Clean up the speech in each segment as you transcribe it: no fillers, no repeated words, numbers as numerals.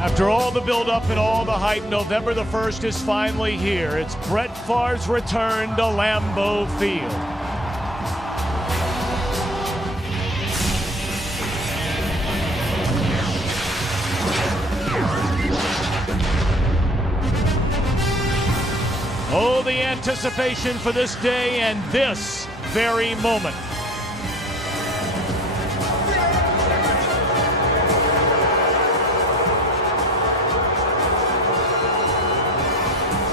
After all the build-up and all the hype, November the 1st is finally here. It's Brett Favre's return to Lambeau Field. Oh, the anticipation for this day and this very moment.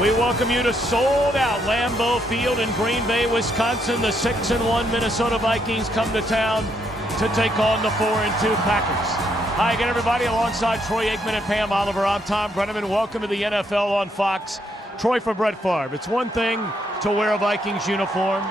We welcome you to sold-out Lambeau Field in Green Bay, Wisconsin. The 6-1 Minnesota Vikings come to town to take on the 4-2 Packers. Hi again, everybody. Alongside Troy Aikman and Pam Oliver, I'm Tom Brenneman. Welcome to the NFL on Fox. Troy, for Brett Favre, it's one thing to wear a Vikings uniform,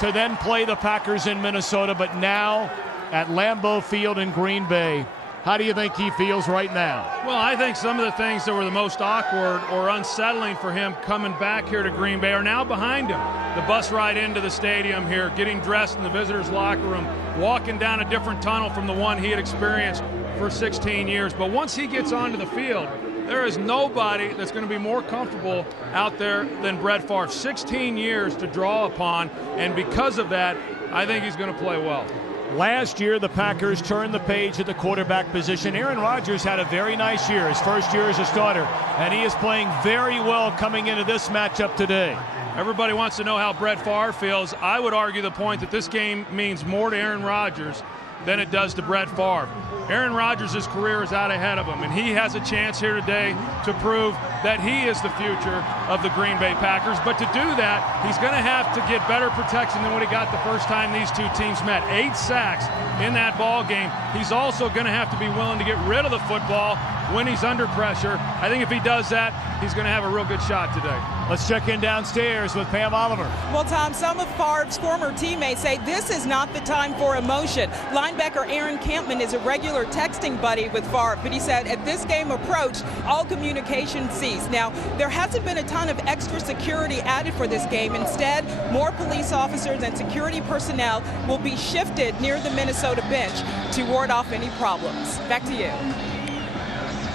to then play the Packers in Minnesota, but now at Lambeau Field in Green Bay, how do you think he feels right now? Well, I think some of the things that were the most awkward or unsettling for him coming back here to Green Bay are now behind him. The bus ride into the stadium here, getting dressed in the visitors' locker room, walking down a different tunnel from the one he had experienced for 16 years. But once he gets onto the field, there is nobody that's going to be more comfortable out there than Brett Favre. 16 years to draw upon, and because of that, I think he's going to play well. Last year, the Packers turned the page at the quarterback position. Aaron Rodgers had a very nice year, his first year as a starter, and he is playing very well coming into this matchup today. Everybody wants to know how Brett Favre feels. I would argue the point that this game means more to Aaron Rodgers than it does to Brett Favre. Aaron Rodgers' career is out ahead of him, and he has a chance here today to prove that he is the future of the Green Bay Packers. But to do that, he's going to have to get better protection than what he got the first time these two teams met. 8 sacks in that ball game. He's also going to have to be willing to get rid of the football when he's under pressure. I think if he does that, he's going to have a real good shot today. Let's check in downstairs with Pam Oliver. Well, Tom, some of Favre's former teammates say this is not the time for emotion. Linebacker Aaron Campman is a regular texting buddy with Favre, but he said at this game approach, all communication ceased. Now, there hasn't been a ton of extra security added for this game. Instead, more police officers and security personnel will be shifted near the Minnesota bench to ward off any problems. Back to you.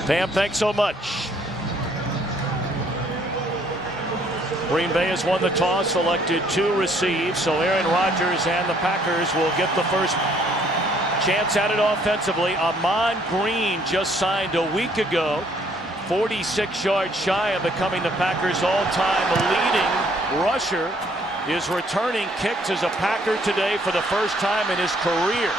Pam, thanks so much. Green Bay has won the toss, selected to receive, so Aaron Rodgers and the Packers will get the first chance at it offensively. Ahman Green just signed a week ago, 46 yards shy of becoming the Packers' all-time leading rusher, is returning kicks as a Packer today for the first time in his career.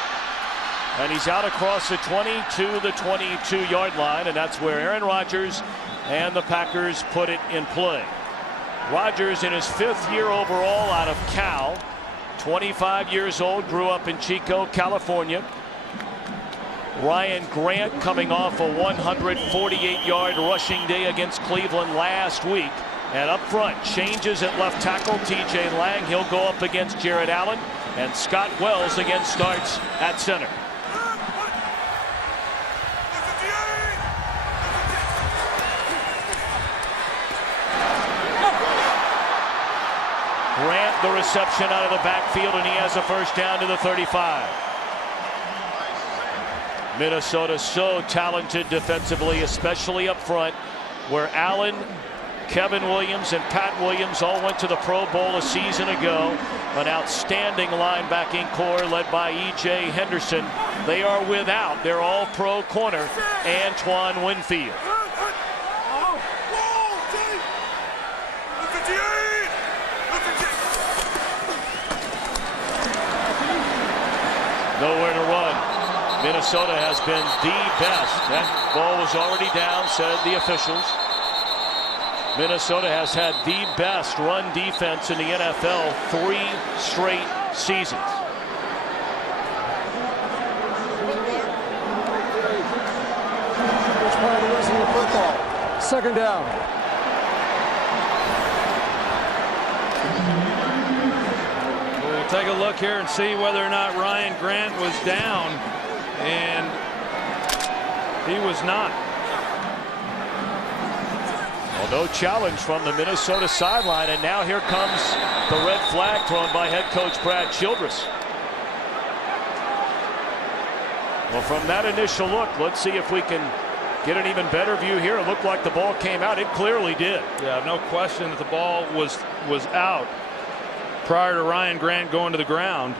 And he's out across the 20 to the 22-yard line, and that's where Aaron Rodgers and the Packers put it in play. Rodgers in his 5th year overall out of Cal, 25 years old, grew up in Chico, California. Ryan Grant coming off a 148-yard rushing day against Cleveland last week. And up front, changes at left tackle, TJ Lang. He'll go up against Jared Allen. And Scott Wells again starts at center. Grant, the reception out of the backfield, and he has a first down to the 35. Minnesota so talented defensively, especially up front, where Allen, Kevin Williams, and Pat Williams all went to the Pro Bowl a season ago. An outstanding linebacking core led by E.J. Henderson. They are without their all-pro corner, Antoine Winfield. Nowhere to run. Minnesota has been the best. That ball was already down, said the officials. Minnesota has had the best run defense in the NFL 3 straight seasons. Which part of the rest of the football? 2nd down. Take a look here and see whether or not Ryan Grant was down, and he was not. Well, no challenge from the Minnesota sideline, and now here comes the red flag thrown by head coach Brad Childress. Well, from that initial look, let's see if we can get an even better view here. It looked like the ball came out. It clearly did. Yeah, no question that the ball was out prior to Ryan Grant going to the ground.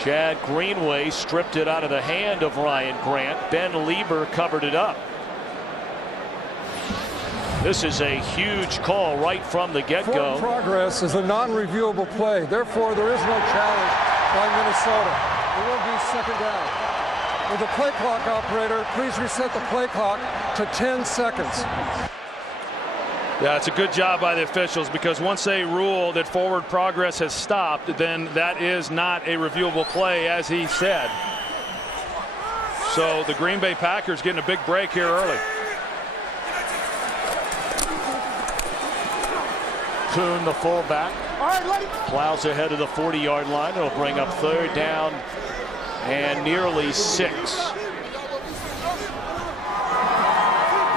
Chad Greenway stripped it out of the hand of Ryan Grant. Ben Lieber covered it up. This is a huge call right from the get-go. Progress is a non-reviewable play. Therefore, there is no challenge by Minnesota. It will be second down. With the play clock operator, please reset the play clock to 10 seconds. Yeah, it's a good job by the officials, because once they rule that forward progress has stopped, then that is not a reviewable play, as he said. So the Green Bay Packers getting a big break here early. Kuhn, the fullback, plows ahead of the 40-yard line. It'll bring up third down and nearly 6.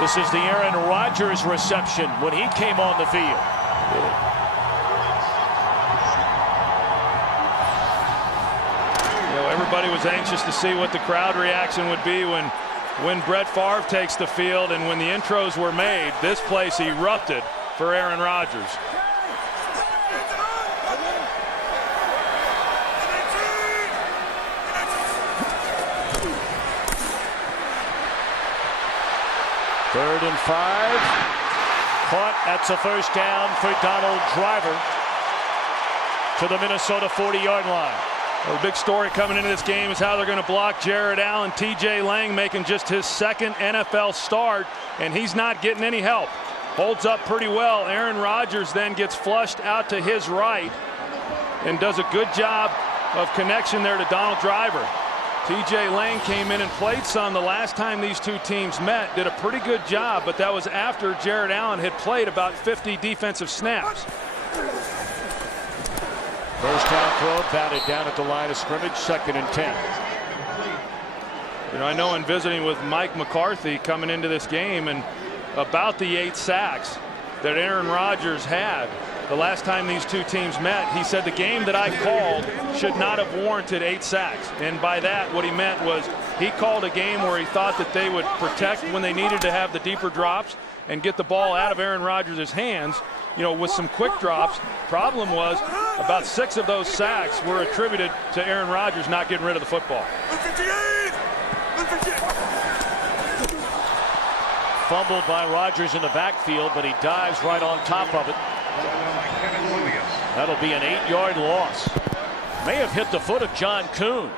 This is the Aaron Rodgers reception when he came on the field. You know, everybody was anxious to see what the crowd reaction would be when Brett Favre takes the field, and when the intros were made, this place erupted for Aaron Rodgers. Third and 5. Caught. That's a first down for Donald Driver to the Minnesota 40-yard line. Well, the big story coming into this game is how they're going to block Jared Allen. TJ Lang making just his second NFL start, and he's not getting any help. Holds up pretty well. Aaron Rodgers then gets flushed out to his right and does a good job of connection there to Donald Driver. TJ Lang came in and played some the last time these two teams met, did a pretty good job, but that was after Jared Allen had played about 50 defensive snaps. First down throw, batted down at the line of scrimmage, 2nd and 10. You know, I know in visiting with Mike McCarthy coming into this game, and about the 8 sacks that Aaron Rodgers had the last time these two teams met, he said the game that I called should not have warranted 8 sacks. And by that, what he meant was he called a game where he thought that they would protect when they needed to have the deeper drops and get the ball out of Aaron Rodgers' hands, you know, with some quick drops. Problem was about 6 of those sacks were attributed to Aaron Rodgers not getting rid of the football. Fumbled by Rodgers in the backfield, but he dives right on top of it. That'll be an 8-yard loss. May have hit the foot of John Kuhn.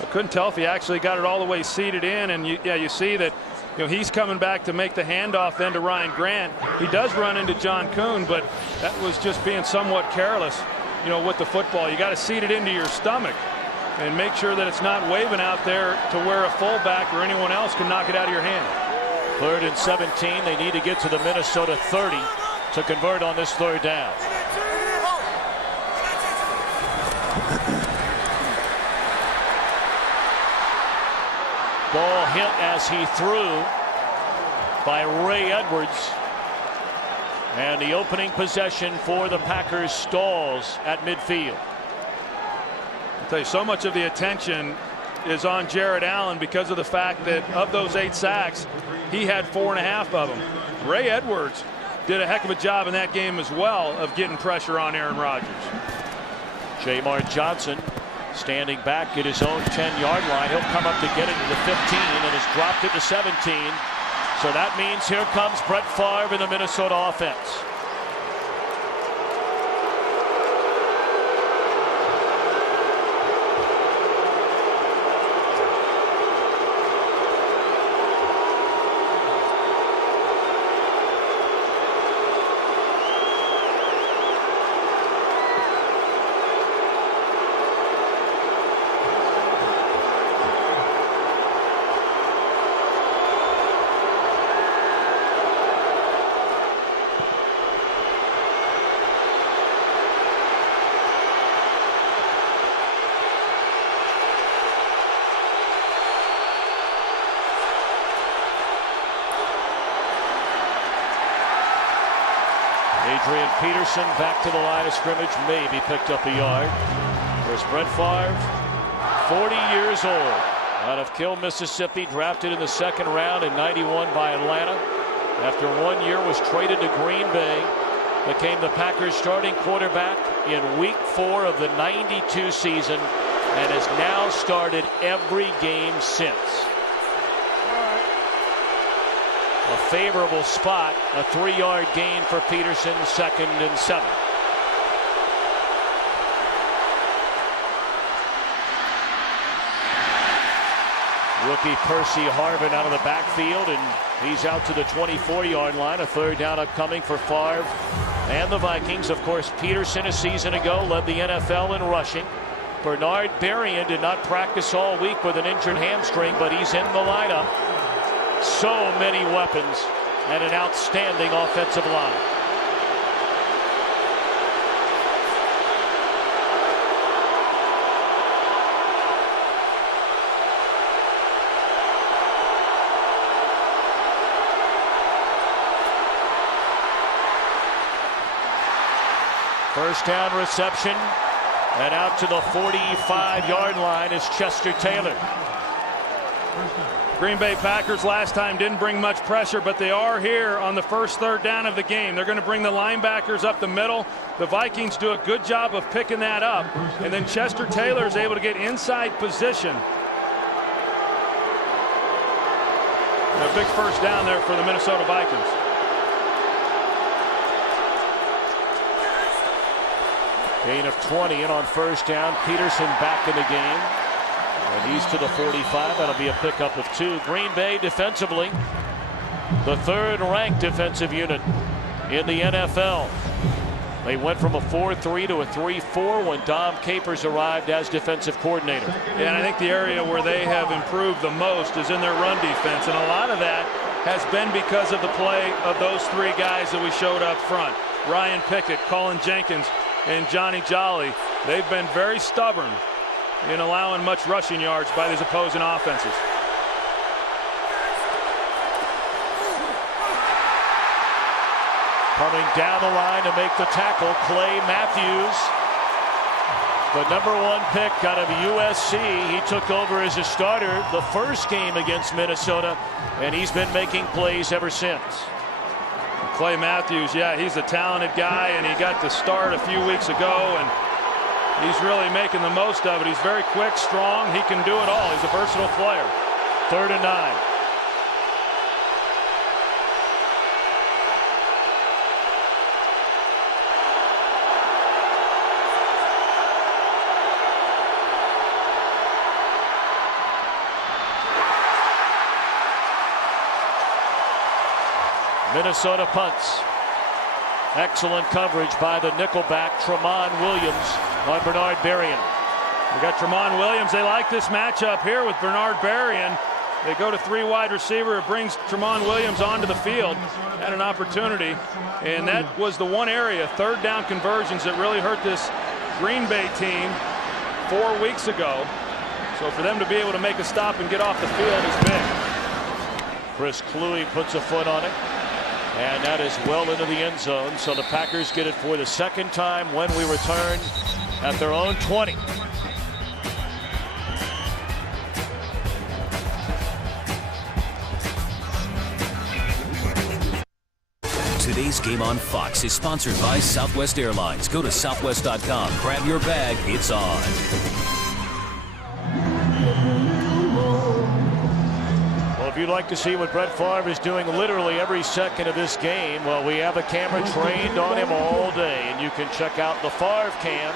I couldn't tell if he actually got it all the way seated in, and you see that, you know, he's coming back to make the handoff then to Ryan Grant. He does run into John Kuhn, but that was just being somewhat careless, you know, with the football. You got to seat it into your stomach and make sure that it's not waving out there to where a fullback or anyone else can knock it out of your hand. 3rd and 17. They need to get to the Minnesota 30 to convert on this 3rd down. Ball hit as he threw by Ray Edwards. And the opening possession for the Packers stalls at midfield. I'll tell you, so much of the attention is on Jared Allen because of the fact that of those 8 sacks, he had 4.5 of them. Ray Edwards did a heck of a job in that game as well of getting pressure on Aaron Rodgers. Jamar Johnson standing back at his own 10-yard line. He'll come up to get it to the 15 and has dropped it to 17. So that means here comes Brett Favre in the Minnesota offense. Peterson back to the line of scrimmage, maybe picked up a yard. There's Brett Favre, 40 years old, out of Kill, Mississippi, drafted in the second round in '91 by Atlanta. After 1 year was traded to Green Bay, became the Packers starting quarterback in week 4 of the '92 season, and has now started every game since. A favorable spot, a 3-yard gain for Peterson, 2nd and 7. Rookie Percy Harvin out of the backfield, and he's out to the 24-yard line. A 3rd down upcoming for Favre and the Vikings. Of course, Peterson a season ago led the NFL in rushing. Bernard Berrien did not practice all week with an injured hamstring, but he's in the lineup. So many weapons and an outstanding offensive line. First down reception, and out to the 45-yard line is Chester Taylor. Green Bay Packers last time didn't bring much pressure, but they are here on the first 3rd down of the game. They're going to bring the linebackers up the middle. The Vikings do a good job of picking that up, and then Chester Taylor is able to get inside position. A big first down there for the Minnesota Vikings. Gain of 20, and on first down, Peterson back in the game. And he's to the 45. That'll be a pickup of 2. Green Bay defensively, the 3rd-ranked defensive unit in the NFL. They went from a 4-3 to a 3-4 when Dom Capers arrived as defensive coordinator. Yeah, and I think the area where they have improved the most is in their run defense, and a lot of that has been because of the play of those 3 guys that we showed up front. Ryan Pickett, Colin Jenkins, and Johnny Jolly. They've been very stubborn in allowing much rushing yards by these opposing offenses. Coming down the line to make the tackle, Clay Matthews, the #1 pick out of USC. He took over as a starter the first game against Minnesota, and he's been making plays ever since. Clay Matthews, yeah, he's a talented guy, and he got the start a few weeks ago, and he's really making the most of it. He's very quick, strong. He can do it all. He's a versatile player. 3rd and 9. Minnesota punts. Excellent coverage by the nickelback Tramon Williams on Bernard Berrien. We got Tramon Williams. They like this matchup here with Bernard Berrien. They go to 3 wide receiver. It brings Tramon Williams onto the field. Had an opportunity, and that was the one area, 3rd down conversions, that really hurt this Green Bay team 4 weeks ago. So for them to be able to make a stop and get off the field is big. Chris Kluwe puts a foot on it, and that is well into the end zone. So the Packers get it for the 2nd time when we return at their own 20. Today's game on Fox is sponsored by Southwest Airlines. Go to southwest.com, grab your bag, it's on. Well, if you'd like to see what Brett Favre is doing literally every second of this game, well, we have a camera trained on him all day, and you can check out the Favre cam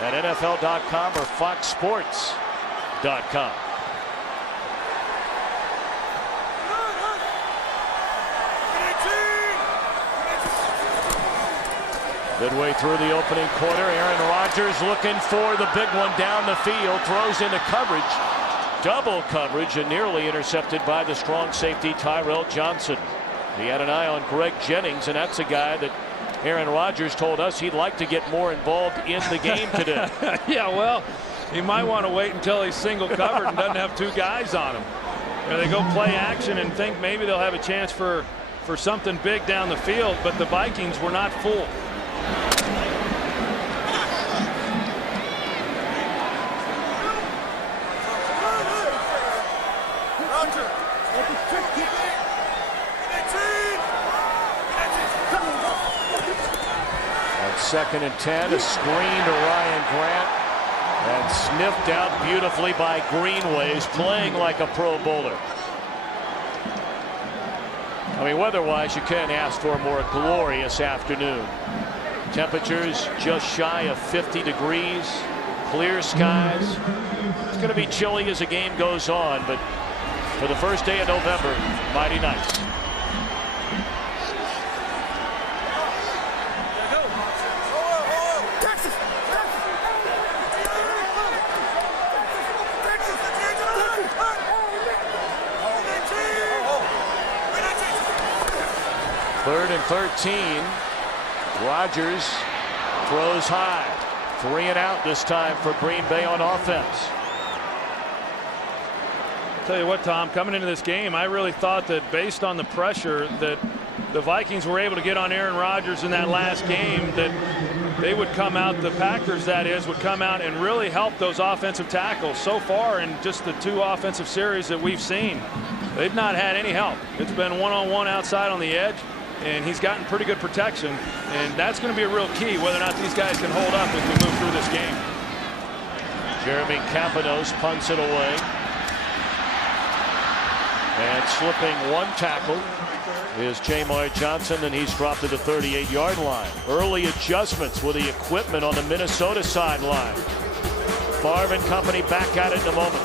at NFL.com or FoxSports.com. Midway through the opening quarter, Aaron Rodgers looking for the big one down the field, throws into coverage, double coverage, and nearly intercepted by the strong safety Tyrell Johnson. He had an eye on Greg Jennings, and that's a guy that Aaron Rodgers told us he'd like to get more involved in the game today. Yeah, well, he might want to wait until he's single covered and doesn't have 2 guys on him. You know, they go play action and think maybe they'll have a chance for something big down the field, but the Vikings were not fooled. 2nd and 10. A screen to Ryan Grant. And sniffed out beautifully by Greenways, playing like a Pro Bowler. I mean, weather-wise, you can't ask for a more glorious afternoon. Temperatures just shy of 50 degrees. Clear skies. It's going to be chilly as the game goes on, but for the first day of November, mighty nice. Third and 13. Rodgers throws high. 3 and out this time for Green Bay on offense. Tell you what, Tom, coming into this game, I really thought that based on the pressure that the Vikings were able to get on Aaron Rodgers in that last game, that they would come out, the Packers that is, would come out and really help those offensive tackles. So far in just the 2 offensive series that we've seen, they've not had any help. It's been one-on-one outside on the edge, and he's gotten pretty good protection, and that's going to be a real key whether or not these guys can hold up as we move through this game. Jeremy Campanos punts it away. And slipping 1 tackle is Jamar Johnson, and he's dropped to the 38-yard line. Early adjustments with the equipment on the Minnesota sideline. Favre and company back at it in a moment.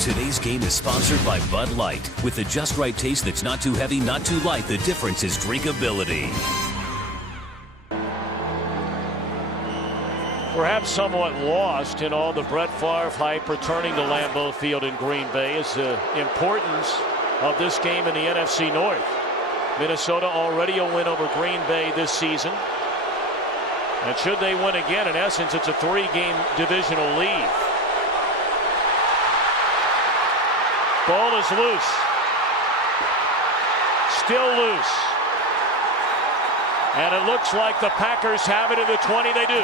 Today's game is sponsored by Bud Light. With the just right taste that's not too heavy, not too light, the difference is drinkability. Perhaps somewhat lost in all the Brett Favre hype returning to Lambeau Field in Green Bay is the importance of this game in the NFC North. Minnesota already a win over Green Bay this season. And should they win again, in essence, it's a 3-game divisional lead. Ball is loose. Still loose. And it looks like the Packers have it at the 20. They do.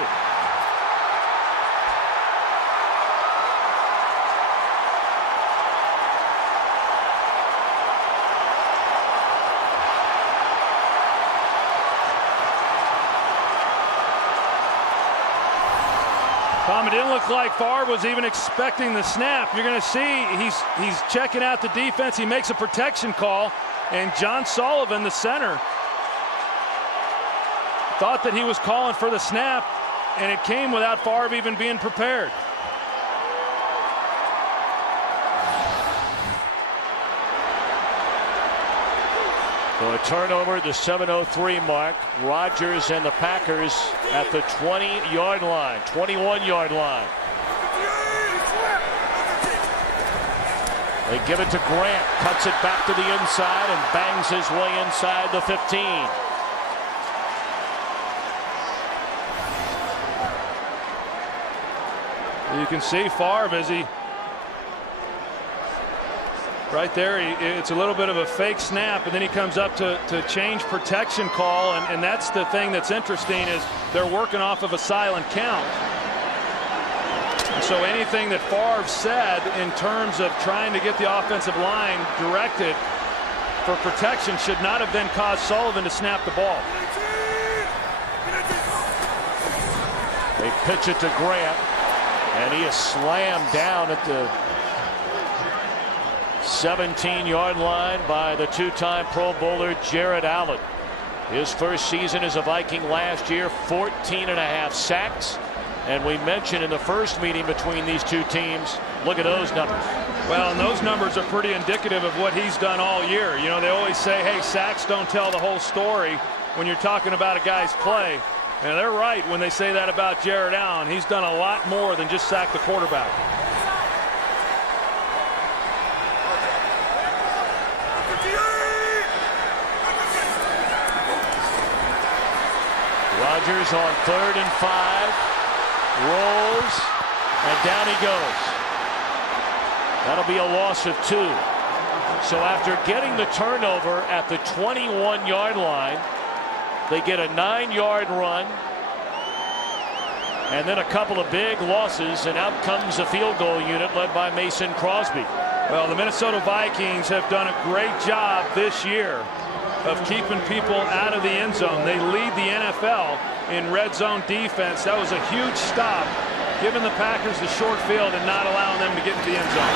Tom, it didn't look like Favre was even expecting the snap. You're going to see he's checking out the defense. He makes a protection call, and John Sullivan, the center, thought that he was calling for the snap, and it came without Favre even being prepared. So a turnover at the 7:03 mark. Rodgers and the Packers at the 20-yard line, 21-yard line. They give it to Grant, cuts it back to the inside and bangs his way inside the 15. You can see Favre as he right there, it's a little bit of a fake snap, and then he comes up to change protection call, and that's the thing that's interesting is they're working off of a silent count. So anything that Favre said in terms of trying to get the offensive line directed for protection should not have then caused Sullivan to snap the ball. They pitch it to Grant, and he is slammed down at the 17-yard line by the 2-time Pro Bowler Jared Allen. His first season as a Viking last year, 14.5 sacks. And we mentioned in the first meeting between these two teams, look at those numbers. Well, and those numbers are pretty indicative of what he's done all year. You know, they always say, hey, sacks don't tell the whole story when you're talking about a guy's play. And they're right when they say that about Jared Allen. He's done a lot more than just sack the quarterback. Rodgers on 3rd and 5, rolls, and down he goes. That'll be a loss of 2. So after getting the turnover at the 21-yard line, they get a 9-yard run, and then a couple of big losses, and out comes a field goal unit led by Mason Crosby. Well, the Minnesota Vikings have done a great job this year of keeping people out of the end zone. They lead the NFL in red zone defense. That was a huge stop, giving the Packers the short field and not allowing them to get to the end zone.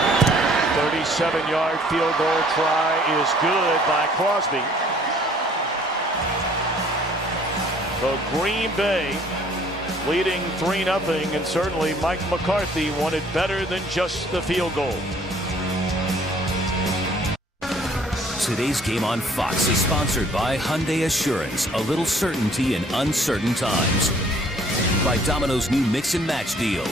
37-yard field goal try is good by Crosby. So Green Bay leading 3-0, and certainly Mike McCarthy wanted better than just the field goal. Today's game on Fox is sponsored by Hyundai Assurance, a little certainty in uncertain times. By Domino's new Mix and Match deal.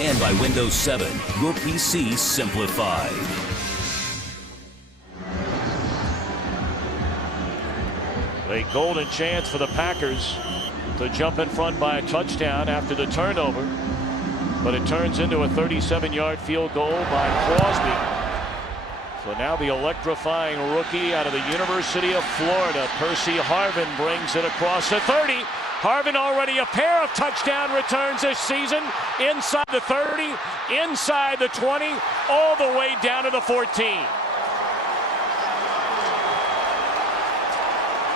And by Windows 7, your PC simplified. A golden chance for the Packers to jump in front by a touchdown after the turnover, but it turns into a 37-yard field goal by Crosby. So now the electrifying rookie out of the University of Florida, Percy Harvin, brings it across the 30. Harvin already a pair of touchdown returns this season, inside the 30, inside the 20, all the way down to the 14.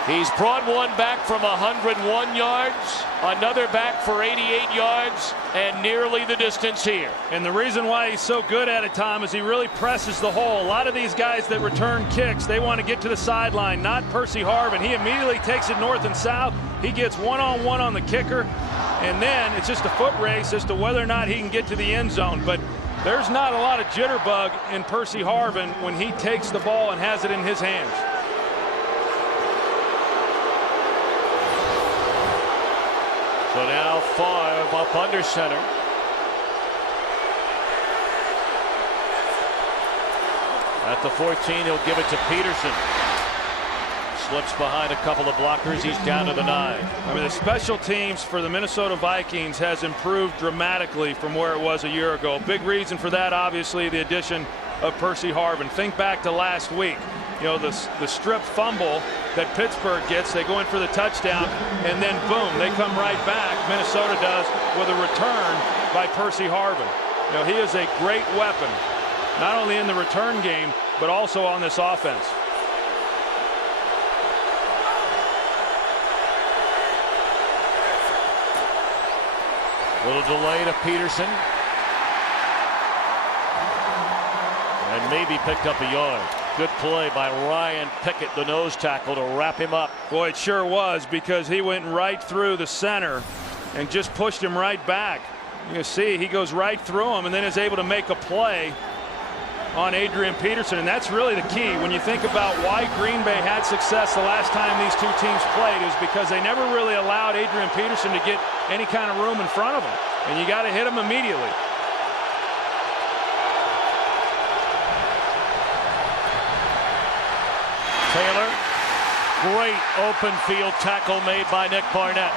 He's brought one back from 101 yards, another back for 88 yards, and nearly the distance here. And the reason why he's so good at it, Tom, is he really presses the hole. A lot of these guys that return kicks, they want to get to the sideline, not Percy Harvin. He immediately takes it north and south. He gets one-on-one on the kicker, and then it's just a foot race as to whether or not he can get to the end zone. But there's not a lot of jitterbug in Percy Harvin when he takes the ball and has it in his hands. So now Favre up under center. At the 14, he'll give it to Peterson. Slips behind a couple of blockers. He's down to the 9. I mean, the special teams for the Minnesota Vikings has improved dramatically from where it was a year ago. Big reason for that, obviously, the addition of Percy Harvin. Think back to last week. You know, the strip fumble that Pittsburgh gets, they go in for the touchdown, and then boom, they come right back. Minnesota does with a return by Percy Harvin. You know, he is a great weapon, not only in the return game, but also on this offense. Little delay to Peterson. And maybe picked up a yard. Good play by Ryan Pickett, the nose tackle, to wrap him up. Boy, it sure was, because he went right through the center and just pushed him right back. You can see he goes right through him and then is able to make a play on Adrian Peterson. And that's really the key when you think about why Green Bay had success the last time these two teams played, is because they never really allowed Adrian Peterson to get any kind of room in front of him. And you got to hit him immediately. Taylor, great open field tackle made by Nick Barnett.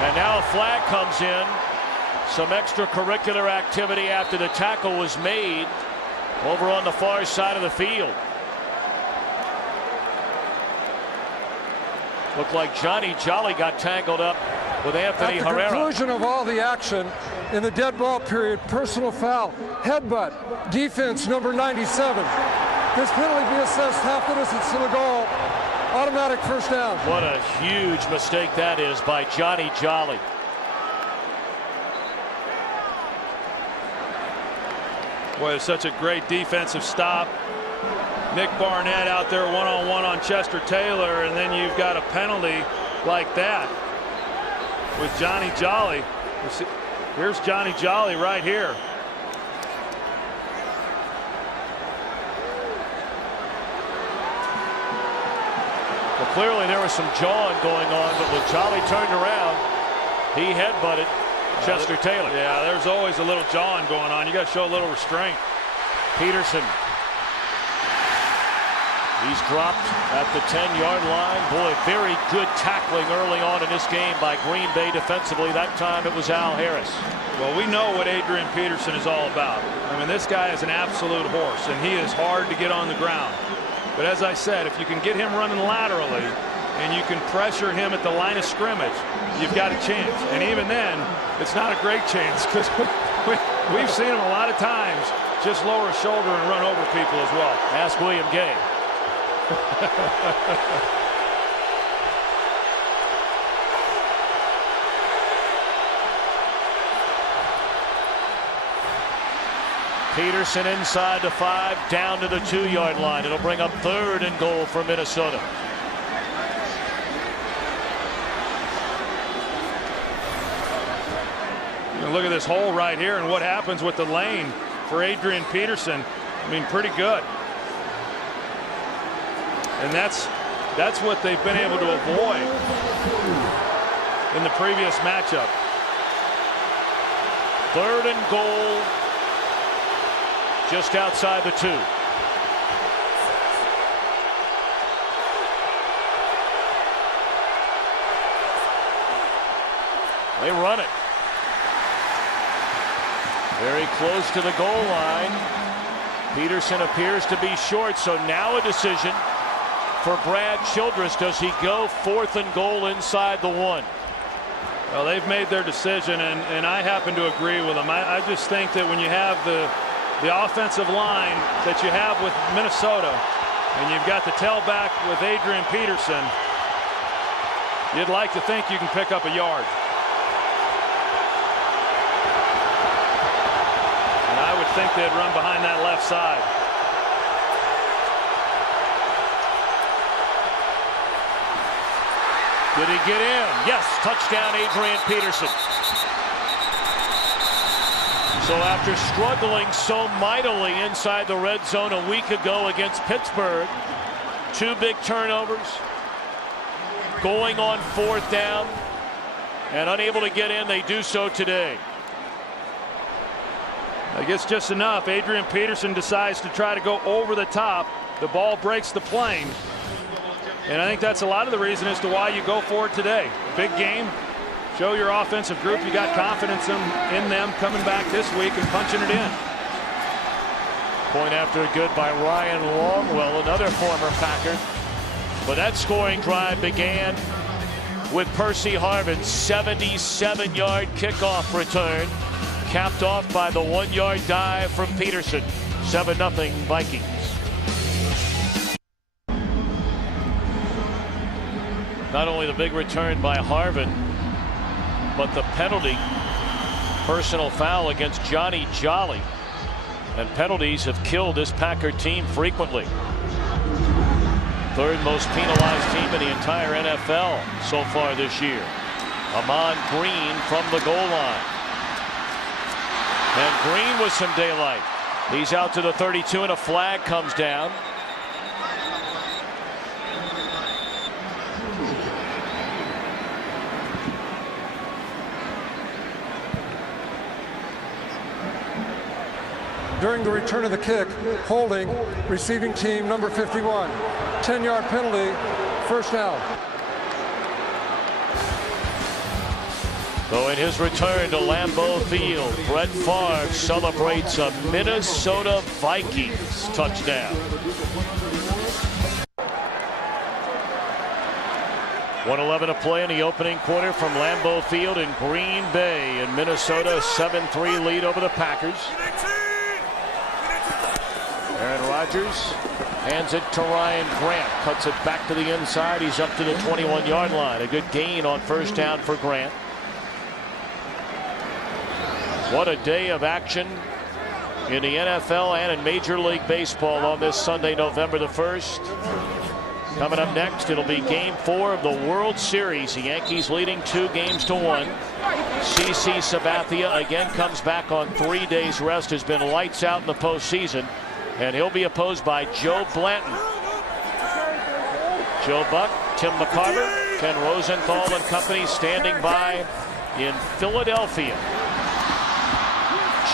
And now a flag comes in. Some extracurricular activity after the tackle was made over on the far side of the field. Looked like Johnny Jolly got tangled up with Anthony Herrera. At the conclusion of all the action in the dead ball period, personal foul, headbutt, defense number 97. This penalty be assessed half the distance to the goal. Automatic first down. What a huge mistake that is by Johnny Jolly. Boy, it's such a great defensive stop. Nick Barnett out there one-on-one on Chester Taylor, and then you've got a penalty like that with Johnny Jolly. Here's Johnny Jolly right here. Well, clearly there was some jawing going on, but when Jolly turned around, he headbutted Chester Taylor. Yeah, there's always a little jawing going on. You got to show a little restraint. Peterson. He's dropped at the 10-yard line. Boy, very good tackling early on in this game by Green Bay defensively. That time it was Al Harris. Well, we know what Adrian Peterson is all about. I mean, this guy is an absolute horse, and he is hard to get on the ground. But as I said, if you can get him running laterally and you can pressure him at the line of scrimmage, you've got a chance. And even then, it's not a great chance, because we've seen him a lot of times just lower his shoulder and run over people as well. Ask William Gay. Peterson inside the 5, down to the 2-yard line. It'll bring up 3rd and goal for Minnesota. Look at this hole right here and what happens with the lane for Adrian Peterson. I mean, pretty good. And that's what they've been able to avoid in the previous matchup. 3rd and goal, just outside the 2. They run it. Very close to the goal line. Peterson appears to be short, so now a decision for Brad Childress. Does he go 4th and goal inside the 1? Well, they've made their decision, and I happen to agree with them. I just think that when you have the offensive line that you have with Minnesota, and you've got the tailback with Adrian Peterson, you'd like to think you can pick up a yard. And I would think they'd run behind that left side. Did he get in? Yes, touchdown Adrian Peterson. So after struggling so mightily inside the red zone a week ago against Pittsburgh, 2 big turnovers, going on 4th down, and unable to get in, they do so today. I guess just enough. Adrian Peterson decides to try to go over the top. The ball breaks the plane. And I think that's a lot of the reason as to why you go for it today. Big game. Show your offensive group you got confidence in them coming back this week and punching it in. Point after good by Ryan Longwell, another former Packer. But that scoring drive began with Percy Harvin's 77-yard kickoff return, capped off by the 1-yard dive from Peterson. 7-0 Vikings. Not only the big return by Harvin, but the penalty, personal foul against Johnny Jolly. And penalties have killed this Packer team frequently. 3rd most penalized team in the entire NFL so far this year. Amon Green from the goal line. And Green with some daylight. He's out to the 32 and a flag comes down. During the return of the kick, holding receiving team number 51. 10-yard penalty, 1st down. So in his return to Lambeau Field, Brett Favre celebrates a Minnesota Vikings touchdown. 1:11 to play in the opening quarter from Lambeau Field in Green Bay, and Minnesota 7-3 lead over the Packers. Aaron Rodgers hands it to Ryan Grant, cuts it back to the inside. He's up to the 21-yard line. A good gain on 1st down for Grant. What a day of action in the NFL and in Major League Baseball on this Sunday, November the 1st. Coming up next, it'll be Game 4 of the World Series. The Yankees leading 2-1. CC Sabathia again comes back on 3 days rest. Has been lights out in the postseason. And he'll be opposed by Joe Blanton. Joe Buck, Tim McCarver, Ken Rosenthal and company standing by in Philadelphia.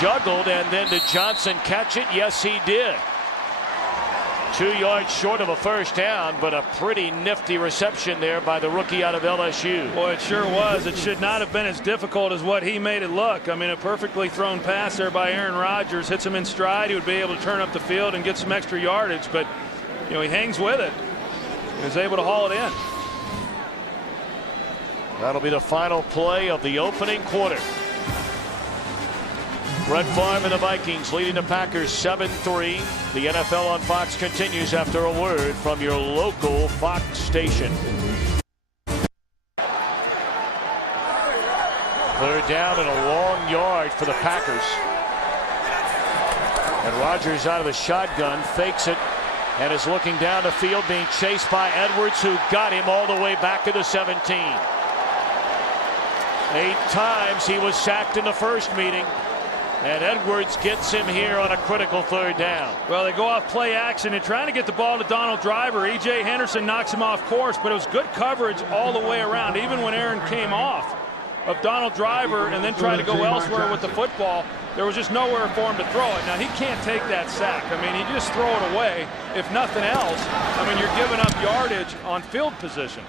Juggled, and then did Johnson catch it? Yes, he did. 2 yards short of a 1st down, but a pretty nifty reception there by the rookie out of LSU. Boy, it sure was. It should not have been as difficult as what he made it look. I mean, a perfectly thrown pass there by Aaron Rodgers. Hits him in stride. He would be able to turn up the field and get some extra yardage, but, you know, he hangs with it and is able to haul it in. That'll be the final play of the opening quarter. Brett Favre and the Vikings leading the Packers 7-3. The NFL on Fox continues after a word from your local Fox station. Third down and a long yard for the Packers. And Rodgers out of the shotgun, fakes it, and is looking down the field, being chased by Edwards, who got him all the way back to the 17. 8 times he was sacked in the first meeting, and Edwards gets him here on a critical third down. Well, they go off play action and trying to get the ball to Donald Driver. E.J. Henderson knocks him off course, but it was good coverage all the way around. Even when Aaron came off of Donald Driver and then tried to go elsewhere with the football, there was just nowhere for him to throw it. Now, he can't take that sack. I mean, you just throw it away. If nothing else, I mean, you're giving up yardage on field position.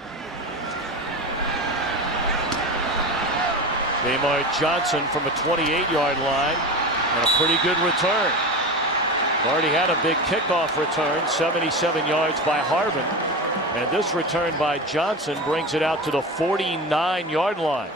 Jamar Johnson from a 28-yard line, and a pretty good return. Already had a big kickoff return, 77 yards by Harvin. And this return by Johnson brings it out to the 49-yard line.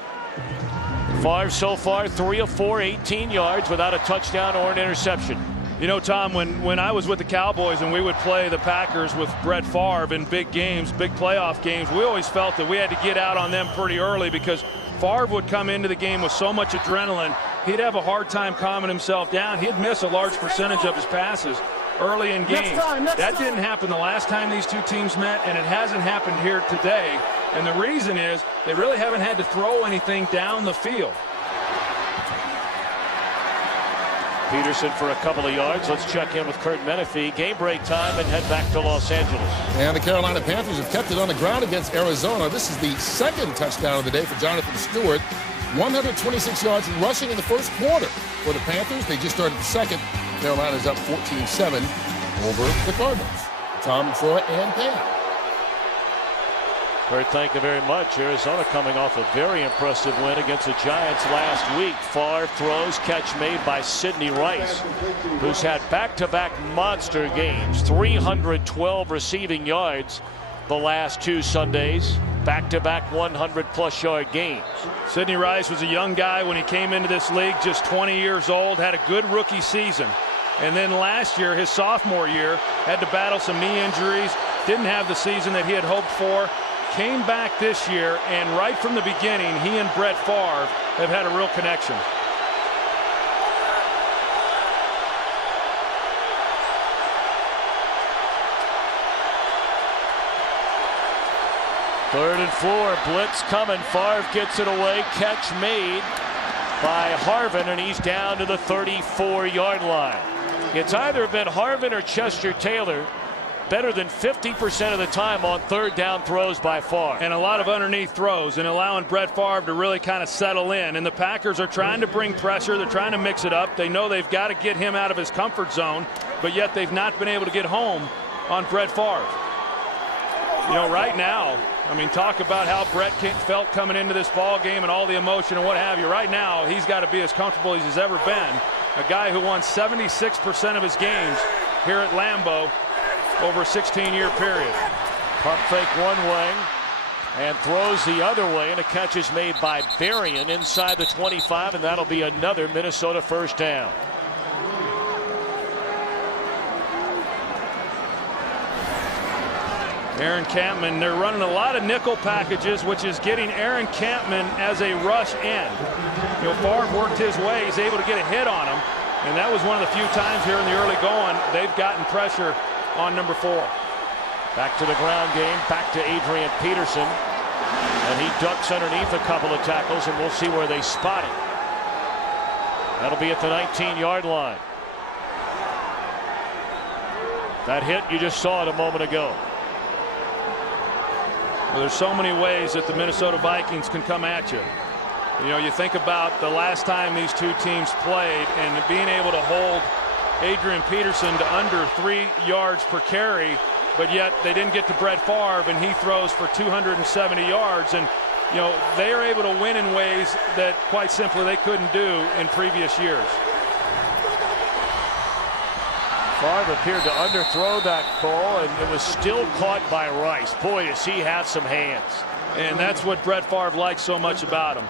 Favre so far 3 of 4, 18 yards without a touchdown or an interception. You know, Tom, when I was with the Cowboys and we would play the Packers with Brett Favre in big games, big playoff games, we always felt that we had to get out on them pretty early because Favre would come into the game with so much adrenaline, he'd have a hard time calming himself down. He'd miss a large percentage of his passes early in games. That didn't happen the last time these two teams met, and it hasn't happened here today. And the reason is they really haven't had to throw anything down the field. Peterson for a couple of yards. Let's check in with Kurt Menefee. Game break time and head back to Los Angeles. And the Carolina Panthers have kept it on the ground against Arizona. This is the second touchdown of the day for Jonathan Stewart. 126 yards rushing in the first quarter for the Panthers. They just started the second. Carolina's up 14-7 over the Cardinals. Tom, Troy, and Pam. Kurt, thank you very much. Arizona coming off a very impressive win against the Giants last week. Favre throws, catch made by Sidney Rice, who's had back-to-back monster games. 312 receiving yards the last 2 Sundays. Back-to-back 100-plus yard games. Sidney Rice was a young guy when he came into this league, just 20 years old, had a good rookie season. And then last year, his sophomore year, had to battle some knee injuries, didn't have the season that he had hoped for. Came back this year, and right from the beginning, he and Brett Favre have had a real connection. Third and 4, blitz coming. Favre gets it away. Catch made by Harvin, and he's down to the 34-yard line. It's either been Harvin or Chester Taylor better than 50% of the time on third down throws by Favre. And a lot of underneath throws and allowing Brett Favre to really kind of settle in. And the Packers are trying to bring pressure. They're trying to mix it up. They know they've got to get him out of his comfort zone, but yet they've not been able to get home on Brett Favre. You know, right now, I mean, talk about how Brett felt coming into this ball game and all the emotion and what have you. Right now, he's got to be as comfortable as he's ever been. A guy who won 76% of his games here at Lambeau over a 16-year period. Pump fake one way and throws the other way, and a catch is made by Berrien inside the 25, and that'll be another Minnesota first down. Aaron Campman, they're running a lot of nickel packages, which is getting Aaron Campman as a rush end. You know, Favre worked his way. He's able to get a hit on him, and that was one of the few times here in the early going they've gotten pressure on number 4. Back to the ground game, back to Adrian Peterson, and he ducks underneath a couple of tackles, and we'll see where they spot it. That'll be at the 19-yard line. That hit you just saw it a moment ago. Well, there's so many ways that the Minnesota Vikings can come at you. You know, you think about the last time these two teams played and being able to hold Adrian Peterson to under 3 yards per carry, but yet they didn't get to Brett Favre, and he throws for 270 yards. And, you know, they are able to win in ways that, quite simply, they couldn't do in previous years. Favre appeared to underthrow that ball, and it was still caught by Rice. Boy, does he have some hands. And that's what Brett Favre likes so much about him.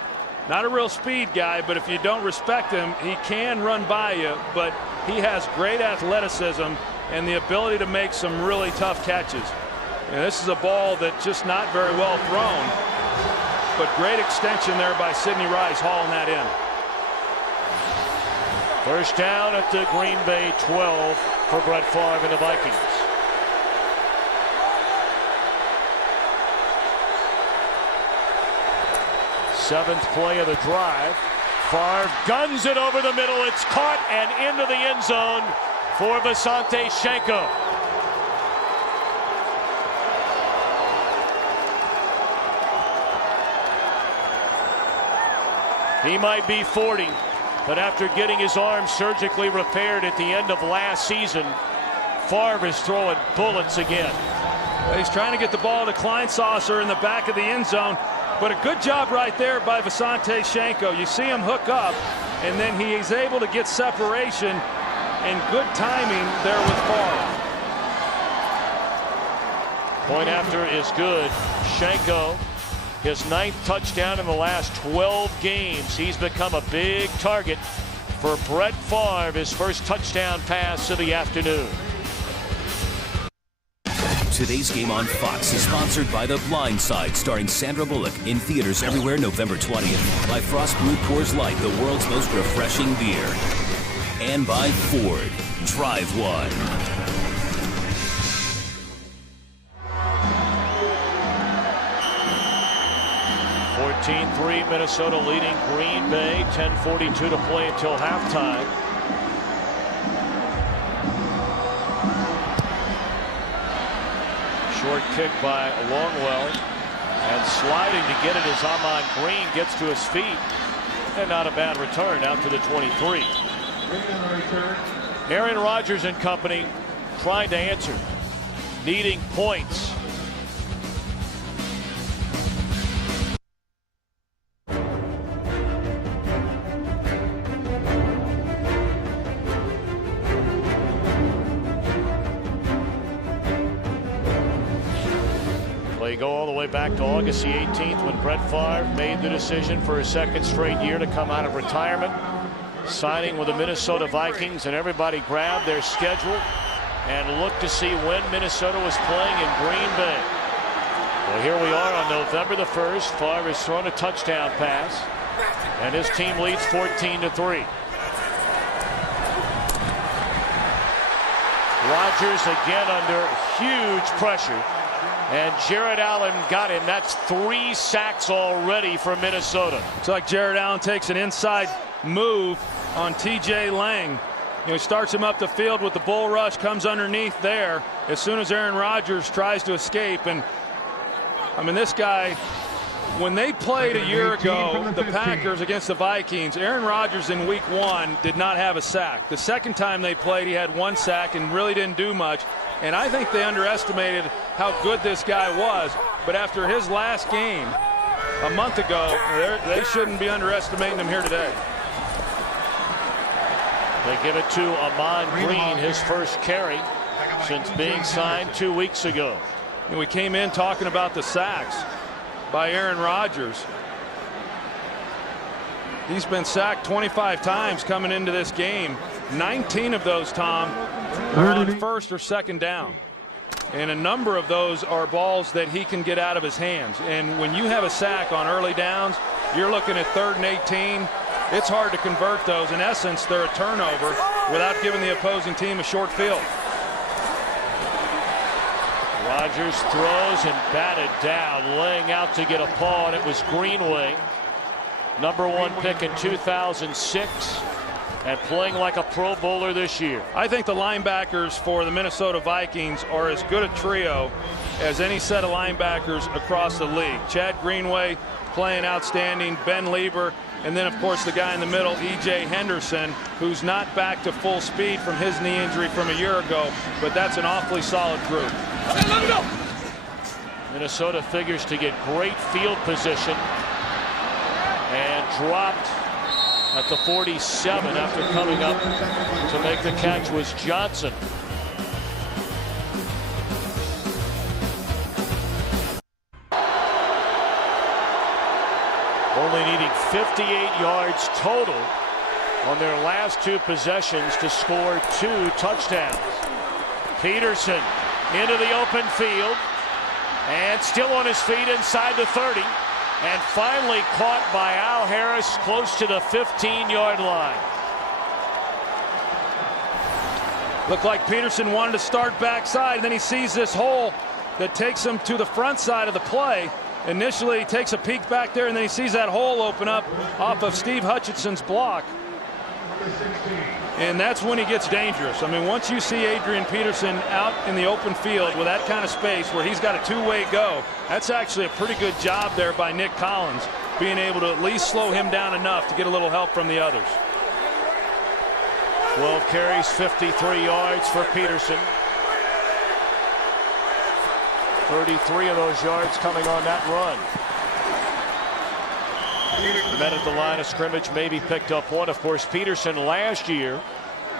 Not a real speed guy, but if you don't respect him, he can run by you, but he has great athleticism and the ability to make some really tough catches. And this is a ball that's just not very well thrown, but great extension there by Sidney Rice hauling that in. First down at the Green Bay 12 for Brett Favre and the Vikings. Seventh play of the drive. Favre guns it over the middle. It's caught and into the end zone for Visanthe Shiancoe. He might be 40, but after getting his arm surgically repaired at the end of last season, Favre is throwing bullets again. He's trying to get the ball to Kleinsasser in the back of the end zone. But a good job right there by Visanthe Shiancoe. You see him hook up, and then he is able to get separation and good timing there with Favre. Point after is good. Shiancoe, his 9th touchdown in the last 12 games. He's become a big target for Brett Favre, his first touchdown pass of the afternoon. Today's Game on Fox is sponsored by The Blind Side, starring Sandra Bullock, in theaters everywhere November 20th. By Frost Brewed Coors Light, the world's most refreshing beer. And by Ford. Drive one. 14-3, Minnesota leading Green Bay. 10:42 to play until halftime. Short kick by Longwell, and sliding to get it as Ahman Green gets to his feet, and not a bad return out to the 23. Aaron Rodgers and company trying to answer, needing points. They go all the way back to August the 18th when Brett Favre made the decision for a second straight year to come out of retirement, signing with the Minnesota Vikings, and everybody grabbed their schedule and looked to see when Minnesota was playing in Green Bay. Well, here we are on November the 1st. Favre has thrown a touchdown pass, and his team leads 14-3. Rodgers again under huge pressure. And Jared Allen got him. That's 3 sacks already for Minnesota. It's like Jared Allen takes an inside move on T.J. Lang. You know, he starts him up the field with the bull rush, comes underneath there as soon as Aaron Rodgers tries to escape. And I mean, this guy, when they played a year ago, the Packers against the Vikings, Aaron Rodgers in week 1 did not have a sack. The second time they played, he had 1 sack and really didn't do much. And I think they underestimated how good this guy was. But after his last game a month ago, they shouldn't be underestimating him here today. They give it to Ahman Green, his first carry since being signed 2 weeks ago. And we came in talking about the sacks by Aaron Rodgers. He's been sacked 25 times coming into this game. 19 of those, Tom, are on first or second down. And a number of those are balls that he can get out of his hands. And when you have a sack on early downs, you're looking at 3rd and 18. It's hard to convert those. In essence, they're a turnover without giving the opposing team a short field. Rodgers throws and batted down, laying out to get a paw, and it was Greenway. Number 1 pick in 2006. And playing like a Pro Bowler this year. I think the linebackers for the Minnesota Vikings are as good a trio as any set of linebackers across the league. Chad Greenway playing outstanding, Ben Lieber, and then of course the guy in the middle, E.J. Henderson, who's not back to full speed from his knee injury from a year ago, but that's an awfully solid group. Minnesota figures to get great field position and dropped at the 47 after coming up to make the catch was Johnson. only needing 58 yards total on their last 2 possessions to score 2 touchdowns. Peterson into the open field and still on his feet inside the 30, and finally caught by Al Harris close to the 15-yard line. Looked like Peterson wanted to start backside, and then he sees this hole that takes him to the front side of the play. Initially, he takes a peek back there, and then he sees that hole open up off of Steve Hutchinson's block. And that's when he gets dangerous. I mean, once you see Adrian Peterson out in the open field with that kind of space where he's got a 2-way go, that's actually a pretty good job there by Nick Collins, being able to at least slow him down enough to get a little help from the others. 12 carries, 53 yards for Peterson. 33 of those yards coming on that run. Men at the line of scrimmage maybe picked up 1. Of course, Peterson last year,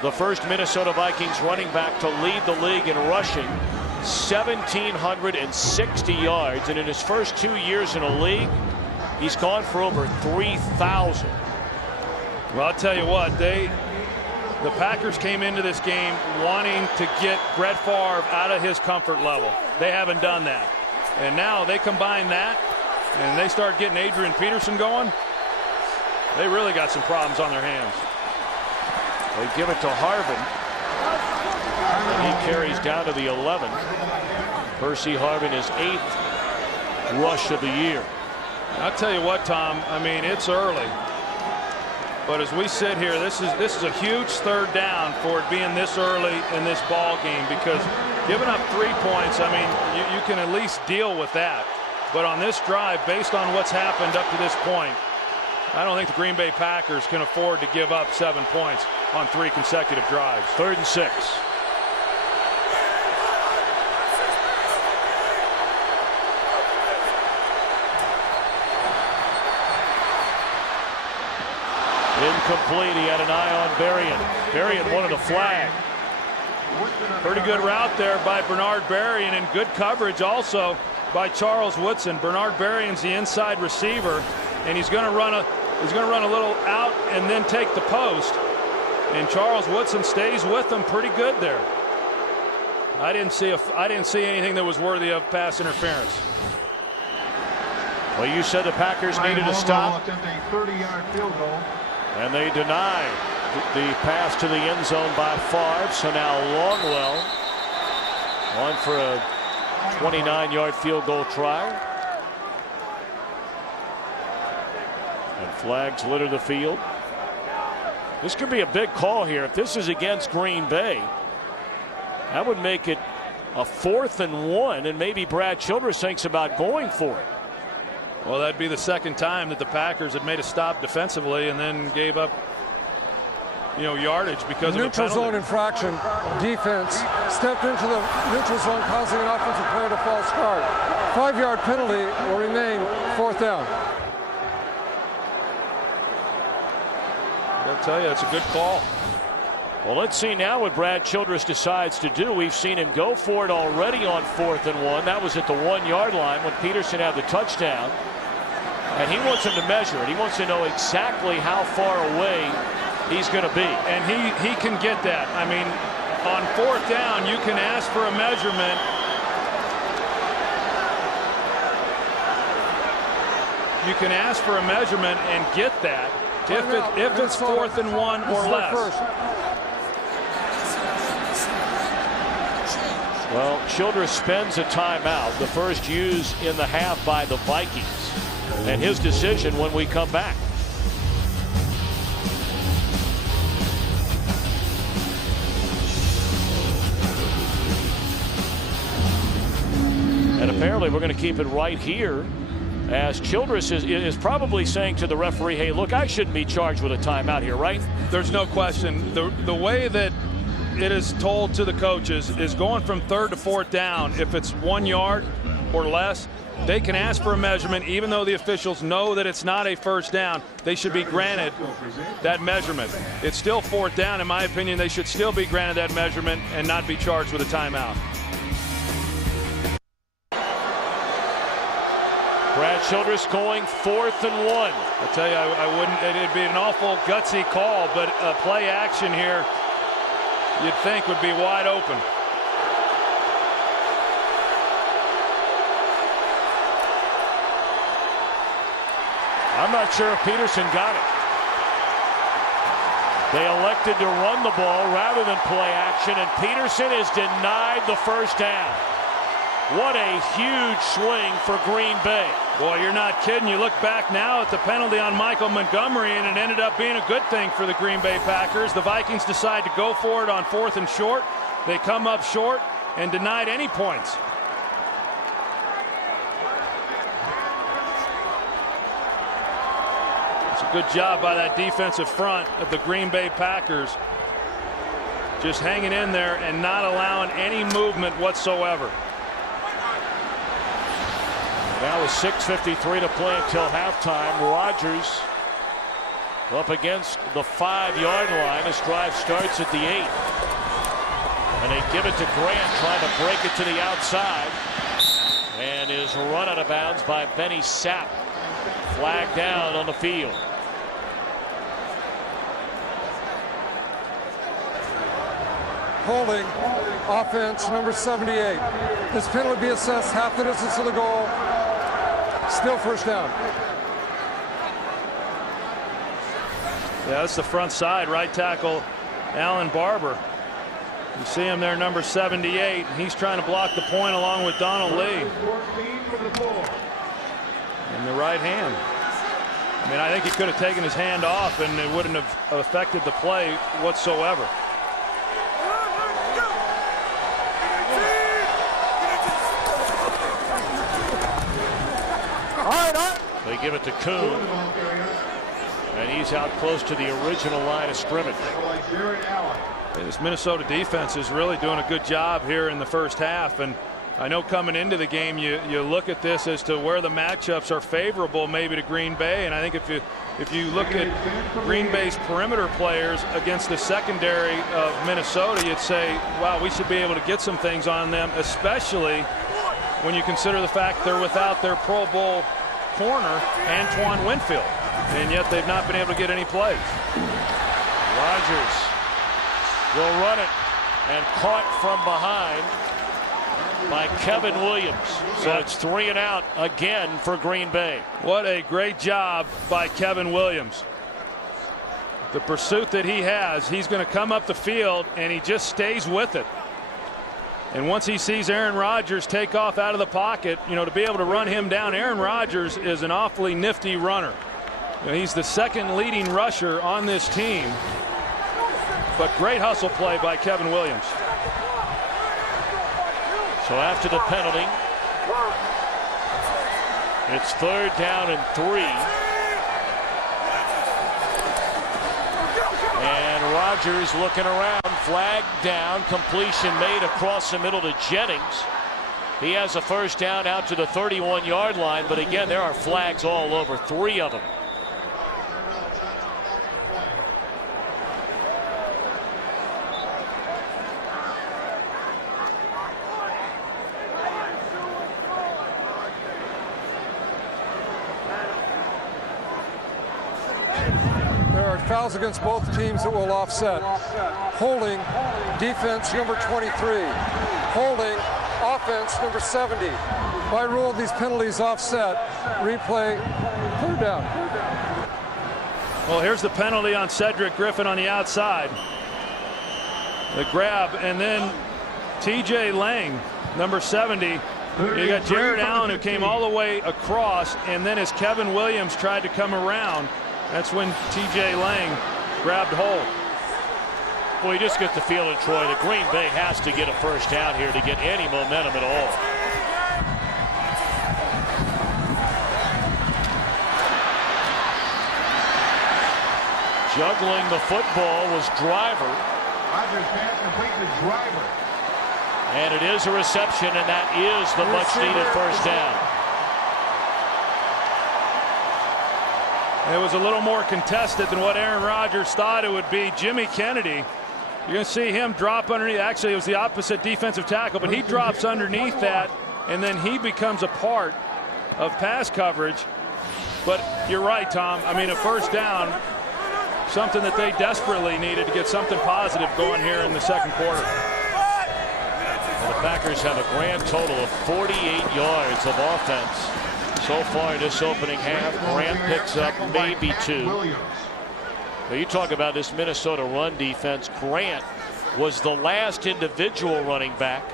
the first Minnesota Vikings running back to lead the league in rushing, 1,760 yards. And in his first 2 years in a league, he's gone for over 3,000. Well, I'll tell you what, the Packers came into this game wanting to get Brett Favre out of his comfort level. They haven't done that. And now they combine that and they start getting Adrian Peterson going. They really got some problems on their hands. They give it to Harvin, and he carries down to the 11. Percy Harvin is 8th rush of the year. I'll tell you what, Tom, I mean, it's early. But as we sit here, this is a huge 3rd down for it being this early in this ball game, because giving up 3 points, I mean, you can at least deal with that. But on this drive, based on what's happened up to this point, I don't think the Green Bay Packers can afford to give up 7 points on 3 consecutive drives. 3rd and 6. Incomplete. He had an eye on Berrien. Berrien wanted a flag. Pretty good route there by Bernard Berrien, and good coverage also by Charles Woodson. Bernard Berrien's the inside receiver, and he's going to run a little out and then take the post. And Charles Woodson stays with him pretty good there. I didn't see anything that was worthy of pass interference. Well, you said the Packers needed a stop. Attempt a 30-yard field goal. And they deny the pass to the end zone by Favre. So now Longwell on for a 29-yard field goal try. And flags litter the field. This could be a big call here. If this is against Green Bay, that would make it a 4th and 1, and maybe Brad Childress thinks about going for it. Well, that'd be the 2nd time that the Packers had made a stop defensively and then gave up, yardage because of a penalty. Neutral zone infraction. Defense stepped into the neutral zone, causing an offensive player to false start. 5-yard penalty will remain 4th down. I'll tell you, it's a good call. Well, let's see now what Brad Childress decides to do. We've seen him go for it already on 4th and 1. That was at the 1-yard line when Peterson had the touchdown. And he wants him to measure it. He wants to know exactly how far away he's going to be. And he can get that. I mean, on 4th down, you can ask for a measurement. You can ask for a measurement and get that if it's 4th and 1 or less. Well, Childress spends a timeout, the first used in the half by the Vikings. And his decision when we come back. And apparently we're going to keep it right here, as Childress is probably saying to the referee, hey, look, I shouldn't be charged with a timeout here, right? There's no question. The way that it is told to the coaches is going from 3rd to 4th down. If it's 1 yard or less, they can ask for a measurement. Even though the officials know that it's not a 1st down, they should be granted that measurement. It's still 4th down. In my opinion, they should still be granted that measurement and not be charged with a timeout. Brad Childress going 4th and 1. I tell you, I wouldn't. It'd be an awful gutsy call, but a play action here, you'd think would be wide open. I'm not sure if Peterson got it. They elected to run the ball rather than play action, and Peterson is denied the first down. What a huge swing for Green Bay. Boy, you're not kidding. You look back now at the penalty on Michael Montgomery, and it ended up being a good thing for the Green Bay Packers. The Vikings decide to go for it on 4th and short. They come up short and denied any points. It's a good job by that defensive front of the Green Bay Packers. Just hanging in there and not allowing any movement whatsoever. Now with 6:53 to play until halftime. Rodgers up against the 5-yard line. This drive starts at the 8. And they give it to Grant, trying to break it to the outside. And is run out of bounds by Benny Sapp. Flag down on the field. Holding, offense number 78. This penalty will be assessed half the distance to the goal. Still first down. Yeah, that's the front side, right tackle Alan Barber. You see him there, number 78. He's trying to block the point along with Donald Lee. In the right hand. I mean, I think he could have taken his hand off and it wouldn't have affected the play whatsoever. They give it to Kuhn, and he's out close to the original line of scrimmage. This Minnesota defense is really doing a good job here in the first half, and I know coming into the game you look at this as to where the matchups are favorable maybe to Green Bay, and I think if you look at Green Bay's perimeter players against the secondary of Minnesota, you'd say, wow, we should be able to get some things on them, especially when you consider the fact they're without their Pro Bowl corner, Antoine Winfield, and yet they've not been able to get any plays. Rodgers will run it, and caught from behind by Kevin Williams. So it's 3 and out again for Green Bay. What a great job by Kevin Williams. The pursuit that he has, he's going to come up the field and he just stays with it. And once he sees Aaron Rodgers take off out of the pocket, you know, to be able to run him down, Aaron Rodgers is an awfully nifty runner. You know, he's the second leading rusher on this team. But great hustle play by Kevin Williams. So after the penalty, it's 3rd down and 3. And Rodgers looking around, flag down, completion made across the middle to Jennings. He has a first down out to the 31-yard line, but again, there are flags all over, 3 of them. Fouls against both teams that will offset. Holding, defense number 23. Holding, offense number 70. By rule, these penalties offset. Replay, third down. Well, here's the penalty on Cedric Griffin on the outside. The grab, and then TJ Lang, number 70. You got Jared Allen, who came all the way across, and then as Kevin Williams tried to come around, that's when TJ Lang grabbed hold. Well, you just get the feeling, Troy, that Green Bay has to get a first down here to get any momentum at all. Juggling the football was Driver. Rodgers pass complete to Driver. And it is a reception, and that is the much-needed first down. It was a little more contested than what Aaron Rodgers thought it would be. Jimmy Kennedy, you're going to see him drop underneath. Actually, it was the opposite defensive tackle, but he drops underneath that, and then he becomes a part of pass coverage. But you're right, Tom. I mean, a first down, something that they desperately needed to get something positive going here in the second quarter. Well, the Packers have a grand total of 48 yards of offense so far in this opening half. Grant picks up maybe 2. Now you talk about this Minnesota run defense. Grant was the last individual running back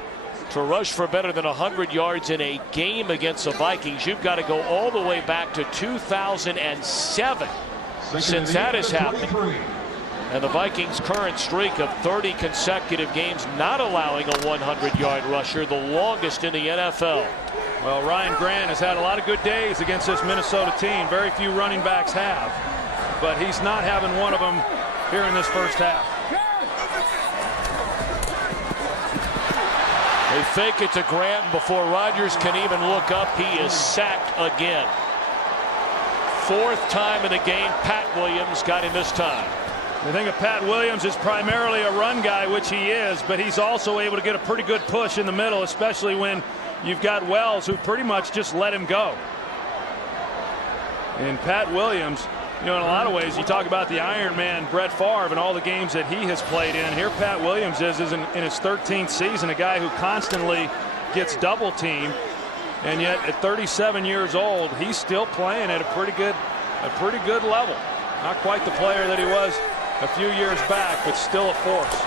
to rush for better than 100 yards in a game against the Vikings. You've got to go all the way back to 2007 since that has happened. And the Vikings' current streak of 30 consecutive games not allowing a 100-yard rusher, the longest in the NFL. Well, Ryan Grant has had a lot of good days against this Minnesota team. Very few running backs have. But he's not having one of them here in this first half. They fake it to Grant, and before Rodgers can even look up, he is sacked again. 4th time in the game. Pat Williams got him this time. The thing of Pat Williams is primarily a run guy, which he is, but he's also able to get a pretty good push in the middle, especially when you've got Wells, who pretty much just let him go. And Pat Williams, you know, in a lot of ways, you talk about the Iron Man, Brett Favre, and all the games that he has played in. Here Pat Williams is in his 13th season, a guy who constantly gets double teamed. And yet at 37 years old, he's still playing at a pretty good level. Not quite the player that he was a few years back, but still a force.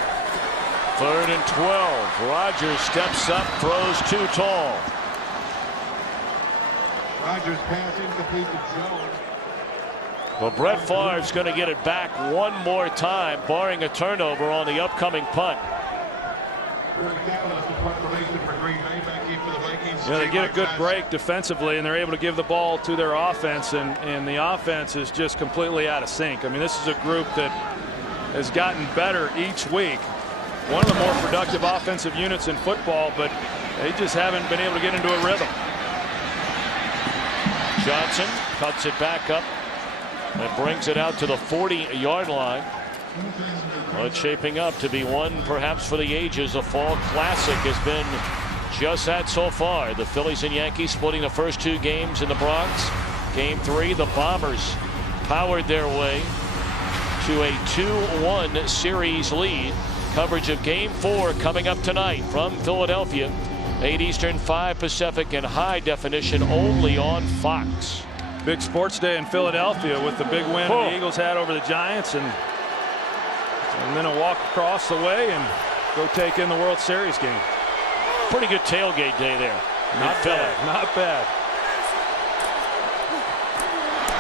3rd and 12. Rodgers steps up, throws too tall. Rodgers pass incomplete to Jones. Well, Brett Favre's going to get it back one more time, barring a turnover on the upcoming punt. You know, they get a good break defensively, and they're able to give the ball to their offense, and the offense is just completely out of sync. I mean, this is a group that has gotten better each week. One of the more productive offensive units in football, but they just haven't been able to get into a rhythm. Johnson cuts it back up and brings it out to the 40-yard line. Well, it's shaping up to be one perhaps for the ages. A fall classic has been just that so far. The Phillies and Yankees splitting the first 2 games in the Bronx. Game 3, the Bombers powered their way to a 2-1 series lead. Coverage of Game 4 coming up tonight from Philadelphia. 8 Eastern, 5 Pacific, and high definition only on Fox. Big sports day in Philadelphia with the big win the Eagles had over the Giants, and then a walk across the way and go take in the World Series game. Pretty good tailgate day there. Not bad. Not bad.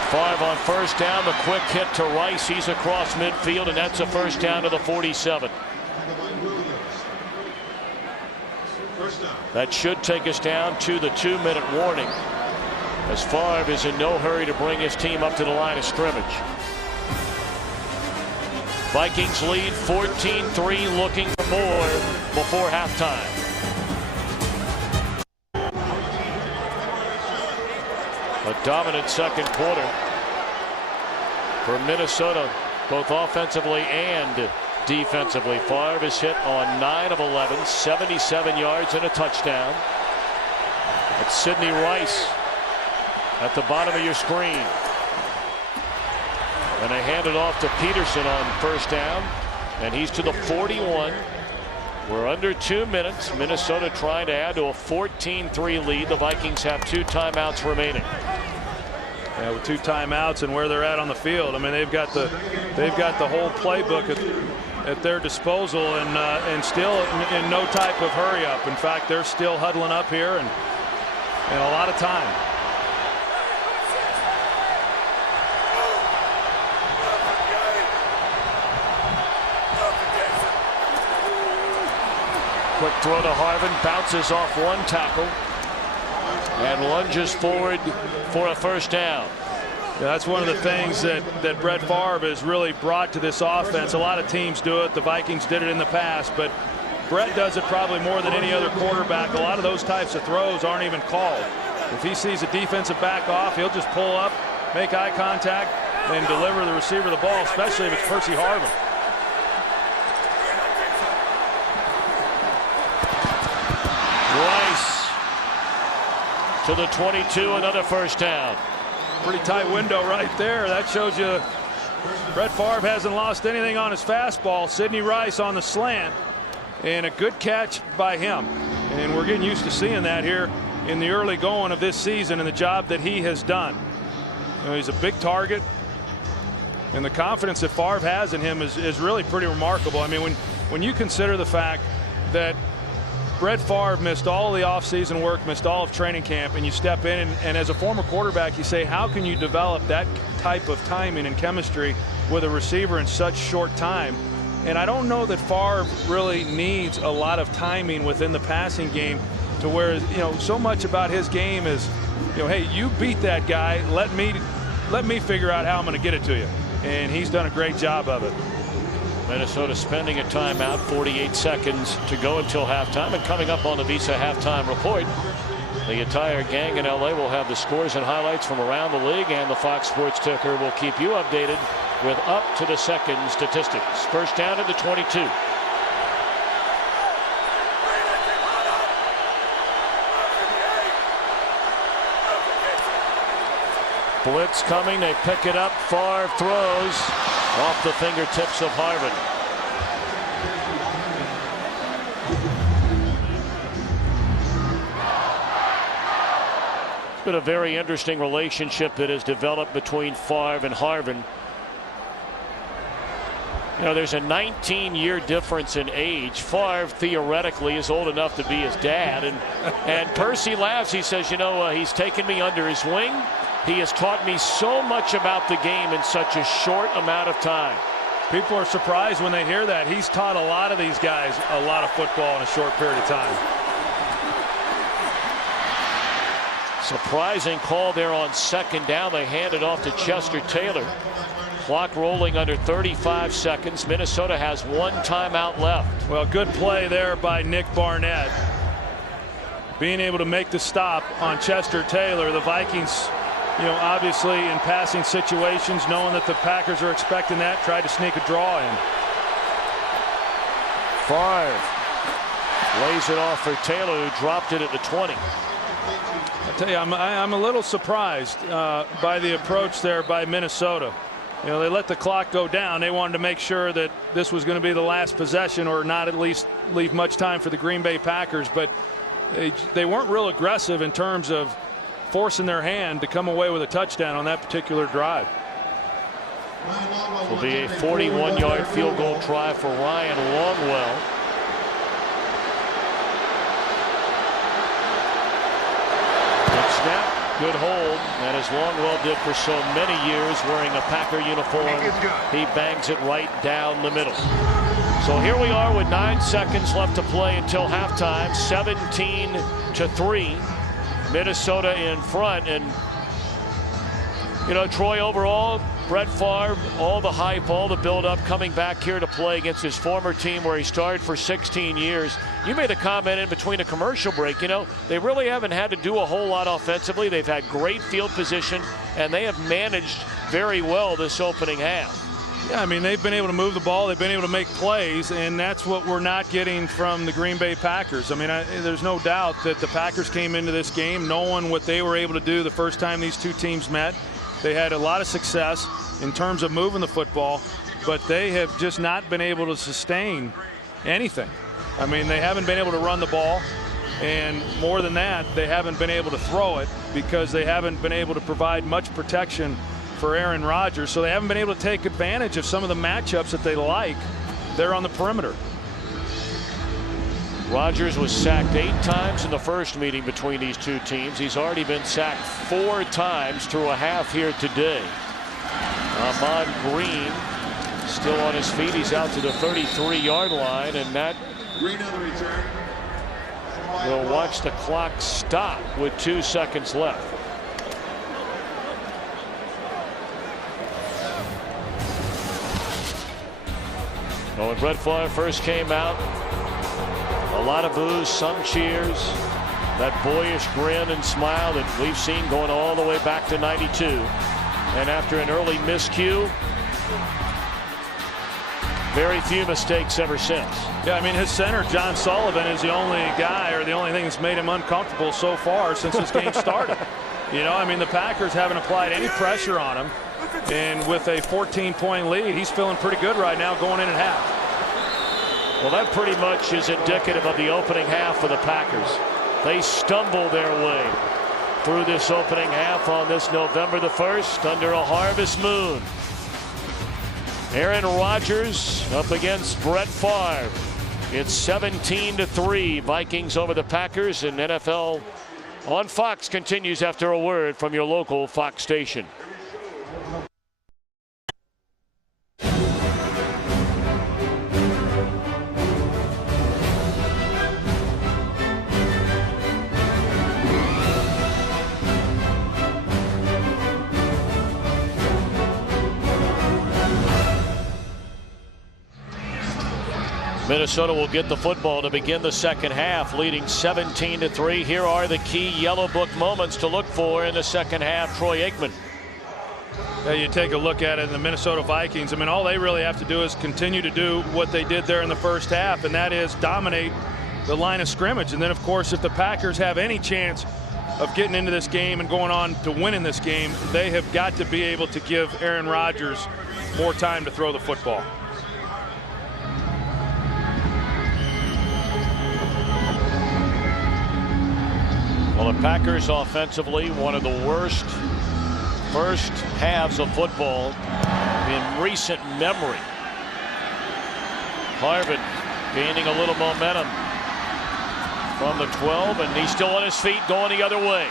Favre on first down. The quick hit to Rice. He's across midfield, and that's a first down to the 47. That should take us down to the 2-minute warning, as Favre is in no hurry to bring his team up to the line of scrimmage. Vikings lead 14-3, looking for more before halftime. A dominant second quarter for Minnesota, both offensively and defensively. Favre is hit on 9 of 11, 77 yards and a touchdown. It's Sidney Rice at the bottom of your screen. And they hand it off to Peterson on first down, and he's to the 41. We're under 2 minutes. Minnesota trying to add to a 14-3 lead. The Vikings have 2 timeouts remaining. Yeah, with 2 timeouts and where they're at on the field, I mean, they've got the whole playbook at their disposal, and still in no type of hurry up. In fact, they're still huddling up here and a lot of time. Quick throw to Harvin, bounces off one tackle and lunges forward for a first down. Yeah, that's one of the things that Brett Favre has really brought to this offense. A lot of teams do it. The Vikings did it in the past, but Brett does it probably more than any other quarterback. A lot of those types of throws aren't even called. If he sees a defensive back off, he'll just pull up, make eye contact, and deliver the receiver the ball, especially if it's Percy Harvin. Rice to the 22, another first down. Pretty tight window right there. That shows you Brett Favre hasn't lost anything on his fastball. Sidney Rice on the slant, and a good catch by him. And we're getting used to seeing that here in the early going of this season and the job that he has done. You know, he's a big target, and the confidence that Favre has in him is really pretty remarkable. I mean, when you consider the fact that Brett Favre missed all of the offseason work, missed all of training camp, and you step in and as a former quarterback, you say, how can you develop that type of timing and chemistry with a receiver in such short time? And I don't know that Favre really needs a lot of timing within the passing game, to where, you know, so much about his game is, you know, hey, you beat that guy, let me figure out how I'm going to get it to you. And he's done a great job of it. Minnesota spending a timeout, 48 seconds to go until halftime. And coming up on the Visa halftime report, the entire gang in LA will have the scores and highlights from around the league, and the Fox Sports Ticker will keep you updated with up to the second statistics. First down at the 22. Blitz coming, they pick it up. Favre throws off the fingertips of Harvin. It's been a very interesting relationship that has developed between Favre and Harvin. You know, there's a 19-year difference in age. Favre theoretically is old enough to be his dad, and Percy laughs. He says, you know, he's taken me under his wing. He has taught me so much about the game in such a short amount of time. People are surprised when they hear that. He's taught a lot of these guys a lot of football in a short period of time. Surprising call there on second down. They hand it off to Chester Taylor. Clock rolling under 35 seconds. Minnesota has one timeout left. Well, good play there by Nick Barnett. Being able to make the stop on Chester Taylor. The Vikings, you know, obviously in passing situations, knowing that the Packers are expecting that, tried to sneak a draw in. Favre lays it off for Taylor, who dropped it at the 20. I tell you, I'm a little surprised by the approach there by Minnesota. You know, they let the clock go down. They wanted to make sure that this was going to be the last possession, or not at least leave much time for the Green Bay Packers. But they weren't real aggressive in terms of forcing their hand to come away with a touchdown on that particular drive. It will be a 41-yard field goal try for Ryan Longwell. Good snap, good hold, and as Longwell did for so many years, wearing a Packer uniform, he bangs it right down the middle. So here we are with 9 seconds left to play until halftime. 17-3. Minnesota in front. And you know, Troy, overall, Brett Favre, all the hype, all the build-up, coming back here to play against his former team where he started for 16 years. You made a comment in between a commercial break. You know, they really haven't had to do a whole lot offensively. They've had great field position, and they have managed very well this opening half. Yeah, I mean, they've been able to move the ball. They've been able to make plays, and that's what we're not getting from the Green Bay Packers. I mean, there's no doubt that the Packers came into this game knowing what they were able to do the first time these two teams met. They had a lot of success in terms of moving the football, but they have just not been able to sustain anything. I mean, they haven't been able to run the ball, and more than that, they haven't been able to throw it because they haven't been able to provide much protection for Aaron Rodgers. So they haven't been able to take advantage of some of the matchups that they like there on the perimeter. Rodgers was sacked 8 times in the first meeting between these two teams. He's already been sacked 4 times through a half here today. Ahman Green still on his feet. He's out to the 33-yard line, and that will watch the clock stop with 2 seconds left. Well, when Brett Favre first came out, a lot of boos, some cheers, that boyish grin and smile that we've seen going all the way back to '92. And after an early miscue, Very few mistakes ever since. Yeah, I mean, his center, John Sullivan, is the only guy or the only thing that's made him uncomfortable so far since this game started. You know, I mean, the Packers haven't applied any pressure on him. And with a 14-point lead, he's feeling pretty good right now going in at half. Well, that pretty much is indicative of the opening half for the Packers. They stumble their way through this opening half on this November the 1st under a harvest moon. Aaron Rodgers up against Brett Favre. It's 17-3 Vikings over the Packers, and NFL on Fox continues after a word from your local Fox station. Minnesota will get the football to begin the second half, leading 17-3. Here are the key Yellow Book moments to look for in the second half. Troy Aikman. Yeah, you take a look at it, the Minnesota Vikings. I mean, all they really have to do is continue to do what they did there in the first half, and that is dominate the line of scrimmage. And then, of course, if the Packers have any chance of getting into this game and going on to winning this game, they have got to be able to give Aaron Rodgers more time to throw the football. Well, the Packers offensively, one of the worst first halves of football in recent memory. Harvin gaining a little momentum from the 12, and he's still on his feet going the other way.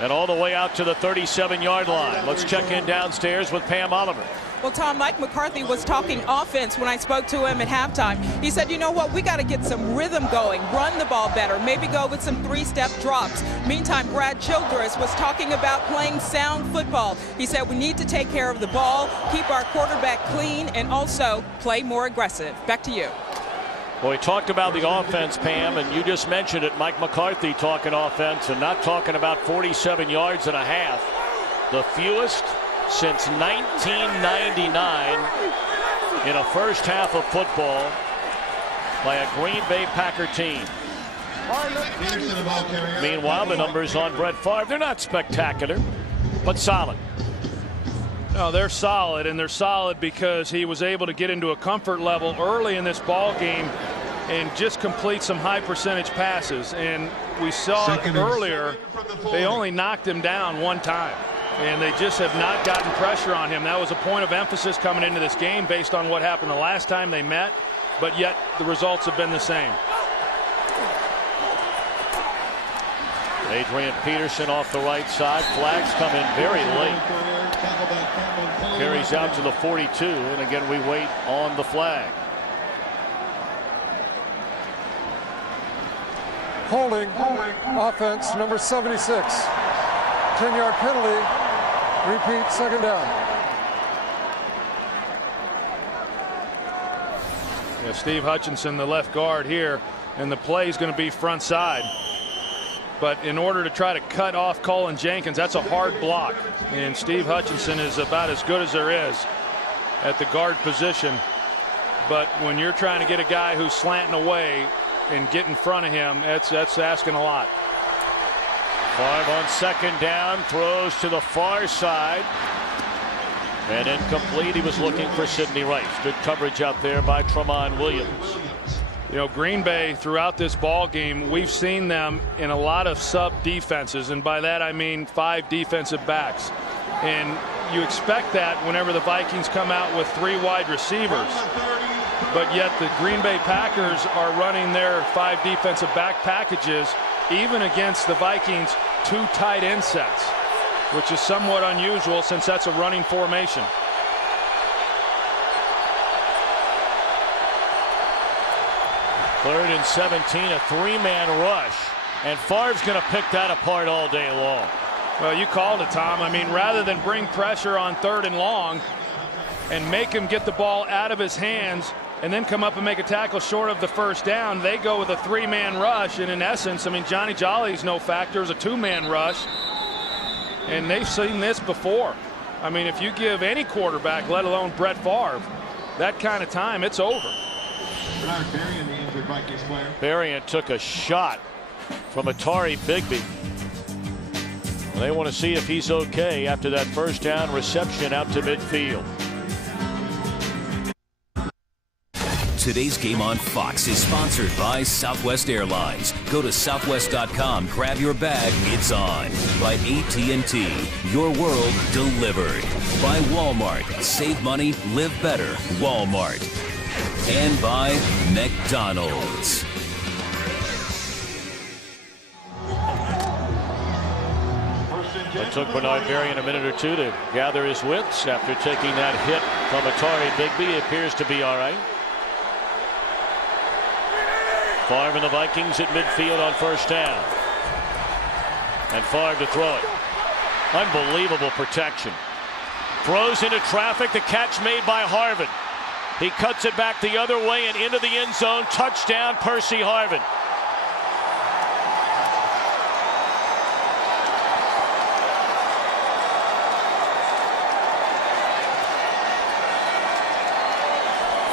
And all the way out to the 37-yard line. Let's check in downstairs with Pam Oliver. Well, Tom, Mike McCarthy was talking offense when I spoke to him at halftime. He said, you know what, we got to get some rhythm going, run the ball better, maybe go with some three-step drops. Meantime, Brad Childress was talking about playing sound football. He said we need to take care of the ball, keep our quarterback clean, and also play more aggressive. Back to you. Well, we talked about the offense, Pam, and you just mentioned it. Mike McCarthy talking offense and not talking about 47 yards and a half. The fewest since 1999 in a first half of football by a Green Bay Packer team. Meanwhile, the numbers on Brett Favre, they're not spectacular, but solid. No, they're solid, and they're solid because he was able to get into a comfort level early in this ball game and just complete some high percentage passes. And we saw earlier they only knocked him down one time, and they just have not gotten pressure on him. That was a point of emphasis coming into this game based on what happened the last time they met, but yet the results have been the same. Adrian Peterson off the right side. Flags come in very late. Carries out to the 42, and again we wait on the flag. Holding offense number 76. 10-yard penalty. Repeat, second down. Yeah, Steve Hutchinson, the left guard here, and the play is going to be front side. But in order to try to cut off Colin Jenkins, that's a hard block. And Steve Hutchinson is about as good as there is at the guard position. But when you're trying to get a guy who's slanting away and get in front of him, that's asking a lot. Favre on second down, throws to the far side. And incomplete. He was looking for Sidney Rice. Good coverage out there by Tramon Williams. You know, Green Bay throughout this ball game, we've seen them in a lot of sub defenses, and by that I mean 5 defensive backs. And you expect that whenever the Vikings come out with 3 wide receivers. But yet the Green Bay Packers are running their 5 defensive back packages even against the Vikings 2 tight end sets, which is somewhat unusual since that's a running formation. Third and 17, a 3-man rush, and Favre's going to pick that apart all day long. Well, you called it, Tom. I mean, rather than bring pressure on 3rd and long and make him get the ball out of his hands and then come up and make a tackle short of the first down, they go with a 3-man rush. And in essence, I mean, Johnny Jolly's no factor. It's a 2-man rush, and they've seen this before. I mean, if you give any quarterback, let alone Brett Favre, that kind of time, it's over. Bernard Berrien, the injured Vikings player. Berrien took a shot from Atari Bigby. They want to see if he's okay after that first down reception out to midfield. Today's game on Fox is sponsored by Southwest Airlines. Go to southwest.com, grab your bag, it's on. By AT&T, your world delivered. By Walmart, save money, live better, Walmart. And by McDonald's. It took Bernard Berrien a minute or two to gather his wits after taking that hit from Atari Bigby. He appears to be all right. Favre and the Vikings at midfield on first down. And Favre to throw it. Unbelievable protection. Throws into traffic. The catch made by Harvin. He cuts it back the other way and into the end zone. Touchdown, Percy Harvin.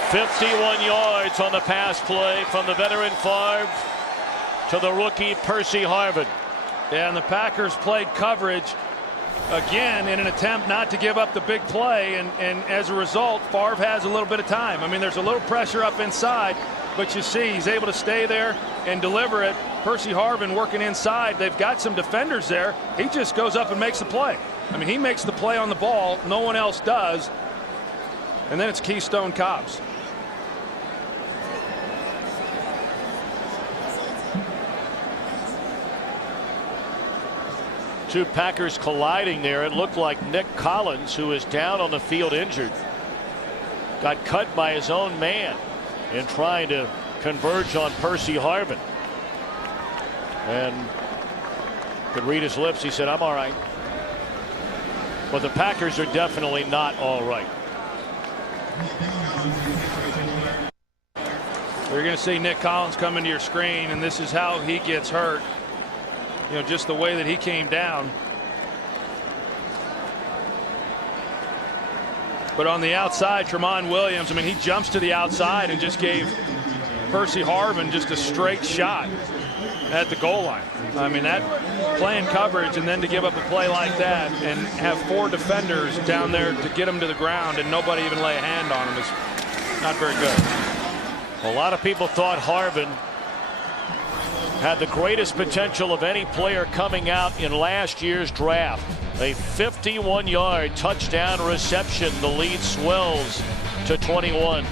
"51 yards on the pass play from the veteran Favre to the rookie Percy Harvin." Yeah, and the Packers played coverage again in an attempt not to give up the big play, and as a result, Favre has a little bit of time. I mean, there's a little pressure up inside, but you see he's able to stay there and deliver it. Percy Harvin working inside. They've got some defenders there. He just goes up and makes the play. I mean, he makes the play on the ball. No one else does. And then it's Keystone Cops. Two Packers colliding there. It looked like Nick Collins, who is down on the field injured, got cut by his own man in trying to converge on Percy Harvin. And could read his lips. He said, "I'm all right." But the Packers are definitely not all right. You're going to see Nick Collins come into your screen, and this is how he gets hurt. You know, just the way that he came down. But on the outside, Tramon Williams, I mean, he jumps to the outside and just gave Percy Harvin just a straight shot at the goal line. I mean, that playing coverage and then to give up a play like that and have four defenders down there to get him to the ground and nobody even lay a hand on him is not very good. A lot of people thought Harvin had the greatest potential of any player coming out in last year's draft. A 51-yard touchdown reception. The lead swells to 21.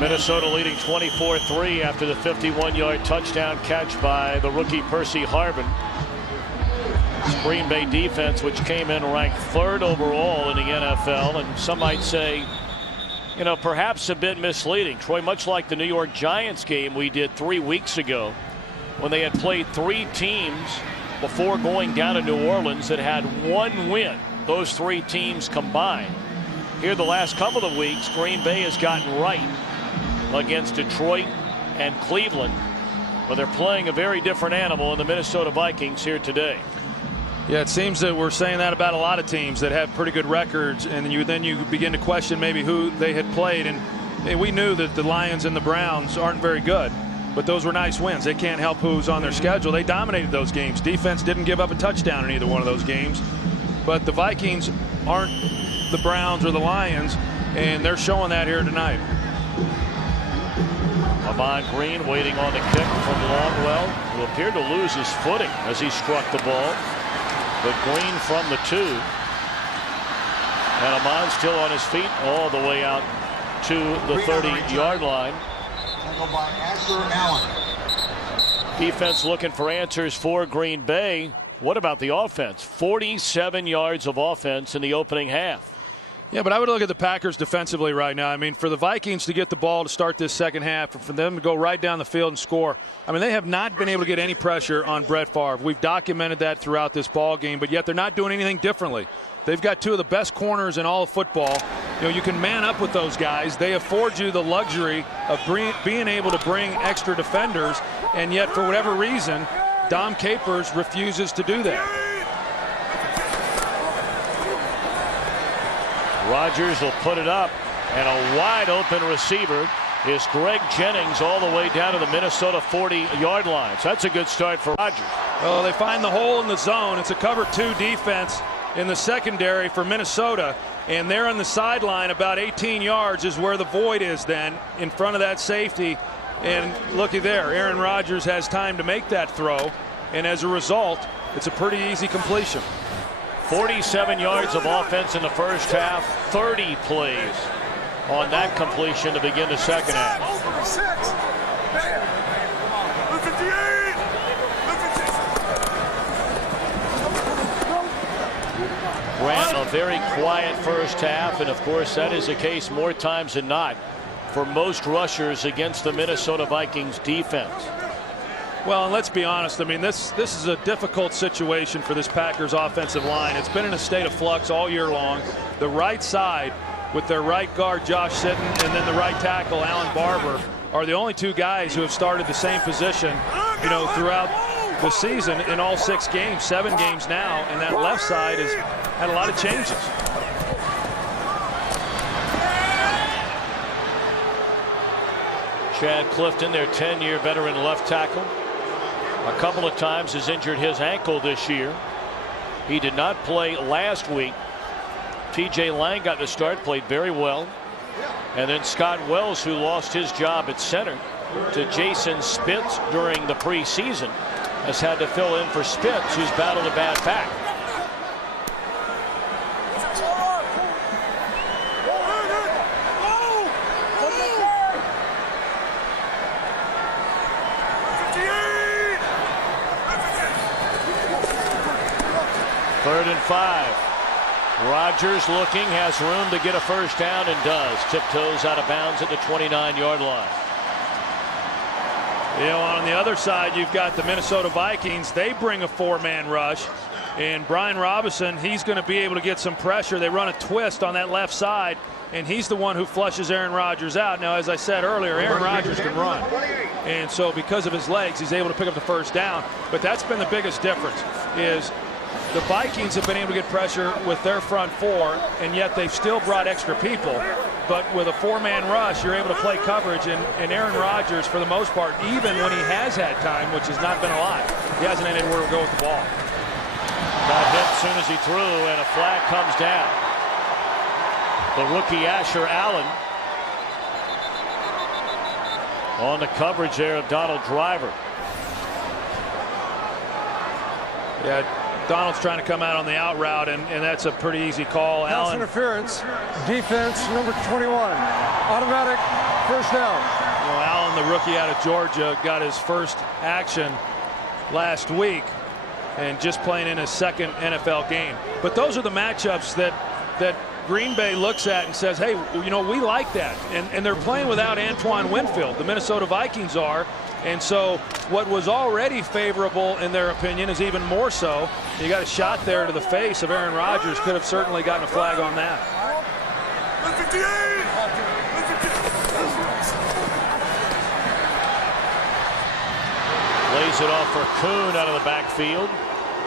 Minnesota leading 24-3 after the 51-yard touchdown catch by the rookie Percy Harvin. This Green Bay defense, which came in ranked 3rd overall in the NFL, and some might say, you know, perhaps a bit misleading. Troy, much like the New York Giants game we did 3 weeks ago, when they had played 3 teams before going down to New Orleans that had 1 win, those 3 teams combined. Here the last couple of weeks, Green Bay has gotten right against Detroit and Cleveland, but they're playing a very different animal in the Minnesota Vikings here today. Yeah, it seems that we're saying that about a lot of teams that have pretty good records, and then you begin to question maybe who they had played. And we knew that the Lions and the Browns aren't very good, but those were nice wins. They can't help who's on their schedule. They dominated those games. Defense didn't give up a touchdown in either one of those games. But the Vikings aren't the Browns or the Lions, and they're showing that here tonight. Ahman Green waiting on the kick from Longwell, who appeared to lose his footing as he struck the ball. But Green from the 2. And Ahman still on his feet all the way out to the 30-yard line. By Asher Allen. Defense looking for answers for Green Bay. What about the offense? 47 yards of offense in the opening half. Yeah, but I would look at the Packers defensively right now. I mean, for the Vikings to get the ball to start this second half, or for them to go right down the field and score, I mean, they have not been able to get any pressure on Brett Favre. We've documented that throughout this ball game, but yet they're not doing anything differently. They've got 2 of the best corners in all of football. You know, you can man up with those guys. They afford you the luxury of being able to bring extra defenders, and yet for whatever reason, Dom Capers refuses to do that. Rodgers will put it up, and a wide open receiver is Greg Jennings all the way down to the Minnesota 40-yard line. So that's a good start for Rodgers. Well, they find the hole in the zone. It's a cover 2 defense in the secondary for Minnesota, and they're on the sideline about 18 yards is where the void is then in front of that safety. And looky there, Aaron Rodgers has time to make that throw, and as a result, it's a pretty easy completion. 47 yards of offense in the first half, 30 plays on that completion to begin the second half. Ran a very quiet first half, and of course that is the case more times than not for most rushers against the Minnesota Vikings defense. Well, and let's be honest, I mean, this is a difficult situation for this Packers offensive line. It's been in a state of flux all year long. The right side with their right guard Josh Sitton and then the right tackle Alan Barber are the only 2 guys who have started the same position, you know, throughout the season in all 6 games, 7 games now, and that left side has had a lot of changes. Chad Clifton, their 10-year veteran left tackle, a couple of times has injured his ankle this year. He did not play last week. TJ Lang got the start, played very well. And then Scott Wells, who lost his job at center to Jason Spitz during the preseason, has had to fill in for Spitz, who's battled a bad back. Third and 5. Rodgers looking, has room to get a first down, and does. Tiptoes out of bounds at the 29-yard line. You know, on the other side, you've got the Minnesota Vikings. They bring a 4-man rush, and Brian Robinson, he's going to be able to get some pressure. They run a twist on that left side, and he's the one who flushes Aaron Rodgers out. Now, as I said earlier, Aaron Rodgers can run, and so because of his legs, he's able to pick up the first down. But that's been the biggest difference, is the Vikings have been able to get pressure with their front 4, and yet they've still brought extra people. But with a 4-man rush, you're able to play coverage, and Aaron Rodgers, for the most part, even when he has had time, which has not been a lot, he hasn't had anywhere to go with the ball. Got hit as soon as he threw, and a flag comes down. The rookie Asher Allen on the coverage there of Donald Driver. Yeah, Donald's trying to come out on the out route, and that's a pretty easy call. Pass interference, defense, number 21. Automatic first down. Well, Allen, the rookie out of Georgia, got his first action last week and just playing in his second NFL game. But those are the matchups that Green Bay looks at and says, hey, you know, we like that. And they're playing without Antoine Winfield. The Minnesota Vikings are. And so what was already favorable in their opinion is even more so. You got a shot there to the face of Aaron Rodgers. Could have certainly gotten a flag on that. Lays it off for Kuhn out of the backfield.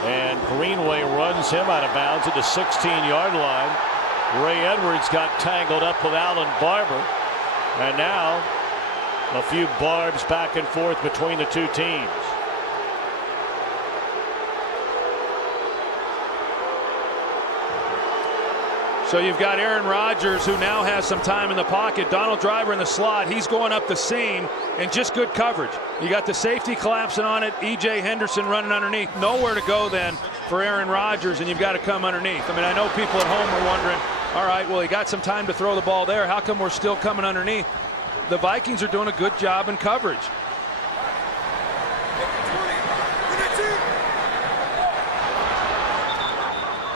And Greenway runs him out of bounds at the 16-yard line. Ray Edwards got tangled up with Alan Barber. And now a few barbs back and forth between the 2 teams. So you've got Aaron Rodgers, who now has some time in the pocket. Donald Driver in the slot. He's going up the seam, and just good coverage. You got the safety collapsing on it. E.J. Henderson running underneath. Nowhere to go then for Aaron Rodgers, and you've got to come underneath. I mean, I know people at home are wondering, all right, well, he got some time to throw the ball there. How come we're still coming underneath? The Vikings are doing a good job in coverage.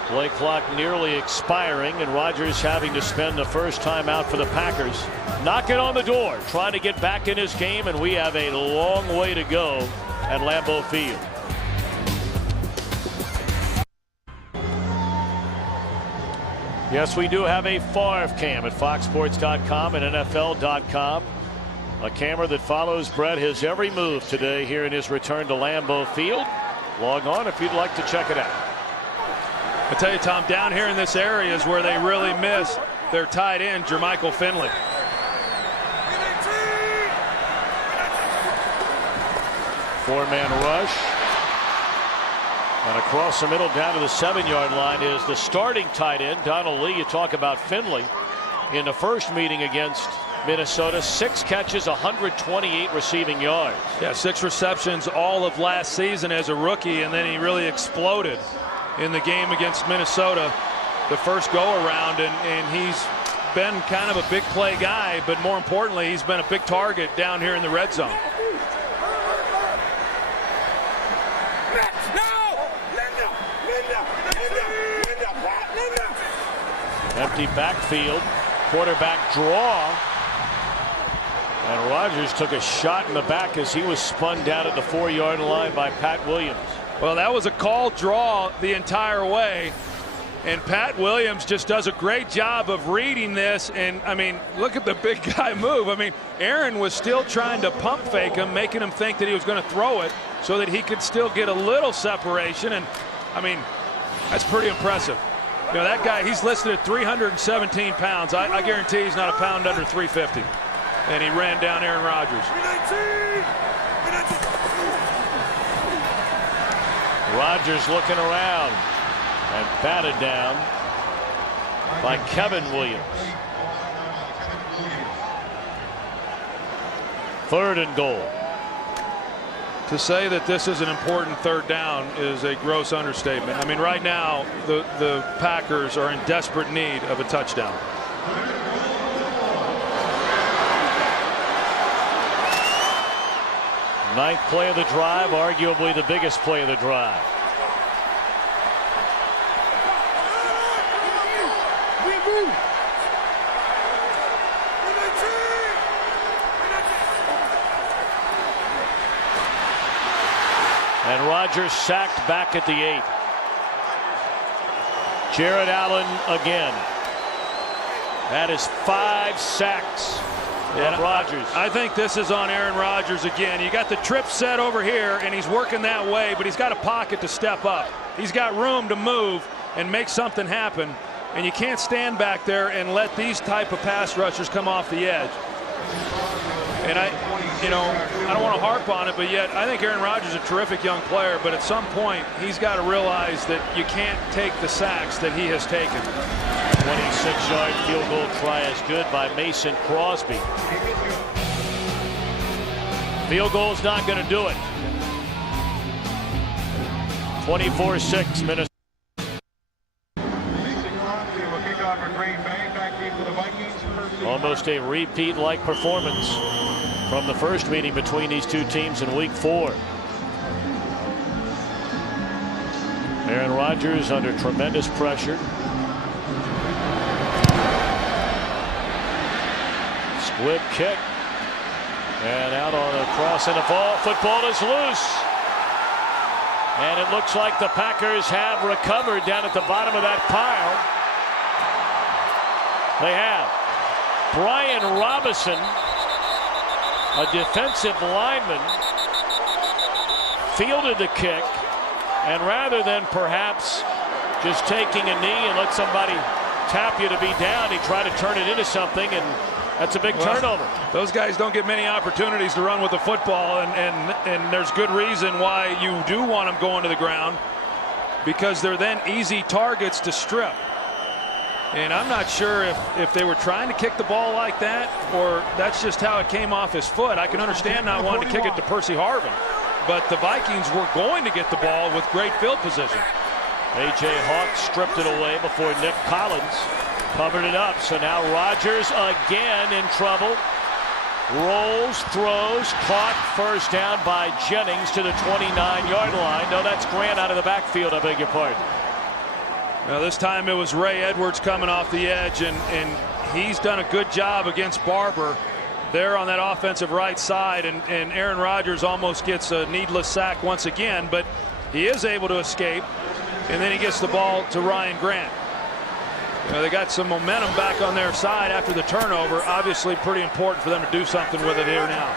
Play clock nearly expiring, and Rodgers having to spend the first time out for the Packers. Knocking on the door, trying to get back in his game, and we have a long way to go at Lambeau Field. Yes, we do have a Favre cam at foxsports.com and NFL.com. A camera that follows Brett his every move today here in his return to Lambeau Field. Log on if you'd like to check it out. I tell you, Tom, down here in this area is where they really miss their tight end, Jermichael Finley. Four-man rush. And across the middle down to the 7-yard line is the starting tight end, Donald Lee. You talk about Finley in the first meeting against Minnesota. 6 catches, 128 receiving yards. Yeah, 6 receptions all of last season as a rookie, and then he really exploded in the game against Minnesota the first go-around, and he's been kind of a big play guy, but more importantly, he's been a big target down here in the red zone. Empty backfield, quarterback draw, and Rodgers took a shot in the back as he was spun down at the 4-yard line by Pat Williams. Well, that was a called draw the entire way, and Pat Williams just does a great job of reading this. And I mean, look at the big guy move. I mean, Aaron was still trying to pump fake him, making him think that he was going to throw it so that he could still get a little separation. And I mean, that's pretty impressive. You know, that guy, he's listed at 317 pounds. I guarantee he's not a pound under 350. And he ran down Aaron Rodgers. Rodgers looking around and batted down by Kevin Williams. 3rd and goal. To say that this is an important 3rd down is a gross understatement. I mean, right now, the Packers are in desperate need of a touchdown. Ninth play of the drive, arguably the biggest play of the drive. And Rodgers sacked back at the 8. Jared Allen again. That is 5 sacks. Yeah, Rodgers. I think this is on Aaron Rodgers again. You got the trip set over here, and he's working that way, but he's got a pocket to step up. He's got room to move and make something happen, and you can't stand back there and let these type of pass rushers come off the edge. And I don't want to harp on it, but yet I think Aaron Rodgers is a terrific young player, but at some point he's got to realize that you can't take the sacks that he has taken. 26-yard field goal try is good by Mason Crosby. Field goal's not going to do it. 24-6 Minnesota. Almost a repeat-like performance from the first meeting between these two teams in week 4. Aaron Rodgers under tremendous pressure. Squib kick. And out on a cross and a ball. Football is loose. And it looks like the Packers have recovered down at the bottom of that pile. They have. Brian Robinson, a defensive lineman, fielded the kick, and rather than perhaps just taking a knee and let somebody tap you to be down, he tried to turn it into something, and that's a big turnover. Those guys don't get many opportunities to run with the football, and there's good reason why you do want them going to the ground, because they're then easy targets to strip. And I'm not sure if they were trying to kick the ball like that, or that's just how it came off his foot. I can understand not wanting to kick it to Percy Harvin, but the Vikings were going to get the ball with great field position. A.J. Hawk stripped it away before Nick Collins covered it up. So now Rodgers again in trouble. Rolls, throws, caught, first down by Jennings to the 29-yard line. No, that's Grant out of the backfield, I beg your pardon. Now this time it was Ray Edwards coming off the edge, and he's done a good job against Barber there on that offensive right side, and Aaron Rodgers almost gets a needless sack once again, but he is able to escape, and then he gets the ball to Ryan Grant. You know, they got some momentum back on their side after the turnover. Obviously pretty important for them to do something with it here now.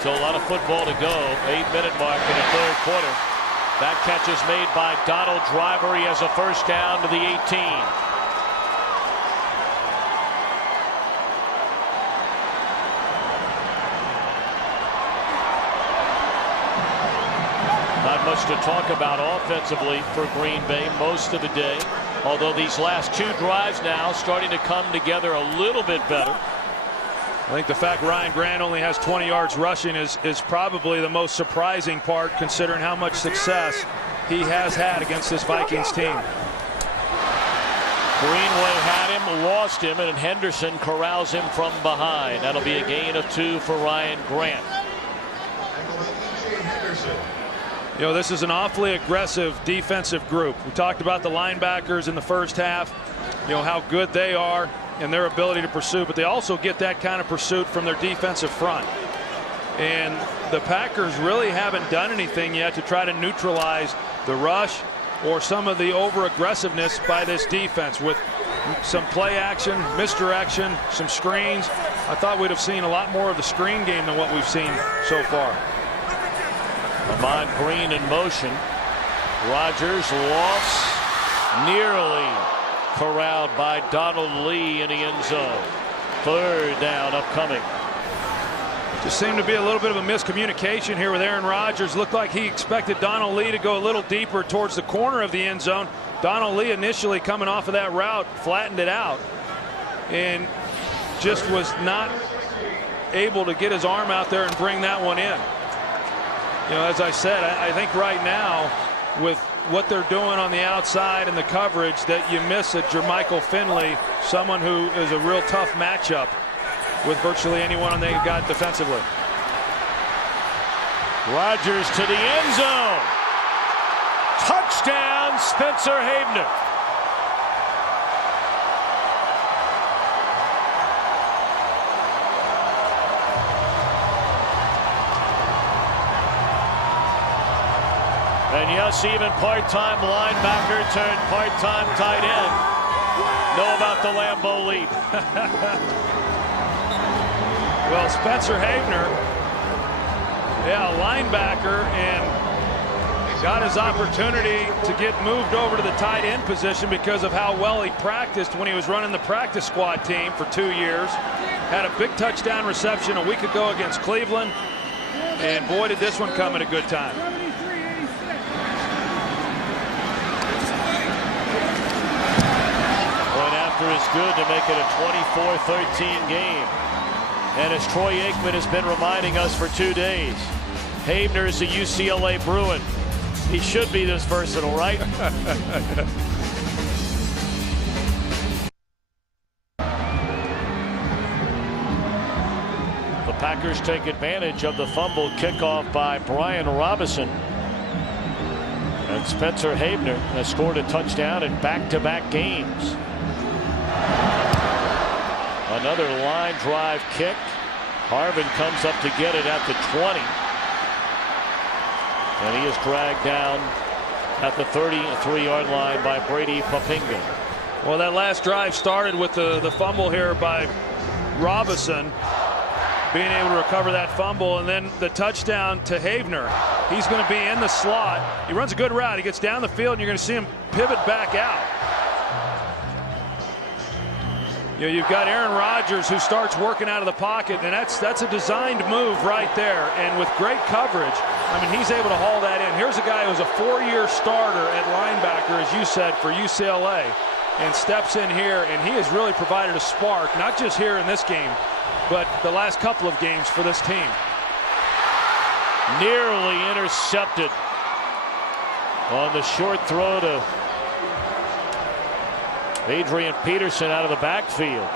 Still a lot of football to go. 8-minute mark in the third quarter. That catch is made by Donald Driver. He has a first down to the 18. Not much to talk about offensively for Green Bay most of the day. Although these last 2 drives now starting to come together a little bit better. I think the fact Ryan Grant only has 20 yards rushing is probably the most surprising part, considering how much success he has had against this Vikings team. Greenway had him, lost him, and Henderson corrals him from behind. That'll be a gain of 2 for Ryan Grant. You know, this is an awfully aggressive defensive group. We talked about the linebackers in the first half, you know, how good they are and their ability to pursue, but they also get that kind of pursuit from their defensive front. And the Packers really haven't done anything yet to try to neutralize the rush or some of the over-aggressiveness by this defense with some play action, misdirection, some screens. I thought we'd have seen a lot more of the screen game than what we've seen so far. Ahman Green in motion. Rodgers lofts, nearly corralled by Donald Lee in the end zone. 3rd down upcoming. Just seemed to be a little bit of a miscommunication here with Aaron Rodgers. Looked like he expected Donald Lee to go a little deeper towards the corner of the end zone. Donald Lee initially coming off of that route flattened it out and just was not able to get his arm out there and bring that one in. You know, as I said, I think right now with what they're doing on the outside and the coverage that you miss a Jermichael Finley, someone who is a real tough matchup with virtually anyone they've got defensively. Rodgers to the end zone. Touchdown, Spencer Havener. And yes, even part-time linebacker turned part-time tight end. Know about the Lambeau Leap. Well, Spencer Havener, yeah, a linebacker, and got his opportunity to get moved over to the tight end position because of how well he practiced when he was running the practice squad team for 2 years. Had a big touchdown reception a week ago against Cleveland, and boy, did this one come at a good time. Is good to make it a 24-13 game. And as Troy Aikman has been reminding us for 2 days, Havener is a UCLA Bruin. He should be this versatile, right? The Packers take advantage of the fumble kickoff by Brian Robinson. And Spencer Havener has scored a touchdown in back-to-back games. Another line drive kick. Harvin comes up to get it at the 20. And he is dragged down at the 33-yard line by Brady Papinga. Well, that last drive started with the fumble here by Robinson, being able to recover that fumble, and then the touchdown to Havener. He's going to be in the slot. He runs a good route. He gets down the field, and you're going to see him pivot back out. You know, you've got Aaron Rodgers who starts working out of the pocket, and that's a designed move right there. And with great coverage, I mean, he's able to haul that in. Here's a guy who's a 4-year starter at linebacker, as you said, for UCLA, and steps in here, and he has really provided a spark, not just here in this game, but the last couple of games for this team. Nearly intercepted on the short throw to Adrian Peterson out of the backfield.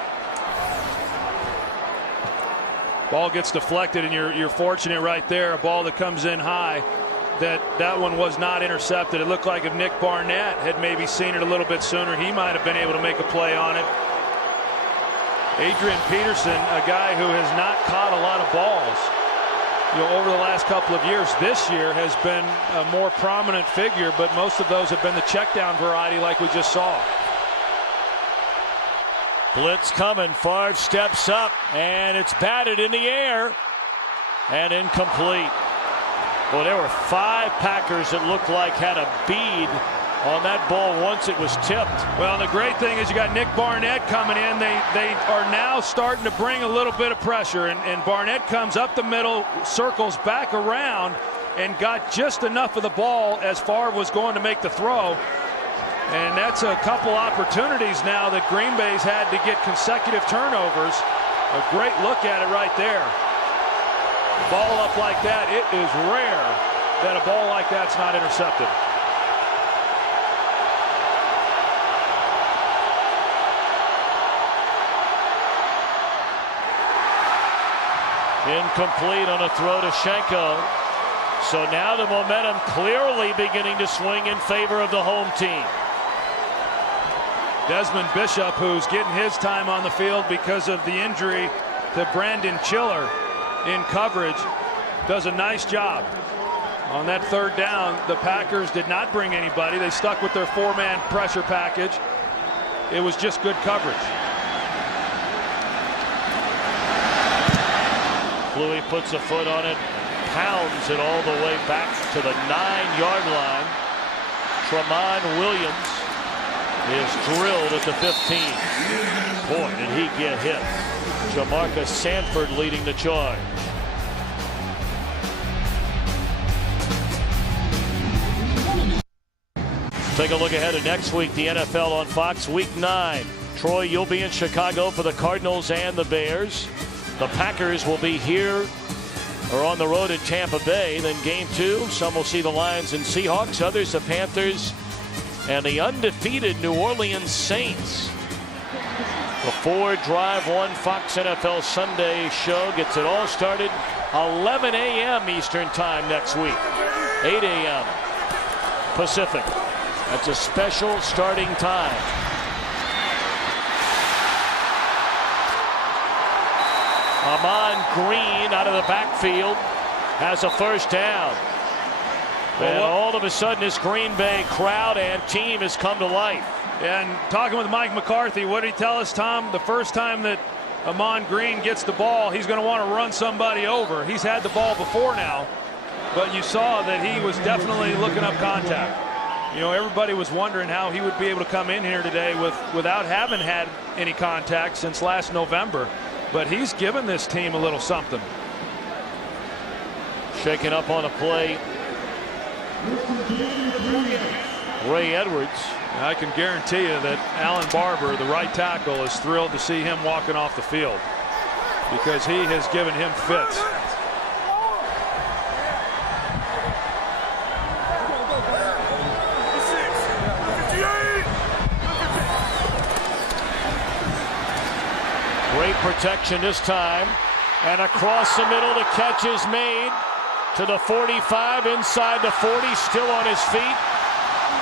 Ball gets deflected, and you're fortunate right there. A ball that comes in high. That one was not intercepted. It looked like if Nick Barnett had maybe seen it a little bit sooner, he might have been able to make a play on it. Adrian Peterson, a guy who has not caught a lot of balls, you know, over the last couple of years. This year has been a more prominent figure, but most of those have been the check down variety like we just saw. Blitz coming. Favre steps up, and it's batted in the air and incomplete. Well, there were 5 Packers that looked like had a bead on that ball once it was tipped. Well, the great thing is you got Nick Barnett coming in. They are now starting to bring a little bit of pressure, and Barnett comes up the middle, circles back around, and got just enough of the ball as Favre was going to make the throw. And that's a couple opportunities now that Green Bay's had to get consecutive turnovers. A great look at it right there. Ball up like that, it is rare that a ball like that's not intercepted. Incomplete on a throw to Schenko. So now the momentum clearly beginning to swing in favor of the home team. Desmond Bishop, who's getting his time on the field because of the injury to Brandon Chiller in coverage, does a nice job. On that third down, the Packers did not bring anybody. They stuck with their four-man pressure package. It was just good coverage. Bluey puts a foot on it, pounds it all the way back to the 9-yard line. Tramon Williams is drilled at the 15. Boy, did he get hit. Jamarcus Sanford leading the charge. Take a look ahead at next week, the NFL on Fox, Week 9. Troy, you'll be in Chicago for the Cardinals and the Bears. The Packers will be here or on the road at Tampa Bay. Then Game 2, some will see the Lions and Seahawks, others the Panthers and the undefeated New Orleans Saints. The 4 Drive 1 Fox NFL Sunday show gets it all started 11 a.m. Eastern Time next week, 8 a.m. Pacific. That's a special starting time. Amon Green out of the backfield has a first down. And all of a sudden this Green Bay crowd and team has come to life. And talking with Mike McCarthy, what did he tell us, Tom? The first time that Amon Green gets the ball, he's going to want to run somebody over. He's had the ball before now, but you saw that he was definitely looking up contact. You know, everybody was wondering how he would be able to come in here today without having had any contact since last November. But he's given this team a little something. Shaking up on a play, Ray Edwards. I can guarantee you that Alan Barber, the right tackle, is thrilled to see him walking off the field because he has given him fits. Great protection this time, and across the middle the catch is made to the 45, inside the 40, still on his feet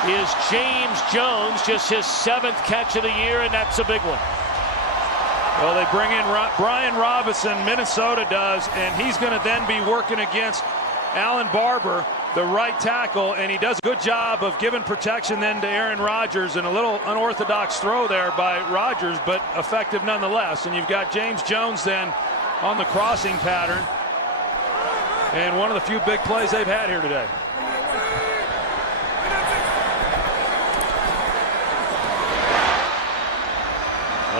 is James Jones, just his 7th catch of the year, and that's a big one. Well, they bring in Brian Robinson, Minnesota does, and he's going to then be working against Alan Barber, the right tackle, and he does a good job of giving protection then to Aaron Rodgers, and a little unorthodox throw there by Rodgers, but effective nonetheless. And you've got James Jones then on the crossing pattern, and one of the few big plays they've had here today.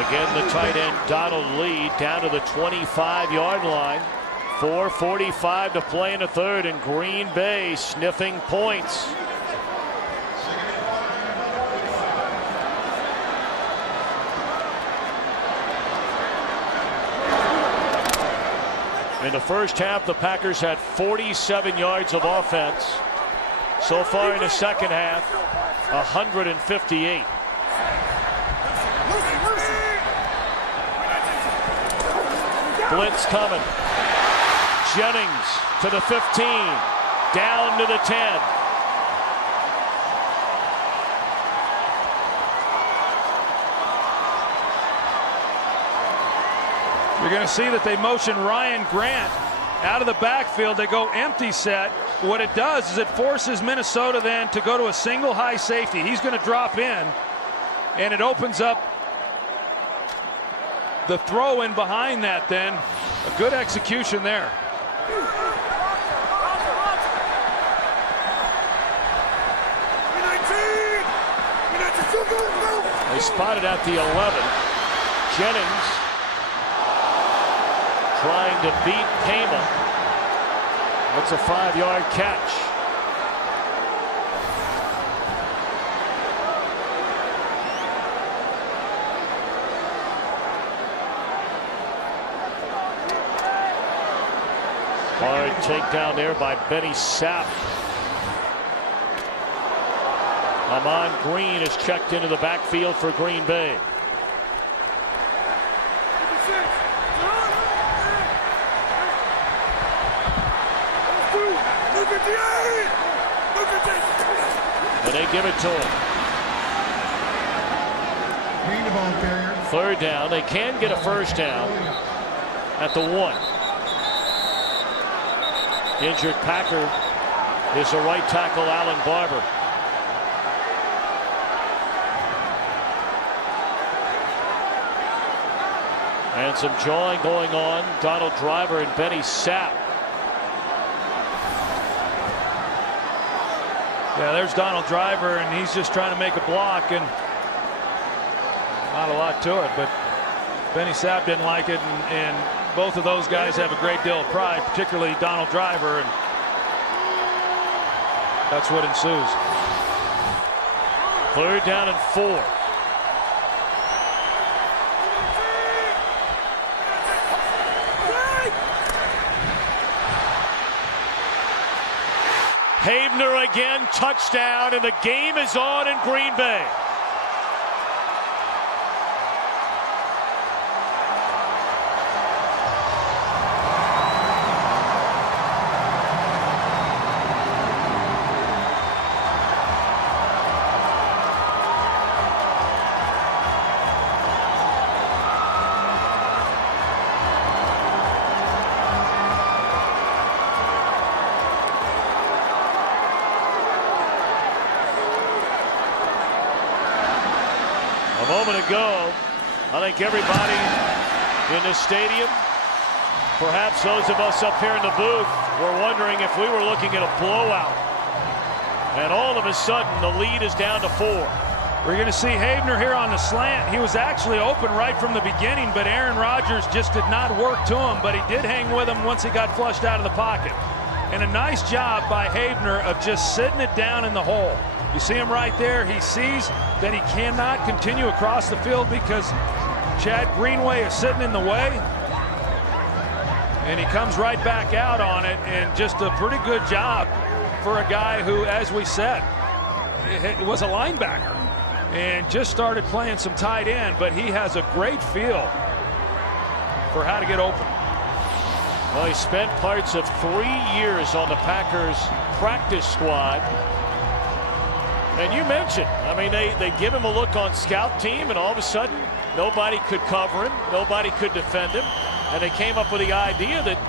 Again, the tight end Donald Lee down to the 25-yard line. 4:45 to play in the third, and Green Bay sniffing points. In the first half, the Packers had 47 yards of offense. So far in the second half, 158. Blitz coming. Jennings to the 15, down to the 10. You're going to see that they motion Ryan Grant out of the backfield. They go empty set. What it does is it forces Minnesota then to go to a single high safety. He's going to drop in, and it opens up the throw in behind that then. A good execution there. They spotted at the 11. Jennings trying to beat Payman. That's a 5-yard catch. Hard takedown there by Benny Sapp. Amon Green is checked into the backfield for Green Bay. And they give it to him. Third down. They can get a first down at the 1. Injured Packer is the right tackle, Alan Barber. And some jawing going on. Donald Driver and Benny Sapp. Yeah, there's Donald Driver, and he's just trying to make a block, and not a lot to it, but Benny Sapp didn't like it, and both of those guys have a great deal of pride, particularly Donald Driver, and that's what ensues. Third down and 4. Havener again, touchdown, and the game is on in Green Bay. A moment ago, I think everybody in this stadium, perhaps those of us up here in the booth, were wondering if we were looking at a blowout. And all of a sudden, the lead is down to 4. We're going to see Havener here on the slant. He was actually open right from the beginning, but Aaron Rodgers just did not work to him, but he did hang with him once he got flushed out of the pocket. And a nice job by Havener of just sitting it down in the hole. You see him right there. He sees that he cannot continue across the field because Chad Greenway is sitting in the way. And he comes right back out on it, and just a pretty good job for a guy who, as we said, was a linebacker and just started playing some tight end, but he has a great feel for how to get open. Well, he spent parts of 3 years on the Packers practice squad. And you mentioned, I mean, they give him a look on scout team, and all of a sudden, nobody could cover him, nobody could defend him, and they came up with the idea that,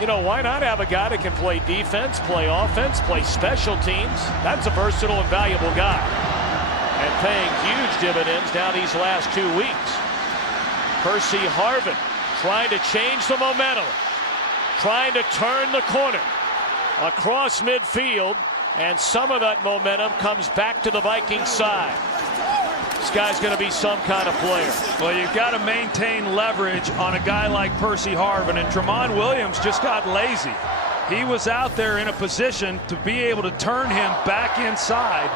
you know, why not have a guy that can play defense, play offense, play special teams? That's a versatile and valuable guy, and paying huge dividends now these last 2 weeks. Percy Harvin trying to change the momentum, trying to turn the corner across midfield. And some of that momentum comes back to the Vikings side. This guy's going to be some kind of player. Well, you've got to maintain leverage on a guy like Percy Harvin, and Tramon Williams just got lazy. He was out there in a position to be able to turn him back inside.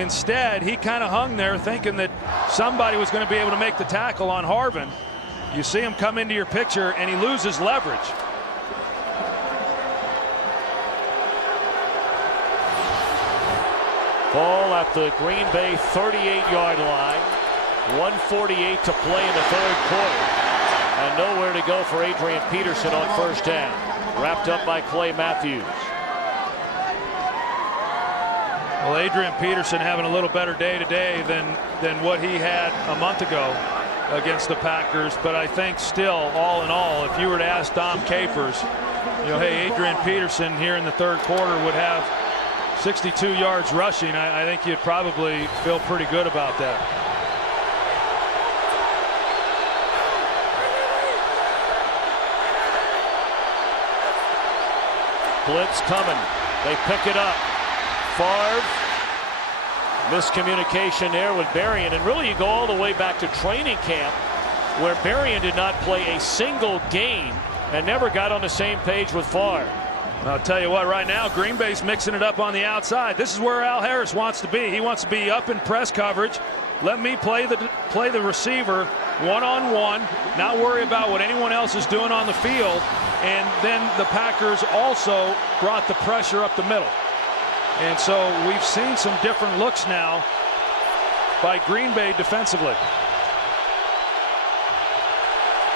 Instead, he kind of hung there thinking that somebody was going to be able to make the tackle on Harvin. You see him come into your picture, and he loses leverage. Ball at the Green Bay 38-yard line. 1:48 to play in the third quarter. And nowhere to go for Adrian Peterson on first down. Wrapped up by Clay Matthews. Well, Adrian Peterson having a little better day today than what he had a month ago against the Packers. But I think still, all in all, if you were to ask Dom Capers, you know, hey, Adrian Peterson here in the third quarter would have 62 yards rushing, I think you'd probably feel pretty good about that. Blitz coming. They pick it up. Favre. Miscommunication there with Berrien. And really, you go all the way back to training camp, where Berrien did not play a single game and never got on the same page with Favre. I'll tell you what, right now, Green Bay's mixing it up on the outside. This is where Al Harris wants to be. He wants to be up in press coverage. Let me play the receiver one-on-one, not worry about what anyone else is doing on the field. And then the Packers also brought the pressure up the middle. And so we've seen some different looks now by Green Bay defensively.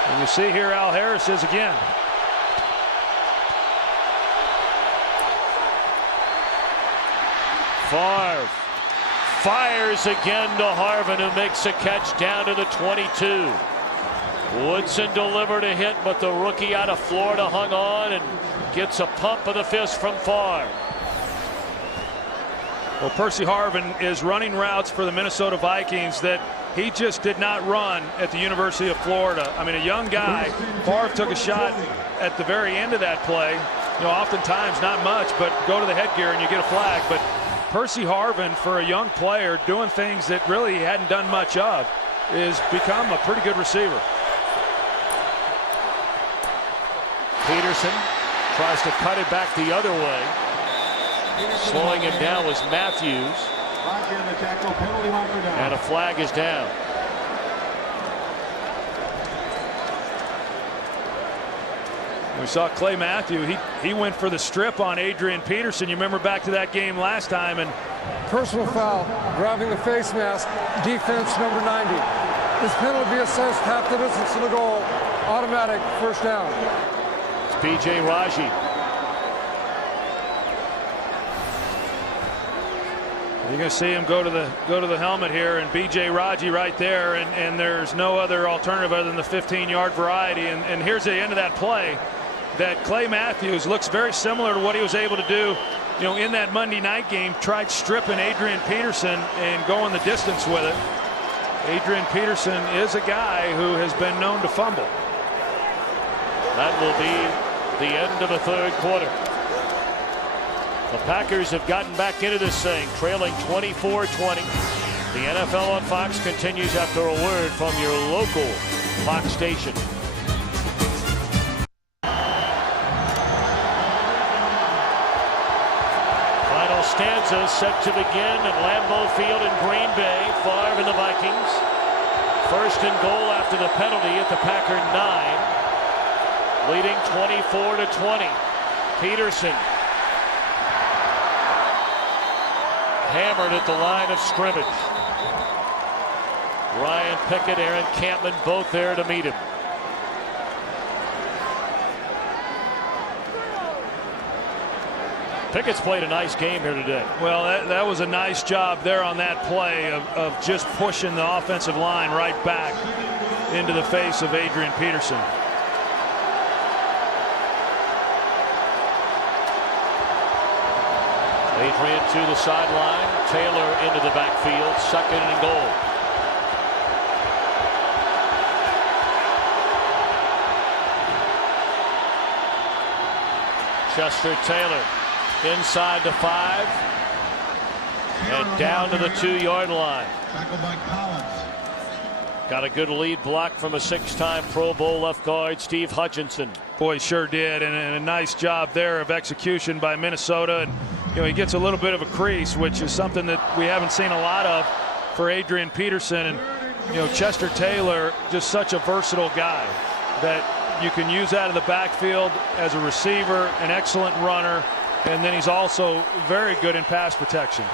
And you see here Al Harris is again. Favre fires again to Harvin, who makes a catch down to the 22. Woodson delivered a hit, but the rookie out of Florida hung on and gets a pump of the fist from Favre. Well, Percy Harvin is running routes for the Minnesota Vikings that he just did not run at the University of Florida. I mean, a young guy. Favre took a shot at the very end of that play. You know, oftentimes not much, but go to the headgear and you get a flag. But Percy Harvin, for a young player doing things that really he hadn't done much of, is become a pretty good receiver. Peterson tries to cut it back the other way. Slowing him down was Matthews. And a flag is down. We saw Clay Matthew. He went for the strip on Adrian Peterson. You remember back to that game last time. And personal foul, grabbing the face mask, defense number 90. This penalty be assessed half the distance to the goal. Automatic first down. It's P.J. Raji. You're going to see him go to the helmet here, and B.J. Raji right there, and there's no other alternative other than the 15-yard variety. And here's the end of that play. That Clay Matthews looks very similar to what he was able to do, you know, in that Monday night game. Tried stripping Adrian Peterson and going the distance with it. Adrian Peterson is a guy who has been known to fumble. That will be the end of the third quarter. The Packers have gotten back into this thing, trailing 24-20. The NFL on Fox continues after a word from your local Fox station. Final stanza set to begin at Lambeau Field in Green Bay. Favre and the Vikings. First and goal after the penalty at the Packer 9. Leading 24-20. Peterson hammered at the line of scrimmage. Ryan Pickett, Aaron Campman, both there to meet him. Pickett's played a nice game here today. Well, that was a nice job there on that play of just pushing the offensive line right back into the face of Adrian Peterson. Adrian to the sideline. Taylor into the backfield. Second and goal. Chester Taylor inside the 5 and down to the 2-yard line. Got a good lead block from a 6-time Pro Bowl left guard, Steve Hutchinson. Boy, sure did, and a nice job there of execution by Minnesota. And you know, he gets a little bit of a crease, which is something that we haven't seen a lot of for Adrian Peterson. And you know, Chester Taylor, just such a versatile guy that you can use out of the backfield as a receiver, an excellent runner, and then he's also very good in pass protection.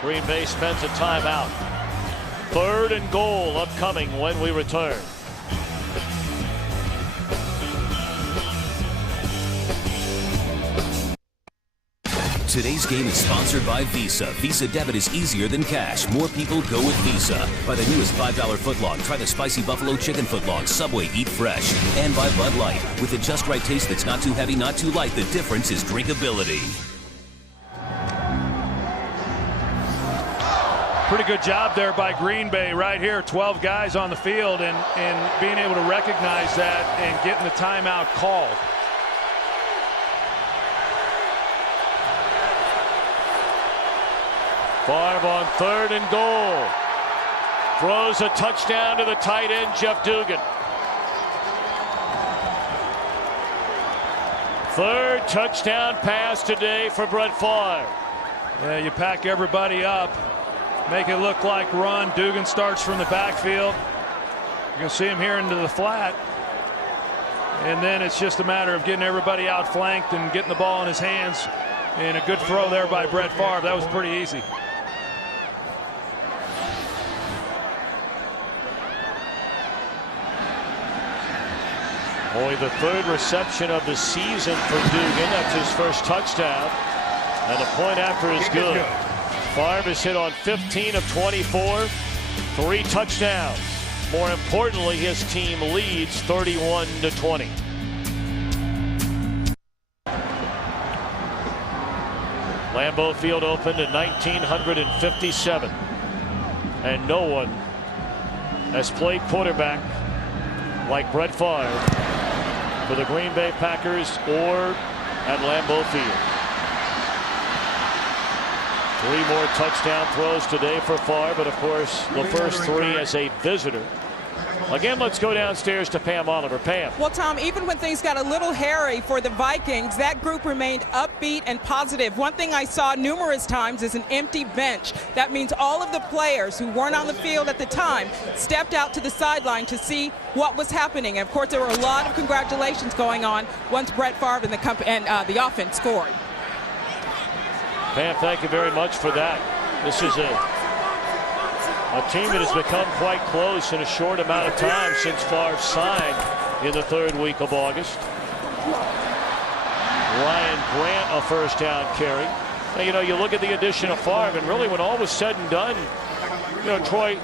Green Bay spends a timeout. Third and goal upcoming when we return. Today's game is sponsored by Visa. Visa debit is easier than cash. More people go with Visa. Buy the newest $5 footlong. Try the spicy buffalo chicken footlong. Subway, eat fresh. And by Bud Light. With the just right taste that's not too heavy, not too light, the difference is drinkability. Pretty good job there by Green Bay right here. 12 guys on the field and being able to recognize that and getting the timeout called. Favre on third and goal. Throws a touchdown to the tight end, Jeff Dugan. Third touchdown pass today for Brett Favre. Yeah, you pack everybody up, make it look like run. Dugan starts from the backfield. You can see him here into the flat. And then it's just a matter of getting everybody outflanked and getting the ball in his hands. And a good throw there by Brett Favre. That was pretty easy. Only the third reception of the season for Dugan. That's his first touchdown. And the point after is good. Favre has hit on 15 of 24. 3 touchdowns. More importantly, his team leads 31-20. Lambeau Field opened in 1957. And no one has played quarterback like Brett Favre for the Green Bay Packers or at Lambeau Field. 3 more touchdown throws today for Favre, but of course the first 3 as a visitor. Again, let's go downstairs to Pam Oliver. Pam. Well, Tom, even when things got a little hairy for the Vikings, that group remained upbeat and positive. One thing I saw numerous times is an empty bench. That means all of the players who weren't on the field at the time stepped out to the sideline to see what was happening. And of course, there were a lot of congratulations going on once Brett Favre and the offense scored. Pam, thank you very much for that. This is a team that has become quite close in a short amount of time since Favre signed in the 3rd week of August. Ryan Grant a first down carry. Now, you know, you look at the addition of Favre, and really when all was said and done, you know, Troy,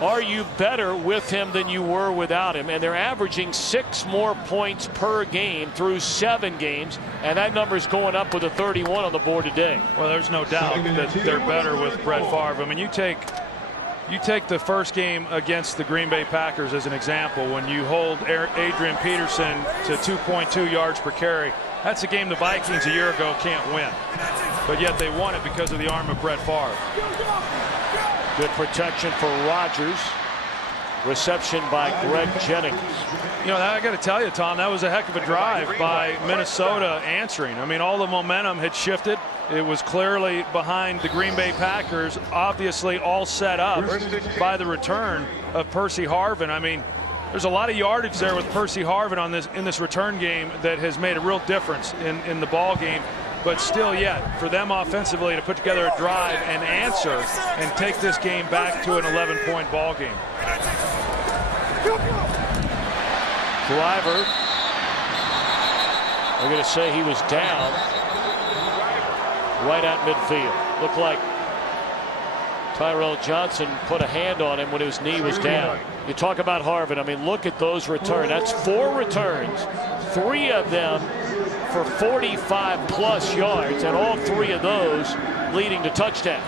are you better with him than you were without him? And they're averaging 6 more points per game through 7 games, and that number's going up with a 31 on the board today. Well, there's no doubt that they're better with Brett Favre. I mean, you take the first game against the Green Bay Packers as an example. When you hold Adrian Peterson to 2.2 yards per carry, that's a game the Vikings a year ago can't win. But yet they won it because of the arm of Brett Favre. Good protection for Rodgers. Reception by Greg Jennings. You know, I got to tell you, Tom, that was a heck of a drive by Minnesota answering. I mean, all the momentum had shifted. It was clearly behind the Green Bay Packers, obviously all set up by the return of Percy Harvin. I mean, there's a lot of yardage there with Percy Harvin in this return game that has made a real difference in the ball game. But still yet, for them offensively to put together a drive and answer and take this game back to an 11-point ball game. Driver, we're going to say he was down right at midfield. Looked like Tyrell Johnson put a hand on him when his knee was down. You talk about Harvin. I mean, look at those returns. That's 4 returns, 3 of them for 45-plus yards, and all 3 of those leading to touchdowns.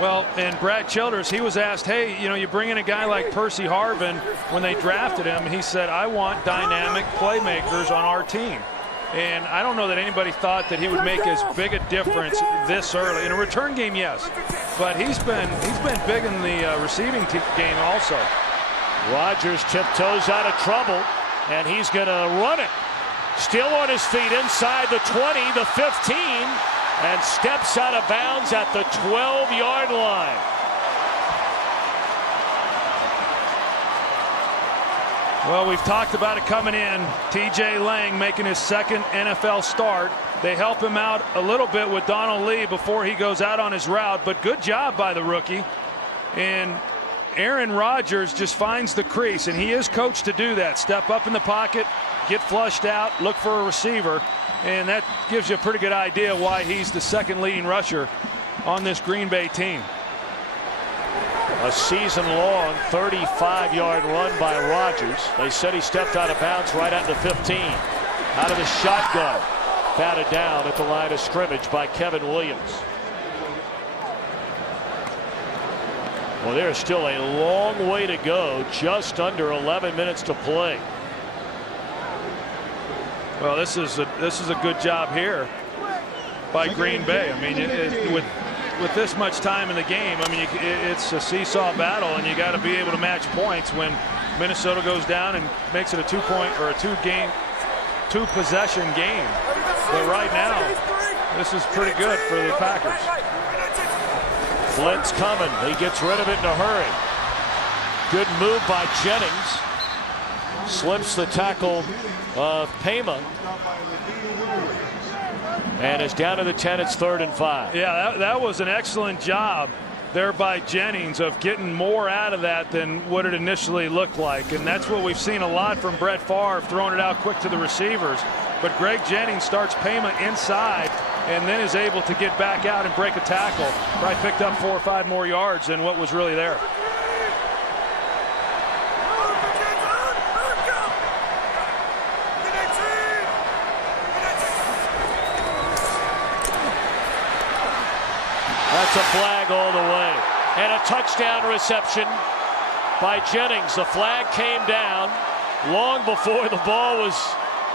Well, and Brad Childers, he was asked, hey, you know, you bring in a guy like Percy Harvin when they drafted him. He said, I want dynamic playmakers on our team. And I don't know that anybody thought that he would make as big a difference this early. In a return game, yes. But he's been big in the receiving game also. Rodgers tiptoes out of trouble, and he's going to run it. Still on his feet inside the 20, the 15, and steps out of bounds at the 12-yard line. Well, we've talked about it coming in. T.J. Lang making his 2nd NFL start. They help him out a little bit with Donald Lee before he goes out on his route, but good job by the rookie. And Aaron Rodgers just finds the crease, and he is coached to do that. Step up in the pocket, get flushed out, look for a receiver, and that gives you a pretty good idea why he's the 2nd leading rusher on this Green Bay team. A season-long 35-yard run by Rodgers. They said he stepped out of bounds right at the 15. Out of the shotgun. Batted down at the line of scrimmage by Kevin Williams. Well, there's still a long way to go. Just under 11 minutes to play. Well, this is a good job here by Green Bay. I mean, with this much time in the game, I mean, it's a seesaw battle, and you got to be able to match points when Minnesota goes down and makes it a 2-point or a 2-possession game. But right now, this is pretty good for the Packers. Flint's coming. He gets rid of it in a hurry. Good move by Jennings. Slips the tackle of Pema. And it's down to the 10. It's 3rd and 5. Yeah, that was an excellent job there by Jennings of getting more out of that than what it initially looked like. And that's what we've seen a lot from Brett Favre, throwing it out quick to the receivers. But Greg Jennings starts Pema inside and then is able to get back out and break a tackle. Probably picked up 4 or 5 more yards than what was really there. That's a flag all the way. And a touchdown reception by Jennings. The flag came down long before the ball was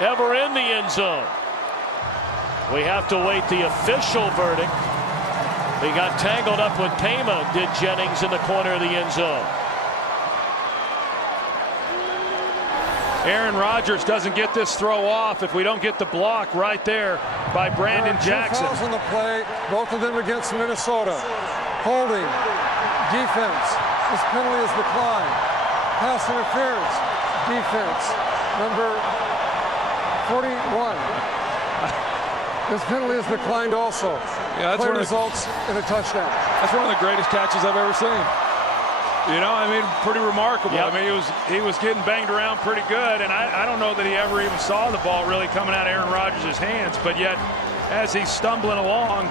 ever in the end zone. We have to wait the official verdict. He got tangled up with Pema, did Jennings, in the corner of the end zone. Aaron Rodgers doesn't get this throw off if we don't get the block right there by Brandon Jackson. 2 fouls on the play, both of them against Minnesota. Holding, defense. This penalty is declined. Pass interference, defense. Number 41. This penalty is declined also. Yeah, play results in a touchdown. That's one of the greatest catches I've ever seen. You know, I mean, pretty remarkable. Yep. I mean, he was getting banged around pretty good, and I don't know that he ever even saw the ball really coming out of Aaron Rodgers' hands, but yet as he's stumbling along,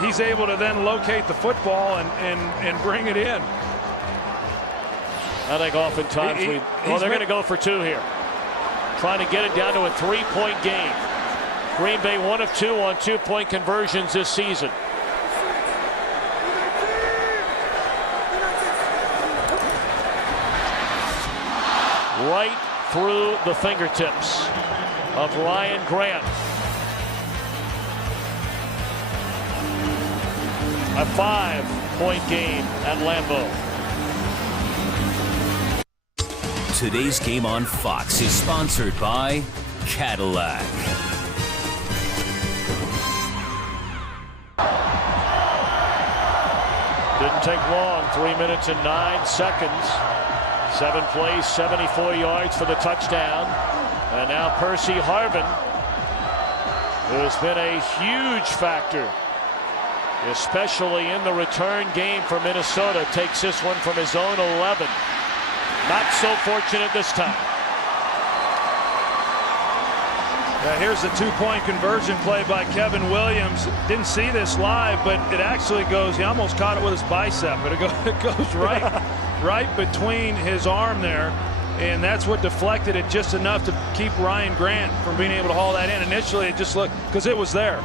he's able to then locate the football and bring it in. I think oftentimes they're going to go for 2 here. Trying to get it down to a 3-point game. Green Bay 1 of 2 on 2-point conversions this season. Right through the fingertips of Ryan Grant. A 5-point game at Lambeau. Today's game on Fox is sponsored by Cadillac. Didn't take long, 3 minutes and 9 seconds. 7 plays, 74 yards for the touchdown. And now Percy Harvin, who has been a huge factor, especially in the return game for Minnesota, takes this one from his own 11. Not so fortunate this time. Now here's the 2-point conversion play by Kevin Williams. Didn't see this live, but it actually goes, he almost caught it with his bicep, but it goes right between his arm there, and that's what deflected it just enough to keep Ryan Grant from being able to haul that in. Initially, it just looked, because it was there.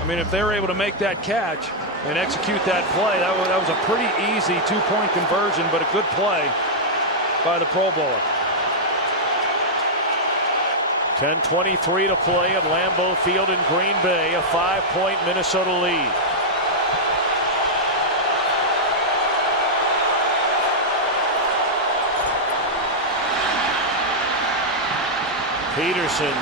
I mean, if they were able to make that catch and execute that play, that was a pretty easy 2-point conversion, but a good play by the Pro Bowler. 10:23 to play at Lambeau Field in Green Bay. A 5-point Minnesota lead. Peterson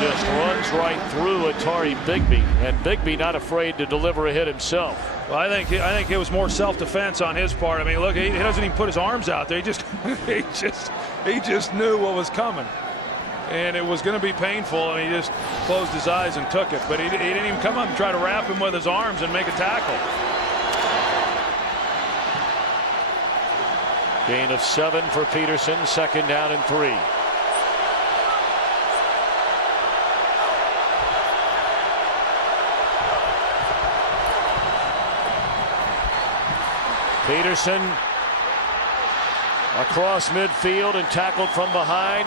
just runs right through Atari Bigby, and Bigby not afraid to deliver a hit himself. Well, I think it was more self-defense on his part. I mean, look, he doesn't even put his arms out there. He just knew what was coming, and it was going to be painful, and he just closed his eyes and took it. But he didn't even come up and try to wrap him with his arms and make a tackle. Gain of 7 for Peterson. 2nd down and 3. Peterson across midfield and tackled from behind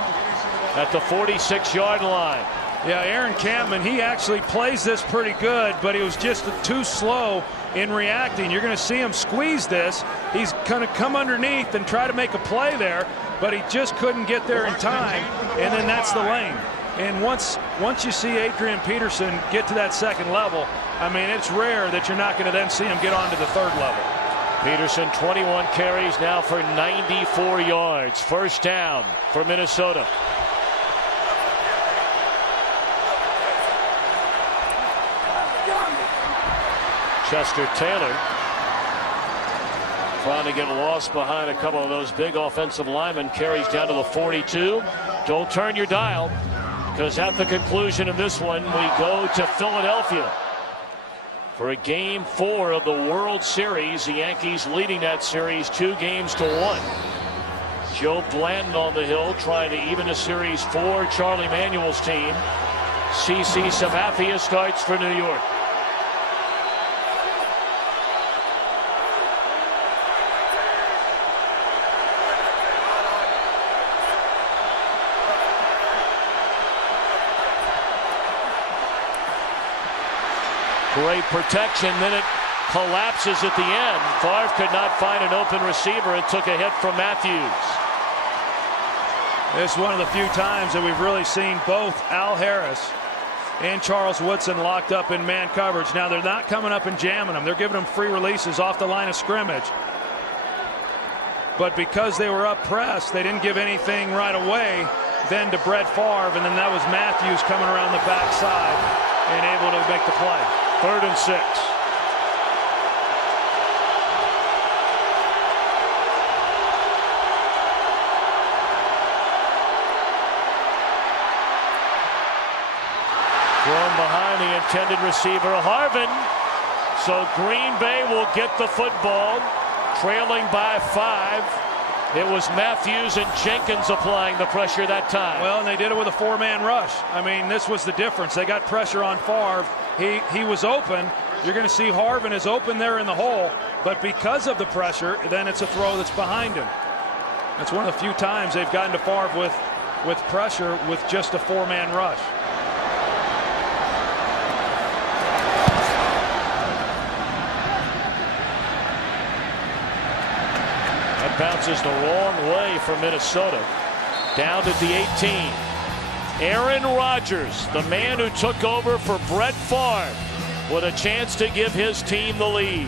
at the 46-yard line. Yeah, Aaron Campman, he actually plays this pretty good, but he was just too slow in reacting. You're going to see him squeeze this. He's going to come underneath and try to make a play there, but he just couldn't get there in time, and then that's the lane. And once you see Adrian Peterson get to that 2nd level, I mean, it's rare that you're not going to then see him get on to the 3rd level. Peterson 21 carries now for 94 yards. 1st down for Minnesota. Chester Taylor trying to get lost behind a couple of those big offensive linemen. Carries down to the 42. Don't turn your dial, because at the conclusion of this one, we go to Philadelphia for a Game 4 of the World Series. The Yankees leading that series 2-1. Joe Blanton on the hill trying to even a series for Charlie Manuel's team. CC Sabathia starts for New York. Great protection, then it collapses at the end. Favre could not find an open receiver and took a hit from Matthews. It's one of the few times that we've really seen both Al Harris and Charles Woodson locked up in man coverage. Now they're not coming up and jamming them. They're giving them free releases off the line of scrimmage. But because they were up pressed, they didn't give anything right away then to Brett Favre, and then that was Matthews coming around the backside and able to make the play. 3rd and 6. Thrown behind the intended receiver, Harvin. So Green Bay will get the football, trailing by 5. It was Matthews and Jenkins applying the pressure that time. Well, and they did it with a 4-man rush. I mean, this was the difference. They got pressure on Favre. He was open. You're going to see Harvin is open there in the hole, but because of the pressure, then it's a throw that's behind him. That's one of the few times they've gotten to Favre with pressure with just a 4-man rush. That bounces the wrong way for Minnesota. Down at the 18. Aaron Rodgers, the man who took over for Brett Favre, with a chance to give his team the lead.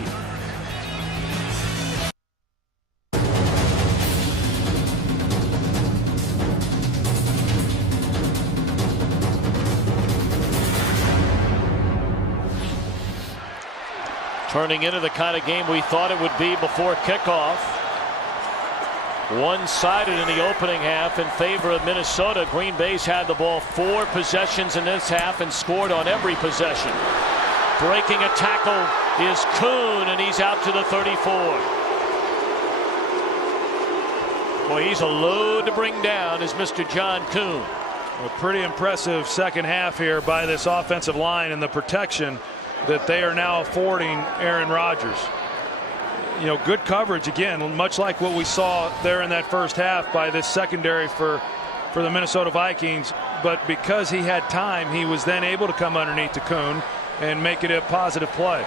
Turning into the kind of game we thought it would be before kickoff. One-sided in the opening half in favor of Minnesota. Green Bay's had the ball 4 possessions in this half and scored on every possession. Breaking a tackle is Kuhn, and he's out to the 34. Boy, he's a load to bring down, is Mr. John Kuhn. A pretty impressive second half here by this offensive line and the protection that they are now affording Aaron Rodgers. You know, good coverage again, much like what we saw there in that first half by this secondary for the Minnesota Vikings. But because he had time, he was then able to come underneath to Kuhn and make it a positive play.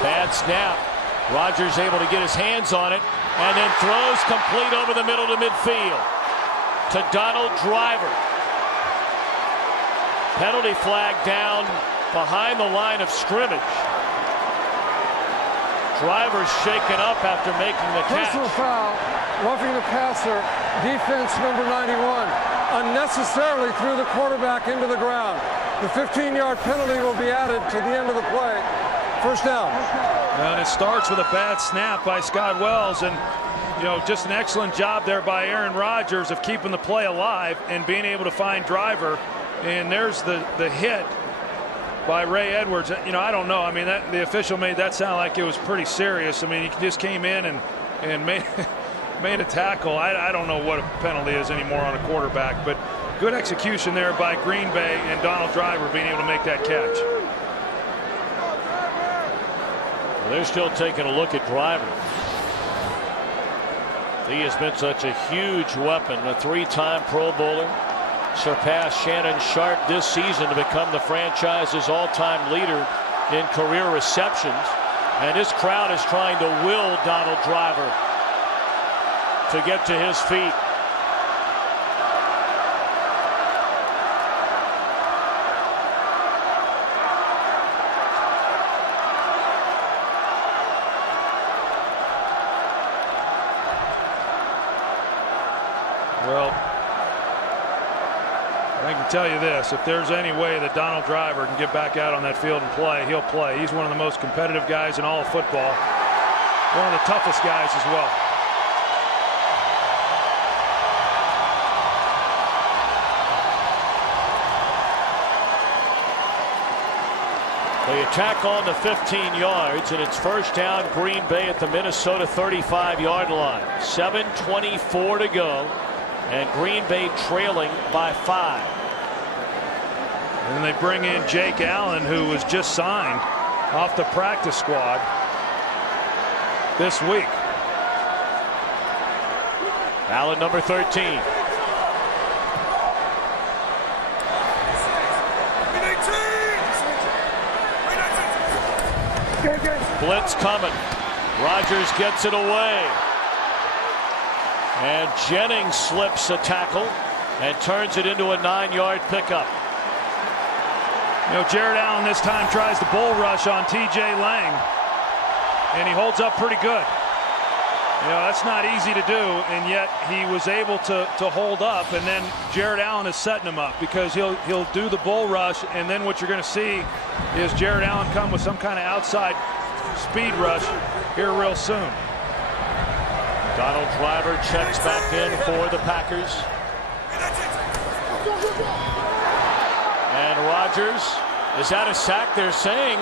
Bad snap. Rodgers able to get his hands on it and then throws complete over the middle to midfield to Donald Driver. Penalty flag down behind the line of scrimmage. Driver's shaken up after making the catch. Personal foul, roughing the passer, defense number 91, unnecessarily threw the quarterback into the ground. The 15-yard penalty will be added to the end of the play. First down. And it starts with a bad snap by Scott Wells, and you know, just an excellent job there by Aaron Rodgers of keeping the play alive and being able to find Driver. And there's the hit by Ray Edwards. You know, I don't know. I mean, the official made that sound like it was pretty serious. I mean, he just came in and made a tackle. I don't know what a penalty is anymore on a quarterback, but good execution there by Green Bay and Donald Driver being able to make that catch. Well, they're still taking a look at Driver. He has been such a huge weapon, a 3-time Pro Bowler. Surpassed Shannon Sharp this season to become the franchise's all-time leader in career receptions. And this crowd is trying to will Donald Driver to get to his feet. Well, I can tell you this, if there's any way that Donald Driver can get back out on that field and play, he'll play. He's one of the most competitive guys in all of football. One of the toughest guys as well. The attack on the 15 yards, and it's first down Green Bay at the Minnesota 35-yard line. 7:24 to go, and Green Bay trailing by 5. And they bring in Jake Allen, who was just signed off the practice squad this week. Allen, number 13. Blitz coming. Rodgers gets it away. And Jennings slips a tackle and turns it into a 9-yard pickup. You know, Jared Allen this time tries the bull rush on T.J. Lang, and he holds up pretty good. You know, that's not easy to do, and yet he was able to hold up, and then Jared Allen is setting him up because he'll do the bull rush, and then what you're going to see is Jared Allen come with some kind of outside speed rush here real soon. Donald Driver checks back in for the Packers. And Rodgers, is that a sack? They're saying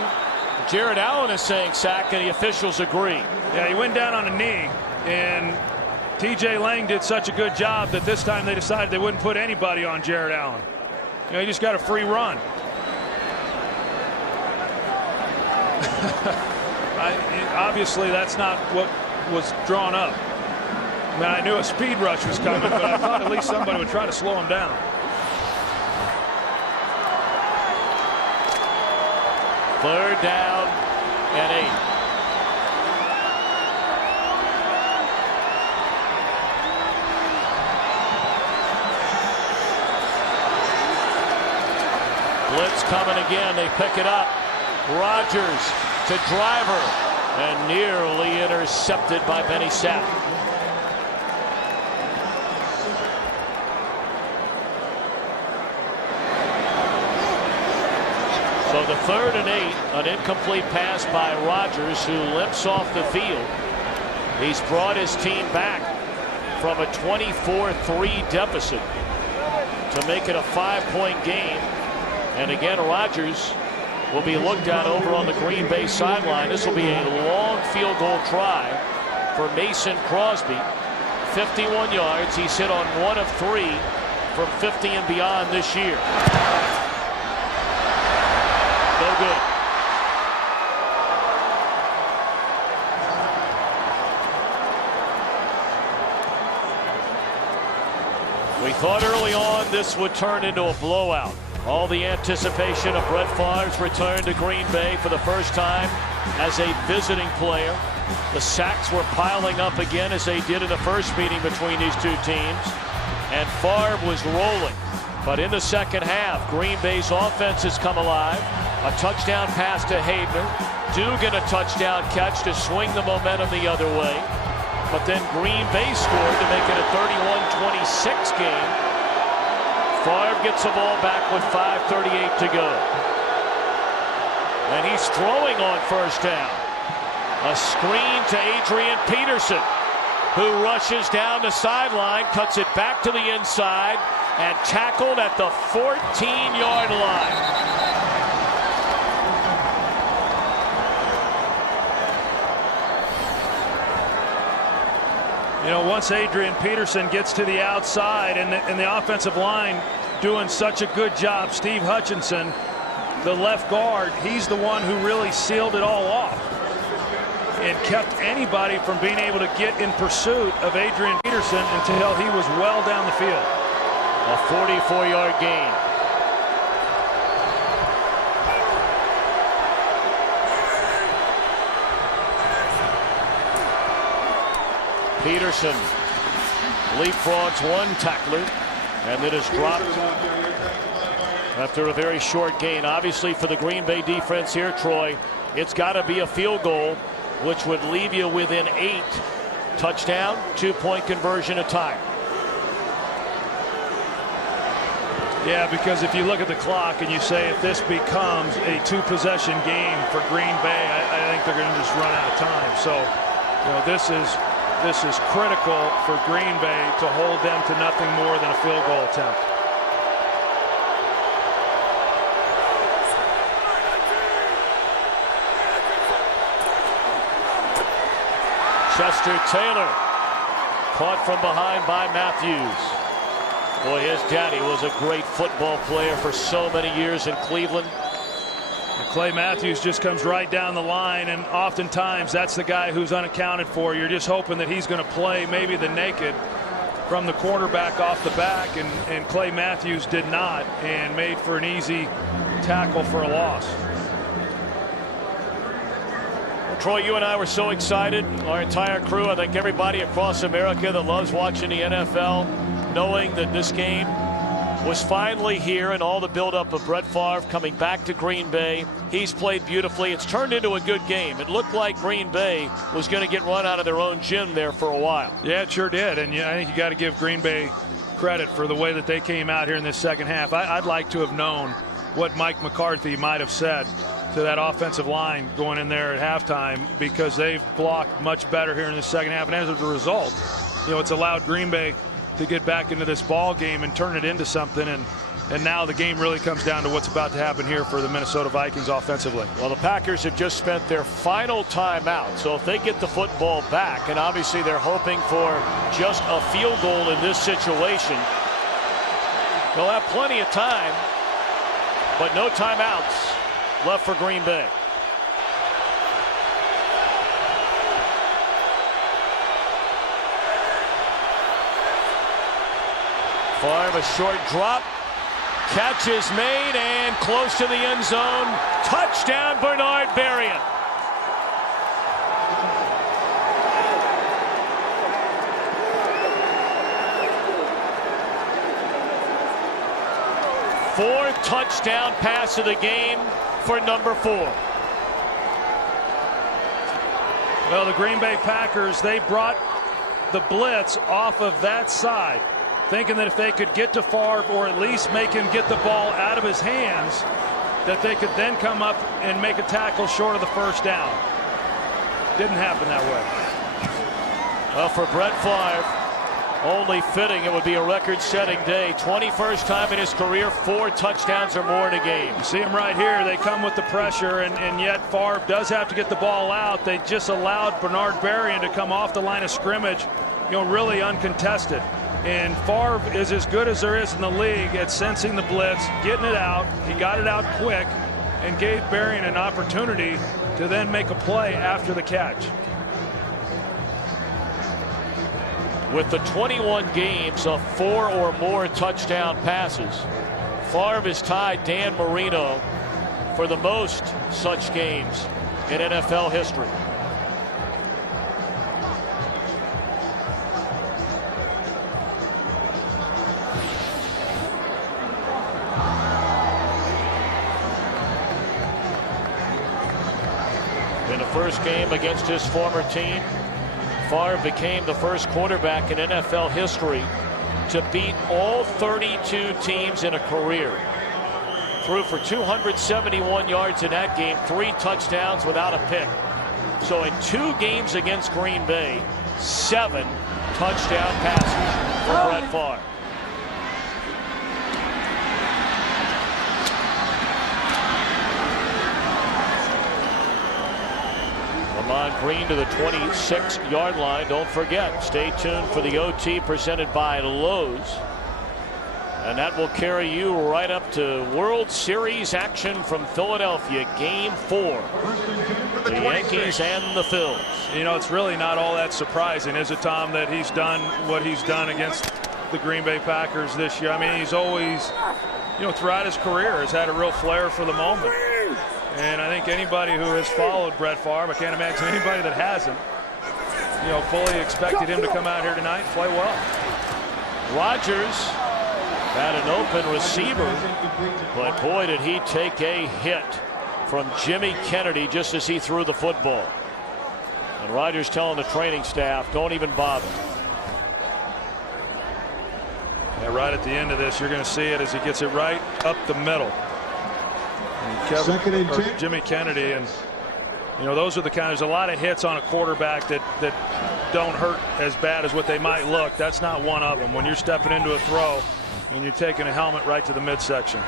Jared Allen is saying sack, and the officials agree. Yeah, he went down on a knee, and T.J. Lang did such a good job that this time they decided they wouldn't put anybody on Jared Allen. You know, he just got a free run. Obviously, that's not what was drawn up. I mean, I knew a speed rush was coming, but I thought at least somebody would try to slow him down. Third down and 8. Blitz coming again. They pick it up. Rodgers to Driver, and nearly intercepted by Benny Sapp. So the 3rd and 8, an incomplete pass by Rodgers, who limps off the field. He's brought his team back from a 24-3 deficit to make it a 5-point game. And again, Rodgers will be looked at over on the Green Bay sideline. This will be a long field goal try for Mason Crosby. 51 yards. He's hit on 1 of 3 from 50 and beyond this year. No good. We thought early on this would turn into a blowout. All the anticipation of Brett Favre's return to Green Bay for the first time as a visiting player. The sacks were piling up again as they did in the first meeting between these two teams. And Favre was rolling. But in the second half, Green Bay's offense has come alive. A touchdown pass to Hayden. Dugan a touchdown catch to swing the momentum the other way. But then Green Bay scored to make it a 31-26 game. Favre gets the ball back with 5:38 to go. And he's throwing on first down. A screen to Adrian Peterson, who rushes down the sideline, cuts it back to the inside, and tackled at the 14-yard line. You know, once Adrian Peterson gets to the outside and the offensive line doing such a good job, Steve Hutchinson, the left guard, he's the one who really sealed it all off and kept anybody from being able to get in pursuit of Adrian Peterson until he was well down the field. A 44-yard gain. Peterson leapfrogs one tackler and then is dropped after a very short gain. Obviously, for the Green Bay defense here, Troy, it's got to be a field goal, which would leave you within 8. Touchdown, 2-point conversion, a tie. Yeah, because if you look at the clock and you say if this becomes a 2-possession game for Green Bay, I think they're going to just run out of time. So, this is critical for Green Bay to hold them to nothing more than a field goal attempt. Chester Taylor caught from behind by Matthews. Boy, his daddy was a great football player for so many years in Cleveland. Clay Matthews just comes right down the line, and oftentimes that's the guy who's unaccounted for. You're just hoping that he's going to play maybe the naked from the quarterback off the back, and Clay Matthews did not, and made for an easy tackle for a loss. Troy, you and I were so excited, our entire crew, I think everybody across America that loves watching the NFL, knowing that this game was finally here and all the buildup of Brett Favre coming back to Green Bay. He's played beautifully. It's turned into a good game. It looked like Green Bay was going to get run out of their own gym there for a while. Yeah, it sure did. And I think you got to give Green Bay credit for the way that they came out here in this second half. I'd like to have known what Mike McCarthy might have said to that offensive line going in there at halftime, because they've blocked much better here in the second half. And as a result, it's allowed Green Bay to get back into this ball game and turn it into something, and now the game really comes down to what's about to happen here for the Minnesota Vikings offensively. Well, the Packers have just spent their final timeout, so if they get the football back, and obviously they're hoping for just a field goal in this situation, they'll have plenty of time, but no timeouts left for Green Bay. Favre, a short drop. Catch is made and close to the end zone. Touchdown, Bernard Berrien. Fourth touchdown pass of the game for number 4. Well, the Green Bay Packers, they brought the blitz off of that side, thinking that if they could get to Favre or at least make him get the ball out of his hands, that they could then come up and make a tackle short of the first down. Didn't happen that way. Well, for Brett Favre, only fitting it would be a record-setting day. 21st time in his career, 4 touchdowns or more in a game. You see him right here. They come with the pressure, and yet Favre does have to get the ball out. They just allowed Bernard Berrien to come off the line of scrimmage, really uncontested. And Favre is as good as there is in the league at sensing the blitz, getting it out. He got it out quick and gave Berrien an opportunity to then make a play after the catch. With the 21 games of 4 or more touchdown passes, Favre has tied Dan Marino for the most such games in NFL history. In the first game against his former team, Favre became the first quarterback in NFL history to beat all 32 teams in a career. Threw for 271 yards in that game, 3 touchdowns without a pick. So in 2 games against Green Bay, 7 touchdown passes for Brett Favre. Lamont Green to the 26-yard line. Don't forget, stay tuned for the OT presented by Lowe's. And that will carry you right up to World Series action from Philadelphia, Game 4. The Yankees and the Phils. It's really not all that surprising, is it, Tom, that he's done what he's done against the Green Bay Packers this year. I mean, he's always, throughout his career has had a real flair for the moment. And I think anybody who has followed Brett Favre, I can't imagine anybody that hasn't, fully expected him to come out here tonight and play well. Rodgers had an open receiver, but boy, did he take a hit from Jimmy Kennedy just as he threw the football. And Rodgers telling the training staff, don't even bother. Yeah, right at the end of this, you're going to see it as he gets it right up the middle. And Second and 10. Jimmy Kennedy, and you know, those are the kind. There's a lot of hits on a quarterback that don't hurt as bad as what they might look. That's not one of them. When you're stepping into a throw and you're taking a helmet right to the midsection.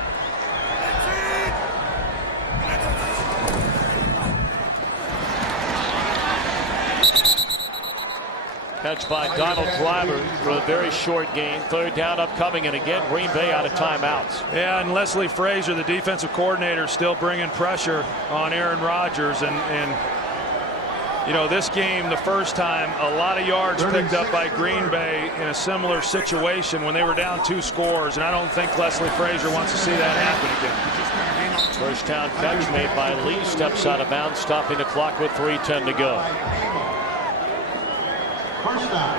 Catch by Donald Driver for a very short gain. Third down upcoming, and again Green Bay out of timeouts. Yeah, and Leslie Frazier, the defensive coordinator, still bringing pressure on Aaron Rodgers. And you know, this game, the first time, a lot of yards picked up by Green Bay in a similar situation when they were down 2 scores. And I don't think Leslie Frazier wants to see that happen again. First down catch made by Lee. Steps out of bounds, stopping the clock with 3:10 to go. First down.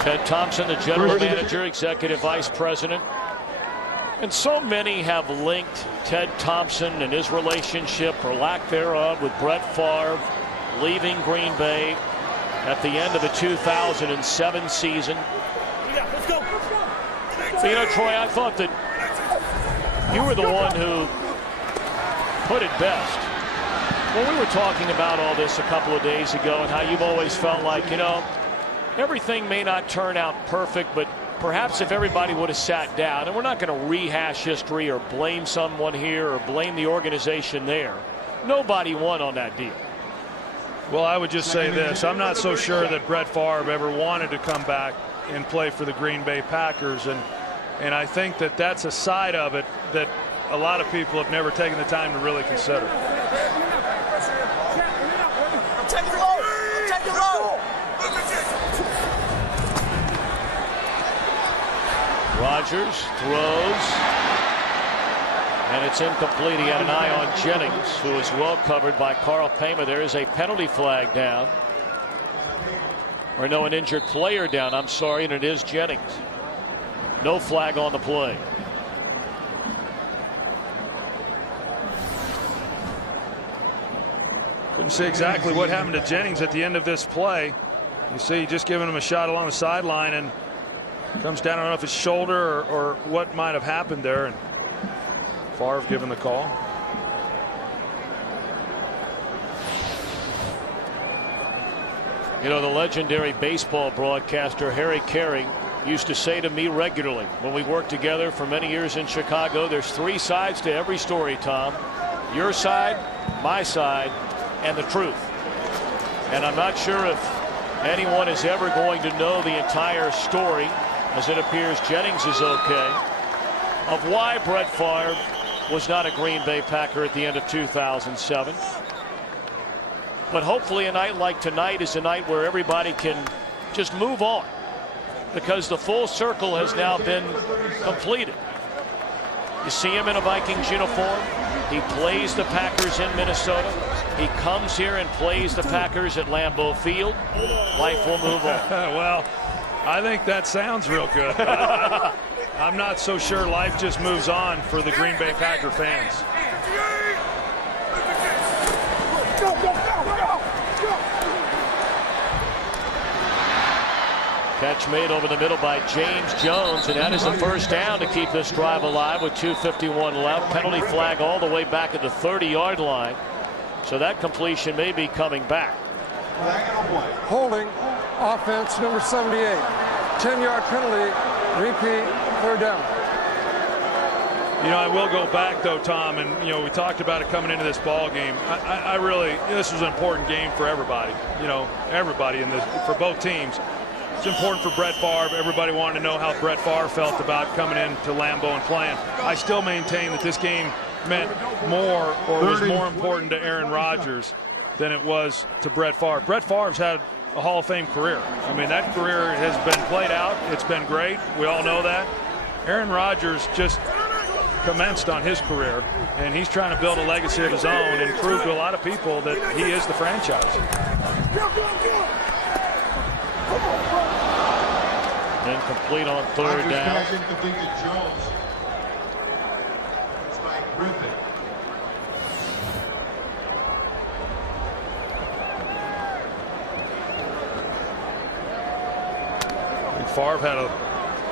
Ted Thompson, the general manager, executive vice president. And so many have linked Ted Thompson and his relationship, or lack thereof, with Brett Favre leaving Green Bay at the end of the 2007 season. So, you know, Troy, I thought that you were the one who put it best when we were talking about all this a couple of days ago, and how you've always felt like, you know, everything may not turn out perfect, but perhaps if everybody would have sat down, and we're not going to rehash history or blame someone here or blame the organization there. Nobody won on that deal. Well, I would just say this. I'm not so sure that Brett Favre ever wanted to come back and play for the Green Bay Packers. And I think that that's a side of it that a lot of people have never taken the time to really consider. Rodgers throws, and it's incomplete. He had an eye on Jennings, who is well covered by Carl Payma. There is a penalty flag down, or no, an injured player down, I'm sorry, and it is Jennings. No flag on the play. Couldn't see exactly what happened to Jennings at the end of this play. You see, just giving him a shot along the sideline, and comes down. I don't know if it's shoulder or what might have happened there. And Favre given the call. You know, the legendary baseball broadcaster Harry Carey used to say to me regularly when we worked together for many years in Chicago, there's 3 sides to every story, Tom. Your side, my side, and the truth. And I'm not sure if anyone is ever going to know the entire story, as it appears Jennings is okay, of why Brett Favre was not a Green Bay Packer at the end of 2007. But hopefully a night like tonight is a night where everybody can just move on, because the full circle has now been completed. You see him in a Vikings uniform. He plays the Packers in Minnesota. He comes here and plays the Packers at Lambeau Field. Life will move on. Well, I think that sounds real good. I'm not so sure life just moves on for the Green Bay Packer fans. Catch made over the middle by James Jones, and that is the first down to keep this drive alive with 2:51 left. Penalty flag all the way back at the 30-yard line. So that completion may be coming back. Holding, offense number 78. 10-yard penalty, repeat, third down. You know, I will go back though, Tom, and you know, we talked about it coming into this ball game. I really, this was an important game for everybody. You know, everybody in this, for both teams. It's important for Brett Favre. Everybody wanted to know how Brett Favre felt about coming into Lambeau and playing. I still maintain that this game meant more, or was more important to Aaron Rodgers than it was to Brett Favre. Brett Favre's had a Hall of Fame career. I mean, that career has been played out. It's been great. We all know that. Aaron Rodgers just commenced on his career, and he's trying to build a legacy of his own and prove to a lot of people that he is the franchise. Incomplete on third down. Incomplete to Jones. It's by Griffin. Favre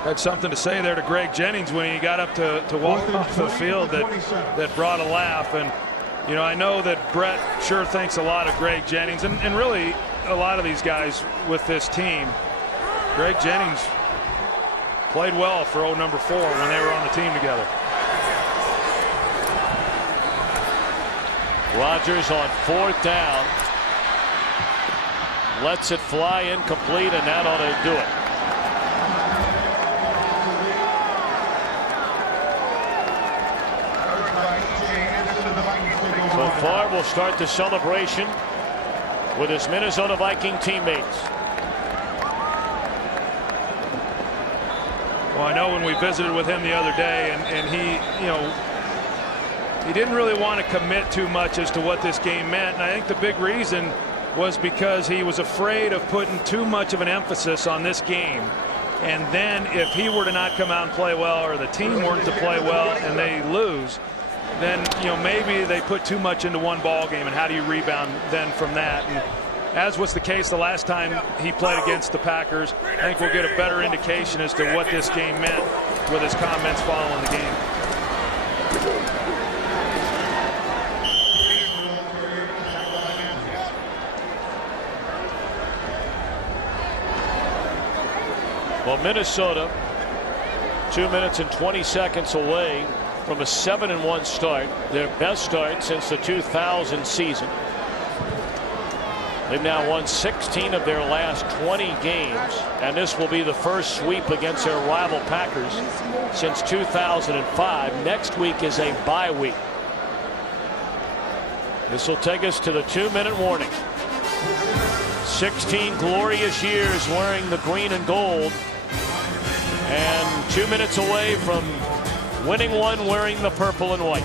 had something to say there to Greg Jennings when he got up to walk off the field that brought a laugh. And you know, I know that Brett sure thinks a lot of Greg Jennings and really a lot of these guys with this team. Greg Jennings played well for old number 4 when they were on the team together. Rodgers on 4th down. Lets it fly incomplete, and that ought to do it. So Favre will start the celebration with his Minnesota Viking teammates. Well, I know when we visited with him the other day, and he, you know, he didn't really want to commit too much as to what this game meant. And I think the big reason was because he was afraid of putting too much of an emphasis on this game. And then if he were to not come out and play well, or the team weren't to play well and they lose, then, you know, maybe they put too much into one ball game, and how do you rebound then from that? And as was the case the last time he played against the Packers, I think we'll get a better indication as to what this game meant with his comments following the game. Well, Minnesota 2 minutes and 20 seconds away from a 7-1 start, their best start since the 2000 season. They've now won 16 of their last 20 games, and this will be the first sweep against their rival Packers since 2005. Next week is a bye week. This will take us to the 2-minute warning. 16 glorious years wearing the green and gold, and 2 minutes away from winning one wearing the purple and white.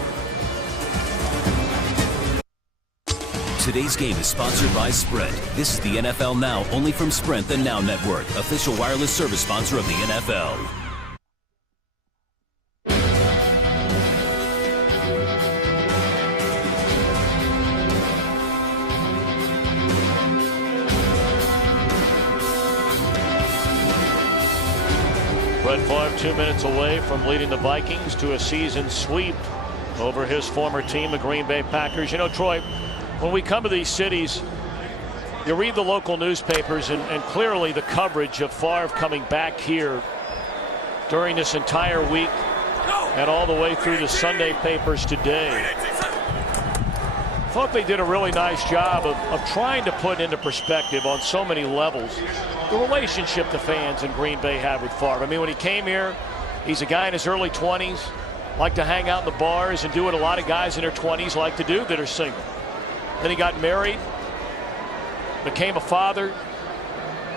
Today's game is sponsored by Sprint. This is the NFL Now, only from Sprint, the Now Network, official wireless service sponsor of the NFL. Brett Favre 2 minutes away from leading the Vikings to a season sweep over his former team, the Green Bay Packers. You know, Troy, when we come to these cities, you read the local newspapers, and clearly the coverage of Favre coming back here during this entire week and all the way through the Sunday papers today. Thought they did a really nice job of trying to put into perspective on so many levels the relationship the fans in Green Bay have with Favre. I mean, when he came here, he's a guy in his early 20s, liked to hang out in the bars and do what a lot of guys in their 20s like to do that are single. Then he got married, became a father.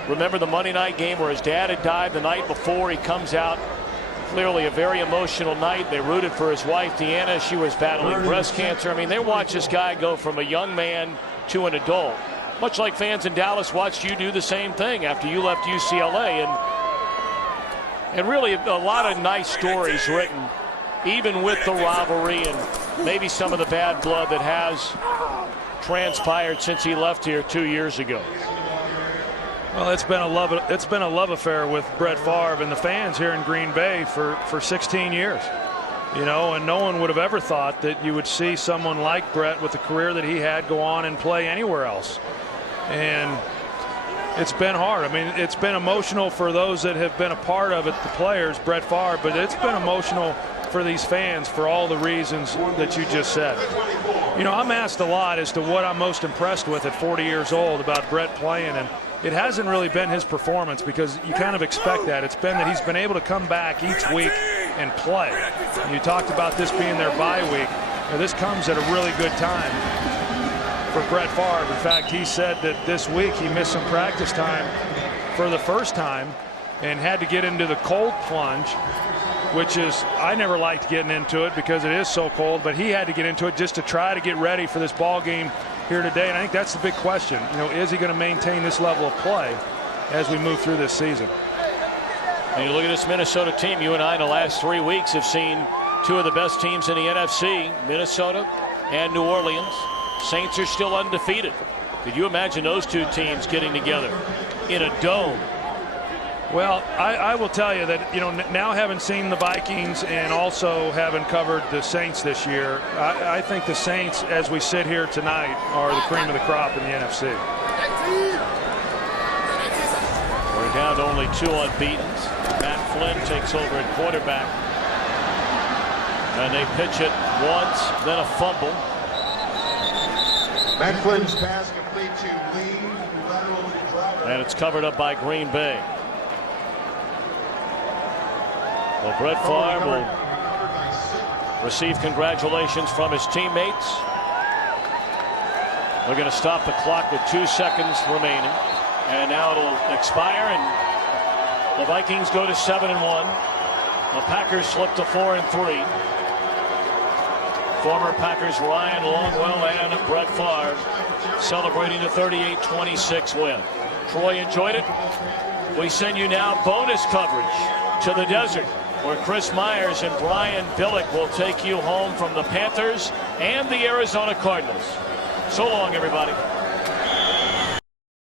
Remember the Monday night game where his dad had died the night before? He comes out, clearly a very emotional night. They rooted for his wife, Deanna. She was battling breast cancer. I mean, they watched this guy go from a young man to an adult. Much like fans in Dallas watched you do the same thing after you left UCLA. And really a lot of nice stories written, even with the rivalry and maybe some of the bad blood that has transpired since he left here 2 years ago. Well, it's been a love affair with Brett Favre and the fans here in Green Bay for 16 years. You know, and no one would have ever thought that you would see someone like Brett with the career that he had go on and play anywhere else. And it's been hard. I mean, it's been emotional for those that have been a part of it, the players, Brett Favre, but it's been emotional for these fans for all the reasons that you just said. You know, I'm asked a lot as to what I'm most impressed with at 40 years old about Brett playing, and it hasn't really been his performance, because you kind of expect that. It's been that he's been able to come back each week and play. And you talked about this being their bye week. Now, this comes at a really good time for Brett Favre. In fact, he said that this week he missed some practice time for the first time and had to get into the cold plunge, which is, I never liked getting into it because it is so cold, but he had to get into it just to try to get ready for this ball game here today. And I think that's the big question. You know, is he going to maintain this level of play as we move through this season? And you look at this Minnesota team, you and I in the last 3 weeks have seen two of the best teams in the NFC, Minnesota and New Orleans. Saints are still undefeated. Could you imagine those two teams getting together in a dome Well, I will tell you that, now having seen the Vikings and also having covered the Saints this year, I think the Saints, as we sit here tonight, are the cream of the crop in the NFC. We're down to only 2 unbeaten. Matt Flynn takes over at quarterback. And they pitch it once, then a fumble. Matt Flynn's pass complete to Lee. And it's covered up by Green Bay. Well, Brett Favre will receive congratulations from his teammates. We're going to stop the clock with 2 seconds remaining. And now it'll expire, and the Vikings go to 7-1. The Packers slip to 4-3. Former Packers Ryan Longwell and Brett Favre celebrating the 38-26 win. Troy enjoyed it. We send you now bonus coverage to the desert, where Chris Myers and Brian Billick will take you home from the Panthers and the Arizona Cardinals. So long, everybody.